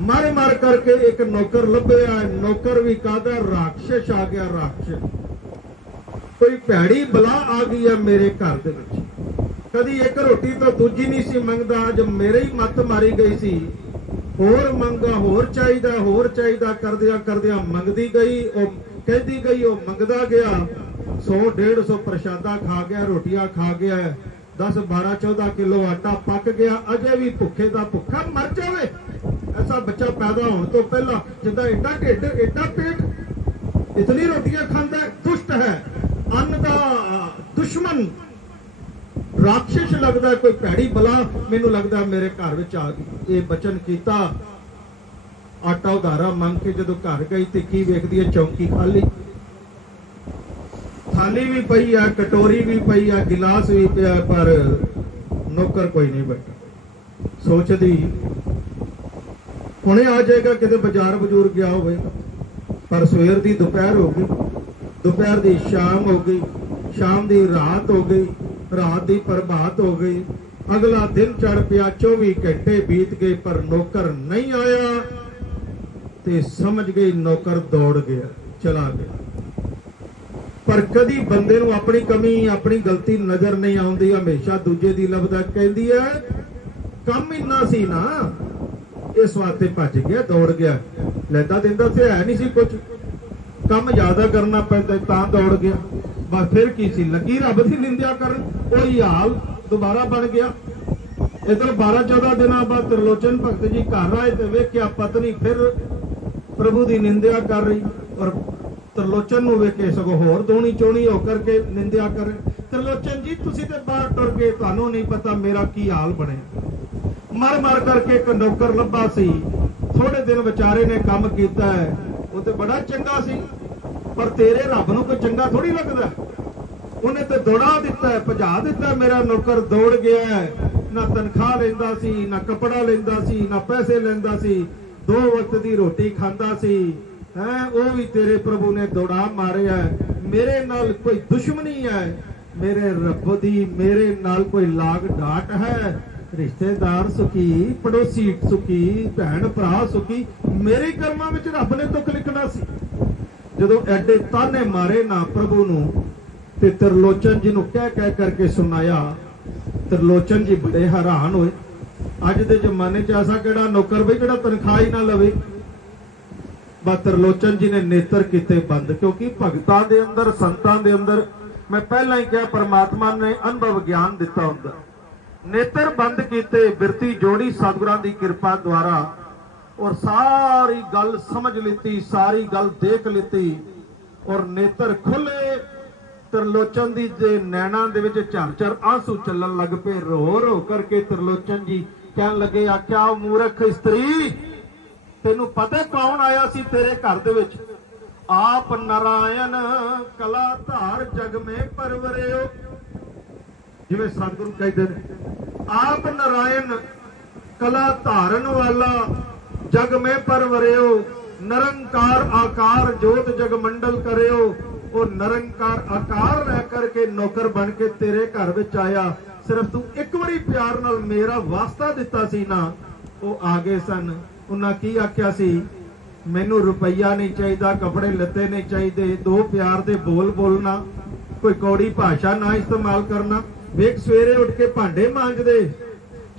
मर मर करके एक नौकर लभ्या, नौकर भी कादा राक्षस आ गया, राक्षस कोई भैड़ी बला आ गई है मेरे घर दे विच। कदी एक रोटी तो दूजी नहीं सी मंगदा, अज मेरे ही मत मारी गई सी। होर मंगा, होर चाहिदा करदिया करदिया मंगदी गई, ओ कहदी गई, ओ मंगदा गया। 100-150 प्रशादा खा गया, रोटियां खा गया, 10-12-14 किलो आटा पक गया। अजे भी भुखे दा भुखा मर जावे। ऐसा बच्चा पैदा होने तो पहला जिदा एडा ढिड एडा पेट, इतनी रोटियां खाता है, दुष्ट है, अन्न दा दुश्मन, राक्षस लगता है, कोई भैड़ी बला मैनू लगता मेरे घर विच आ गई। ये बचन किया। आटा उधारा मंग के जदों घर गई तो की वेखदी है, चौकी खाली, थाली भी पई है, कटोरी भी पई है, गिलास भी पिया, पर नौकर कोई नहीं बैठा। सोचदी हुणे आ जाएगा, किते बाजार बजूर गया होवेगा, पर सवेर दी दोपहर हो गई, दोपहर दी शाम हो गई, शाम दी रात हो गई, रात दी प्रभात हो गई, अगला दिन चढ़ पिया, 24 घंटे बीत गए पर नौकर नहीं आया। ते समझ गई नौकर दौड़ गया, चला गया। पर कदी बंदे नूं अपनी कमी अपनी गलती नजर नहीं आउंदी, हमेशा दूजे दी लभदा। कहंदी है कम इन्ना सी ना, इस वास्ते भज गया, दौड़ गया। लैदा दिंदा ते है नहीं सी कुछ, कम ज्यादा करना पैंदा तां दौड़ गया। बस फिर की सी, लगी रब दी निंदा करन, कोई हाल दोबारा बन गया। इधर 12-14 दिन बाद त्रिलोचन भगत जी घर आए तो वेख्या पत्नी फिर प्रभु की निंदा कर रही, और त्रिलोचन नूं वेख के सगों होर दोनी चोनी होकर के निंदा कर। त्रिलोचन जी तुसीं ते बाहर टुर गए, तुहानूं नहीं पता मेरा की हाल बने। मर मर करके एक नौकर लब्भा सी, थोड़े दिन बेचारे ने काम किया है, वो तो बड़ा चंगा सी, पर तेरे रब नूं कोई चंगा थोड़ी लगदा। उन्हें तो दौड़ा दिता है, भजा दिता। मेरा नौकर दौड़ गया है, ना तनख्वाह लेंदा सी, ना कपड़ा लेंदा सी, ना पैसे लेंदा सी, 2 वक्त की रोटी खाता सी है, वो भी तेरे प्रभु ने दौड़ा मारिया है। मेरे नाल कोई दुश्मनी है, मेरे रब दी मेरे नाल कोई लाग डाट है। रिश्तेदार सुखी, पड़ोसी सुखी, भैन भरा सुखी, मेरे कर्मां विच रब ने दुख लिखना सी। जदों एडे ताने मारे ना प्रभु नूं ते त्रिलोचन जी नूं कह कह करके सुनाया, त्रिलोचन जी बड़े हैरान होए। अज दे जमाने च ऐसा किहड़ा नौकर बई जिहड़ा तनख्वाह ही ना लवे। बस त्रिलोचन जी ने नेत्र किते बंद, क्योंकि भगतां दे अंदर संतां दे अंदर मैं पहला ही कहा परमात्मा ने अनुभव ज्ञान दिता हुंदा। नेत्र बंद किते, बिरती जोड़ी सतगुरां दी कृपा द्वारा, और सारी गल समझ लीती, सारी गल देख लीती, और नेत्र खुले। त्रिलोचन दी जे नैना दे विच झर-झर आंसू चलन लग पे। रो रो करके त्रिलोचन जी कहन लगे, आख्या मूर्ख स्त्री, तेनू पता कौन आया सी तेरे घर दे विच? आप नारायण कला धार जग में परवरियो। जिवें सतगुरु कहते हैं, आप नारायण कला धारन वाला जग में परवरियो, निरंकार आकार जोत जग मंडल करियो। वो निरंकार आकार रह करके नौकर बन के तेरे घर विच आया। सिर्फ तू एक बारी प्यार नाल मेरा वास्ता दिता सी ना, वो आ गए सन। उन्हां की आख्या सी, मैनू रुपया नहीं चाहिए, कपड़े लत्ते नहीं चाहिए, 2 प्यार दे बोल बोलना, कोई कौड़ी भाषा ना इस्तेमाल करना। वेख सवेरे उठ के भांडे मांजदे,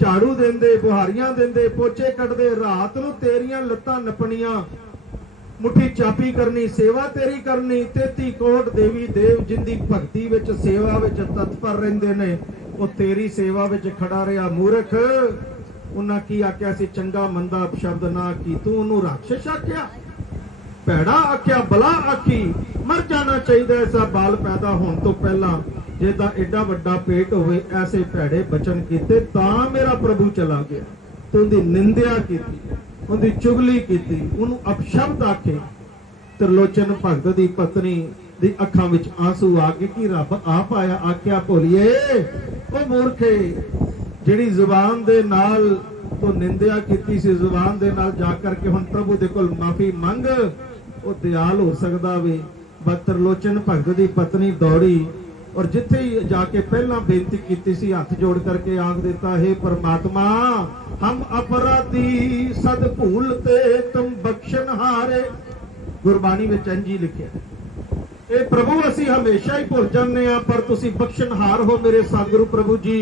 झाड़ू देंदे, बुहारियां देंदे, पोचे कटदे, रात नूं तेरियां लत्तां नपणियां, मुट्ठी चापी करनी, सेवा तेरी करनी। 33 कोट देवी देव जिंदी भगती विच सेवा विच तत्पर रहिंदे ने, वो तेरी सेवा विच खड़ा रहा। मूर्ख, उन्हां की आख्या सी, चंगा मंदा शब्द ना की, तू उन्होंने राक्षस आख्या, भैड़ा आख्या, बला आखी। मर जाना चाहिए ऐसा बाल पैदा होने तो पहला, जेदा एडा वड्डा पेट होवे, ऐसे भैड़े बचन कीते तां मेरा प्रभु चला गया। तो उनकी निंदा की, उनकी चुगली की, उन्होंने अपशब्द आखे। त्रिलोचन भगत की पत्नी दी अखां विच आंसू आ गए कि रब आप आया। आख्या, भोलिए ओ मूर्खे, जिहड़ी जुबान दे नाल तो निंदा की सी, जुबान दे नाल जा करके हुण प्रभु दे कोल माफी मंग, वो दयाल हो सकदा वे। बस त्रिलोचन भगत की पत्नी दौड़ी, और जिथे ही जाके पहला बेनती की सी, हाथ जोड़ करके आख देता, हे परमात्मा, हम अपराधी सद भूलते तुम बख्शन हारे। गुरबाणी में इंज लिखिया, ए प्रभु असी हमेशा ही भुल जाने आ, पर तुसी बख्शनहार हो मेरे सतगुरु प्रभु जी।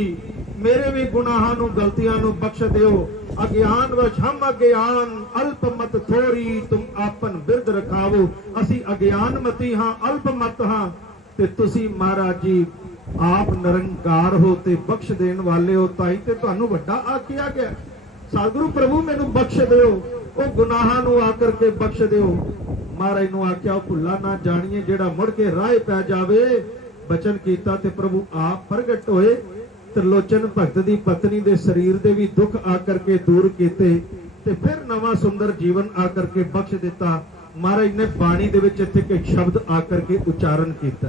मेरे भी गुनाहां नूं गलतियां नूं बख्श दिओ। अज्ञान वश हम अज्ञान, अल्प मत थोरी तुम आपन बिरद रखावो। असी अज्ञान मती हां, अल्प मत हां, ते तुसी महाराज जी आप निरंकार हो ते बख्श देण वाले हो, ताई ते तुहानू वड्डा आखिया गया। सतगुरु प्रभु मैनू बख्श दिओ, ओ गुनाहां नूं आकर के बख्श दिओ। महाराज नूं आख्या, भुल्ला ना जाणीए जेड़ा मुड़ के राह पै जावे। बचन कीता ते प्रभु आप प्रगट होए। त्रिलोचन भगत दी पत्नी दे शरीर दे भी दुख आकर के दूर कीते, ते फिर नवा सुंदर जीवन आकर के बख्श दिता। महाराज ने बाणी दे विच इत्थे एक शब्द आकर के उच्चारण कीता।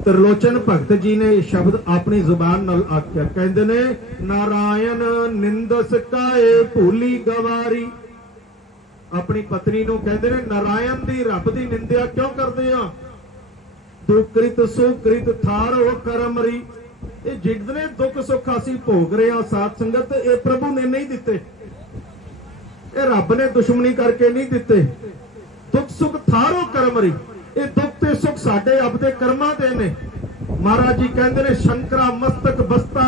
त्रिलोचन भगत जी ने शब्द अपनी जुबान नाल आख्या, कहंदे ने, नारायण निंदस काए भूली गवारी। अपनी पत्नी नूं कहंदे ने नारायण दी रब दी निंदिया क्यों करदे आ? दुकृत सुकृत थार हो करम री। ये जितने दुख सुख असी भोग रहे हैं साध संगत, ये प्रभु ने नहीं दिते, ये रब ने दुश्मनी करके नहीं दिते। दुख सुख थारो करम री, ये दुख ते सुख साडे अपने कर्मां दे ने। महाराज जी कहंदे ने शंकरा मस्तक बस्ता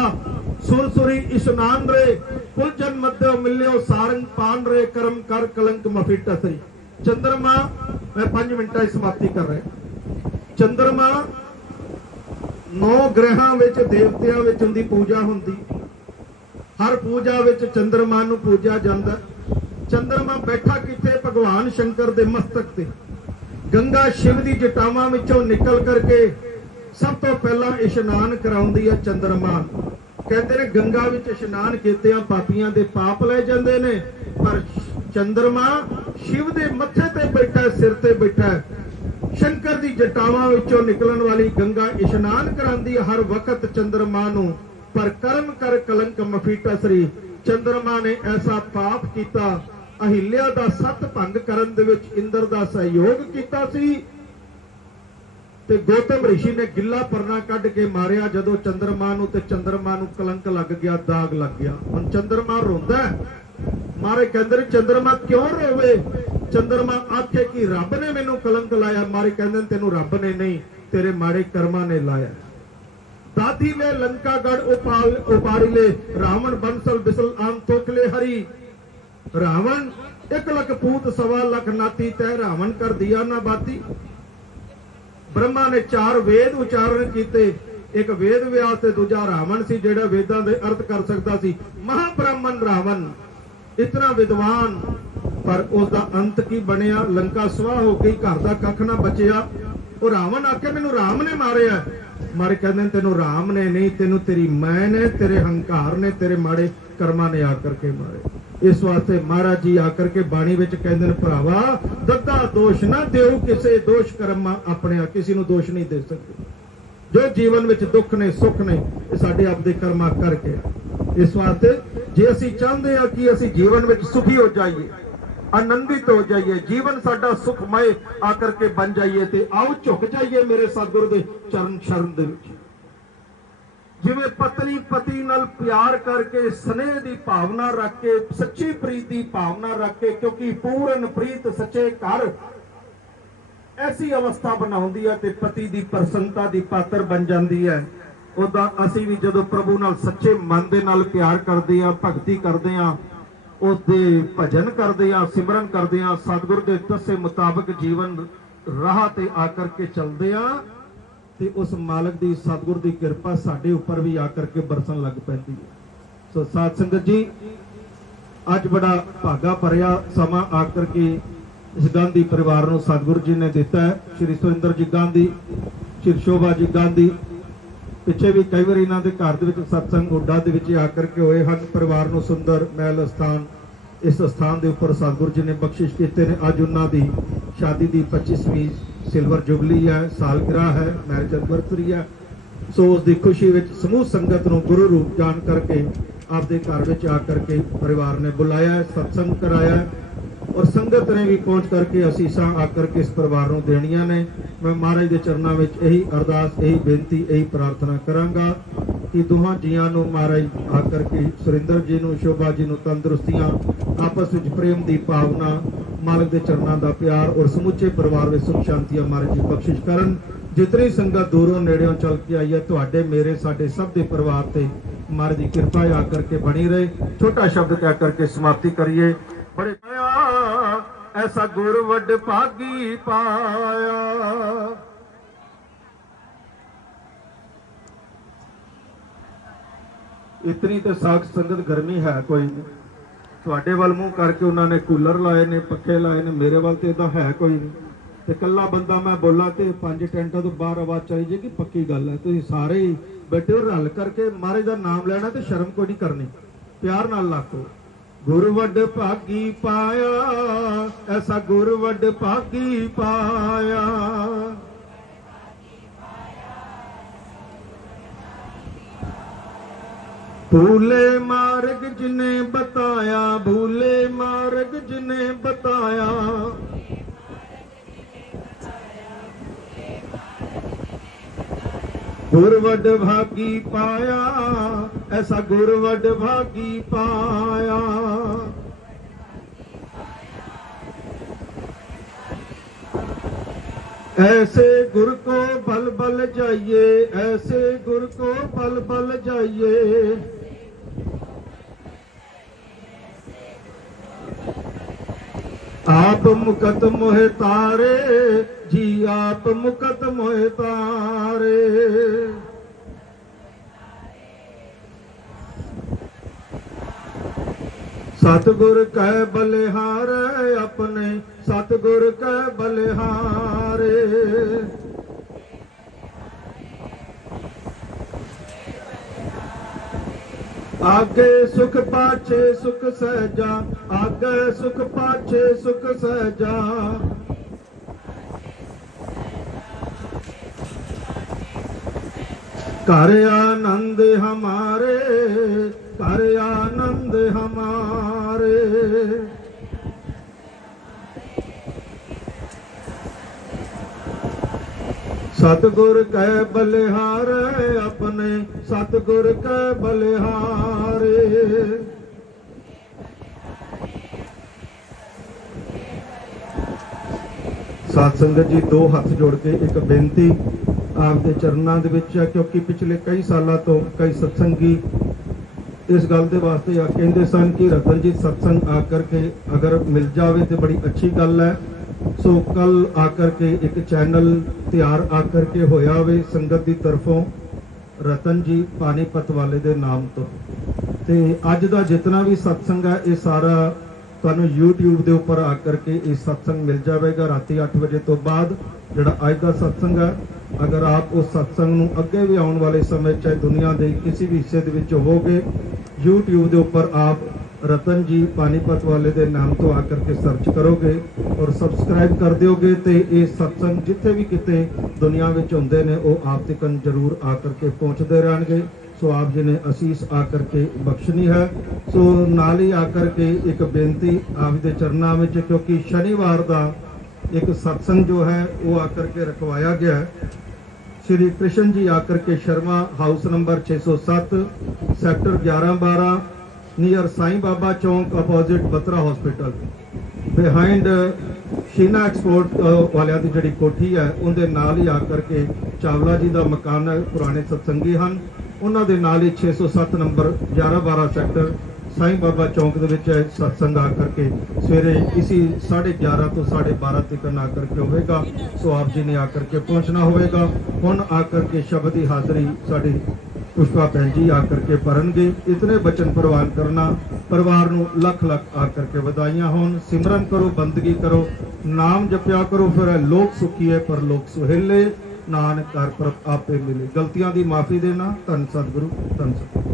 सुरसुरी इशनान रे, कुलजन मध्य मिल्यो सारंग पान रे, कर्म कर कलंक मफी टसरी। चंद्रमा, मैं 5 मिनटां च समाप्ति कर रहा। चंद्रमा 9 ग्रहां विच देवतियां विच उनदी पूजा हुंदी, हर पूजा विच चंद्रमा नूं पूजा जांदा। चंद्रमा बैठा किथे? भगवान शंकर दे मस्तक ते। गंगा शिव दी जटावां विचों निकल करके सब तो पहला इशनान कराउंदी है चंद्रमा। कहते ने गंगा विच इशनान कीतियां पापियां दे पाप ले जांदे ने, पर चंद्रमा शिव दे मत्थे ते बैठा, सिर ते बैठा। शंकर दी जटावां विचों निकलण वाली गंगा इशनान करांदी हर वक्त चंद्रमा नूं, पर कर्म कर कलंक मफीटा सरी। चंद्रमा ने ऐसा पाप कीता, अहिल्या दा सत भंग करन दे विच इंद्र दा सहयोग कीता सी, ते गौतम ऋषि ने गिला परना कढ़ के मारिया जदों चंद्रमा नूं, ते चंद्रमा नूं कलंक लग गया, दाग लग गया। हुण चंद्रमा रोंदा है। मारे कहंदे चंद्रमा क्यों रोवे? चंद्रमा आखे कि रब ने मैनू कलंक लाया। मारे कहंदे तेनू रब ने नहीं, तेरे माड़े कर्मा ने लाया। दादी ले लंकागढ़ उपाड़ी ले, रावण बंसल बिसल आम तोखले हरी। रावण 1 लख पूत 1.25 लाख नाती, तय रावण कर दिया ना बाती। ब्रह्मा ने 4 वेद उच्चारण किए, एक वेद व्यास ते दूजा रावण सी जेड़ा वेदां दे अर्थ कर सकता सी। महाब्राह्मण रावण इतना विद्वान, पर उसका अंत की बनया? लंका सुहा हो गई, घर का कख ना बचिया। और रावण आखे मैनू राम ने मारिया। मारे कहते तेनू राम ने नहीं, तेनू तेरी मैं ने, तेरे हंकार ने, तेरे माड़े कर्मा ने आकर के मारे। इस वास्ते महाराज जी आकर के बाणी विच कहंदे ने, भरावा दद्दा दोष ना देओ किसे, दोष कर्मा अपने, किसी नूं दोष नहीं दे सकते। जो जीवन विच दुख ने सुख ने, ये साडे आपदे कर्मा करके। इस वास्ते जे असीं चाहते हैं कि असीं जीवन विच सुखी हो जाइए, आनंदित हो जाइए, जीवन साडा सुखमय आकर के बन जाइए, ते आओ झुक जाइए मेरे सतगुरु दे चरण शरण दे विच। जिवें पत्नी पति नाल प्यार करके स्नेह की भावना रख के, सच्ची प्रीत की भावना रख के, क्योंकि पूर्ण प्रीत सच्चे घर ऐसी अवस्था बनाउंदी है ते पति की प्रसन्नता की पात्र बन जाती है। उदा असी भी जदों प्रभु नाल सच्चे मन दे नाल प्यार करते हैं, भगती करते हैं, उसदे भजन करते हैं, सिमरन करते हैं, सतगुरु के दसे मुताबिक जीवन राह ते आकर के चलते हैं, ते उस मालक दी सतगुरु दी किरपा साडे उपर भी आकर के बरसन लग पैंदी है। सो साध संगत जी, अज बड़ा भागा भरिया समा आकर के इस गांधी परिवार नूं सतगुरु जी ने दिता है। श्री सुरिंदर जी गांधी, श्री शोभा जी गांधी, पिछे भी कई बार इन्हां दे घर दे विच सत्संग उड्डा दे विच आकर के होए हन। परिवार नूं सुंदर महल स्थान, इस स्थान के उपर सतगुरु जी ने बख्शिश कीते ने। अज उन्हां दी शादी की 25वीं सिल्वर जुबली है, सालगिरह है, मैरिज एनिवर्सरी है। सो उस दी खुशी विच समूह संगत नूं गुरु रूप जान करके आपदे घर विच आकर के परिवार ने बुलाया है, सत्संग कराया है, और संगत ने भी पहुंच करके असीसा आकर के इस परिवार नूं देणियां ने। मैं महाराज के चरणों में यही अरदास, यही बेनती, यही प्रार्थना करांगा कि दोहां जियां नूं महाराज आकर के सुरिंदर जी नूं, शोभा जी नूं तंदुरुस्तियां, आपस में प्रेम की भावना, मालक के चरणों का प्यार और समुचे परिवार में सुख शांतियां महाराज जी बख्शिश करन। जितनी संगत दूरों नेड़ों चल के आई है, तुहाडे मेरे साडे सब के परिवार से महाराज की कृपा आकर के बनी रहे। छोटा शब्द कह करके समाप्ति करिए। बड़े ऐसा गुर वड भागी पाया, इतनी तो साख संगत गर्मी है कोई नहीं। तुहाडे वाल मूँह करके उन्होंने कूलर लाए ने, पखे लाए ने, मेरे वाल तो इदा है कोई नहीं। तो कला बंदा मैं बोला तो 5 टेंटा तो बाहर आवाज चली जाएगी, पक्की गल है। तुसीं सारे ही बैठे हो रल करके महाराज का नाम लेना, तो शर्म कोई नहीं करनी, प्यार नाल लाखो। गुर वड भागी पाया, ऐसा गुर वड भागी पाया, भूले मार्ग जिने बताया, भूले मार्ग जिने जी ने बताया, गुर वड भागी पाया, ऐसा गुर वड भागी पाया। ऐसे गुर को बल बल जाइए, ऐसे गुर को बल बल जाइए। आप मुकत मोहे तारे जी, आप मुकत मोहे तारे। सतगुर कह बलिहारे अपने, सतगुर कह बलिहारे। आगे सुख पाछे सुख सहजा, आगे सुख पाछे सुख सहजा। कर आनंद हमारे, कर आनंद हमारे। सतगुर कह बलिहारे अपने, सतगुर कह बलिहारे। साध संगत जी, दो हथ जोड़ के एक बेनती आपके चरणों के विच है, क्योंकि पिछले कई सालों तो कई सत्संगी इस गल के वास्ते आ कहते सन कि रतनजीत सत्संग आकर के अगर मिल जाए तो बड़ी अच्छी गल है। सो कल आकर के एक चैनल तैयार आकर के होया वे संगत की तरफों रतन जी पानीपत वाले दे नाम तो ते अज दा जितना भी सत्संग है ये सारा तुहानू यूट्यूब के उपर आकर के ये सत्संग मिल जाएगा राती 8 बजे तो बाद। जिहड़ा अज दा सत्संग है, अगर आप उस सत्संग नू अगे भी आने वाले समय चाहे दुनिया के किसी भी हिस्से दे विच होवोगे, यूट्यूब के उपर आप रतन जी पानीपत वाले दे नाम तो आकर के सर्च करोगे और सबसक्राइब कर दोगे तो ये सत्संग जिथे भी किते दुनिया में होंदे ने वो आप तक जरूर आकर के पहुँचते रहेंगे। सो आप जी ने आशीष आकर के बख्शनी है। सो नाल ही आकर के एक बेनती आप दे चरणों में, क्योंकि शनिवार का एक सत्संग जो है वो आकर के रखवाया गया है। श्री कृष्ण जी आकर के Sharma house number 607 sector 11-12 near Sai Baba chowk opposite Batra hospital behind Sheena export Walia की जिहड़ी कोठी है उनके नाल ही आकर के चावला जी का मकान है, पुराने सत्संगी हैं, उन्होंने नाल ही 607 नंबर 11-12 सेक्टर साईं बाबा चौक के सत्संग आकर के सवेरे इसी 11:30 तो 12:30 तक आकर के होगा। सो आप जी ने आकर के पहुंचना होगा। हुण आकर के शब्द की हाजरी साड़ी पुष्पा भैन जी आकर के भरनगे। इतने बचन प्रवान करना, परिवार नूं लख लख आकर के वधाइयां होण। सिमरन करो, बंदगी करो, नाम जपिया करो, फिर लोक सुखीए पर लोक सुहेले, नानक घर पर आपे मिले। गलतियां दी माफी देना। धन सतगुरु, धन सतगुरु।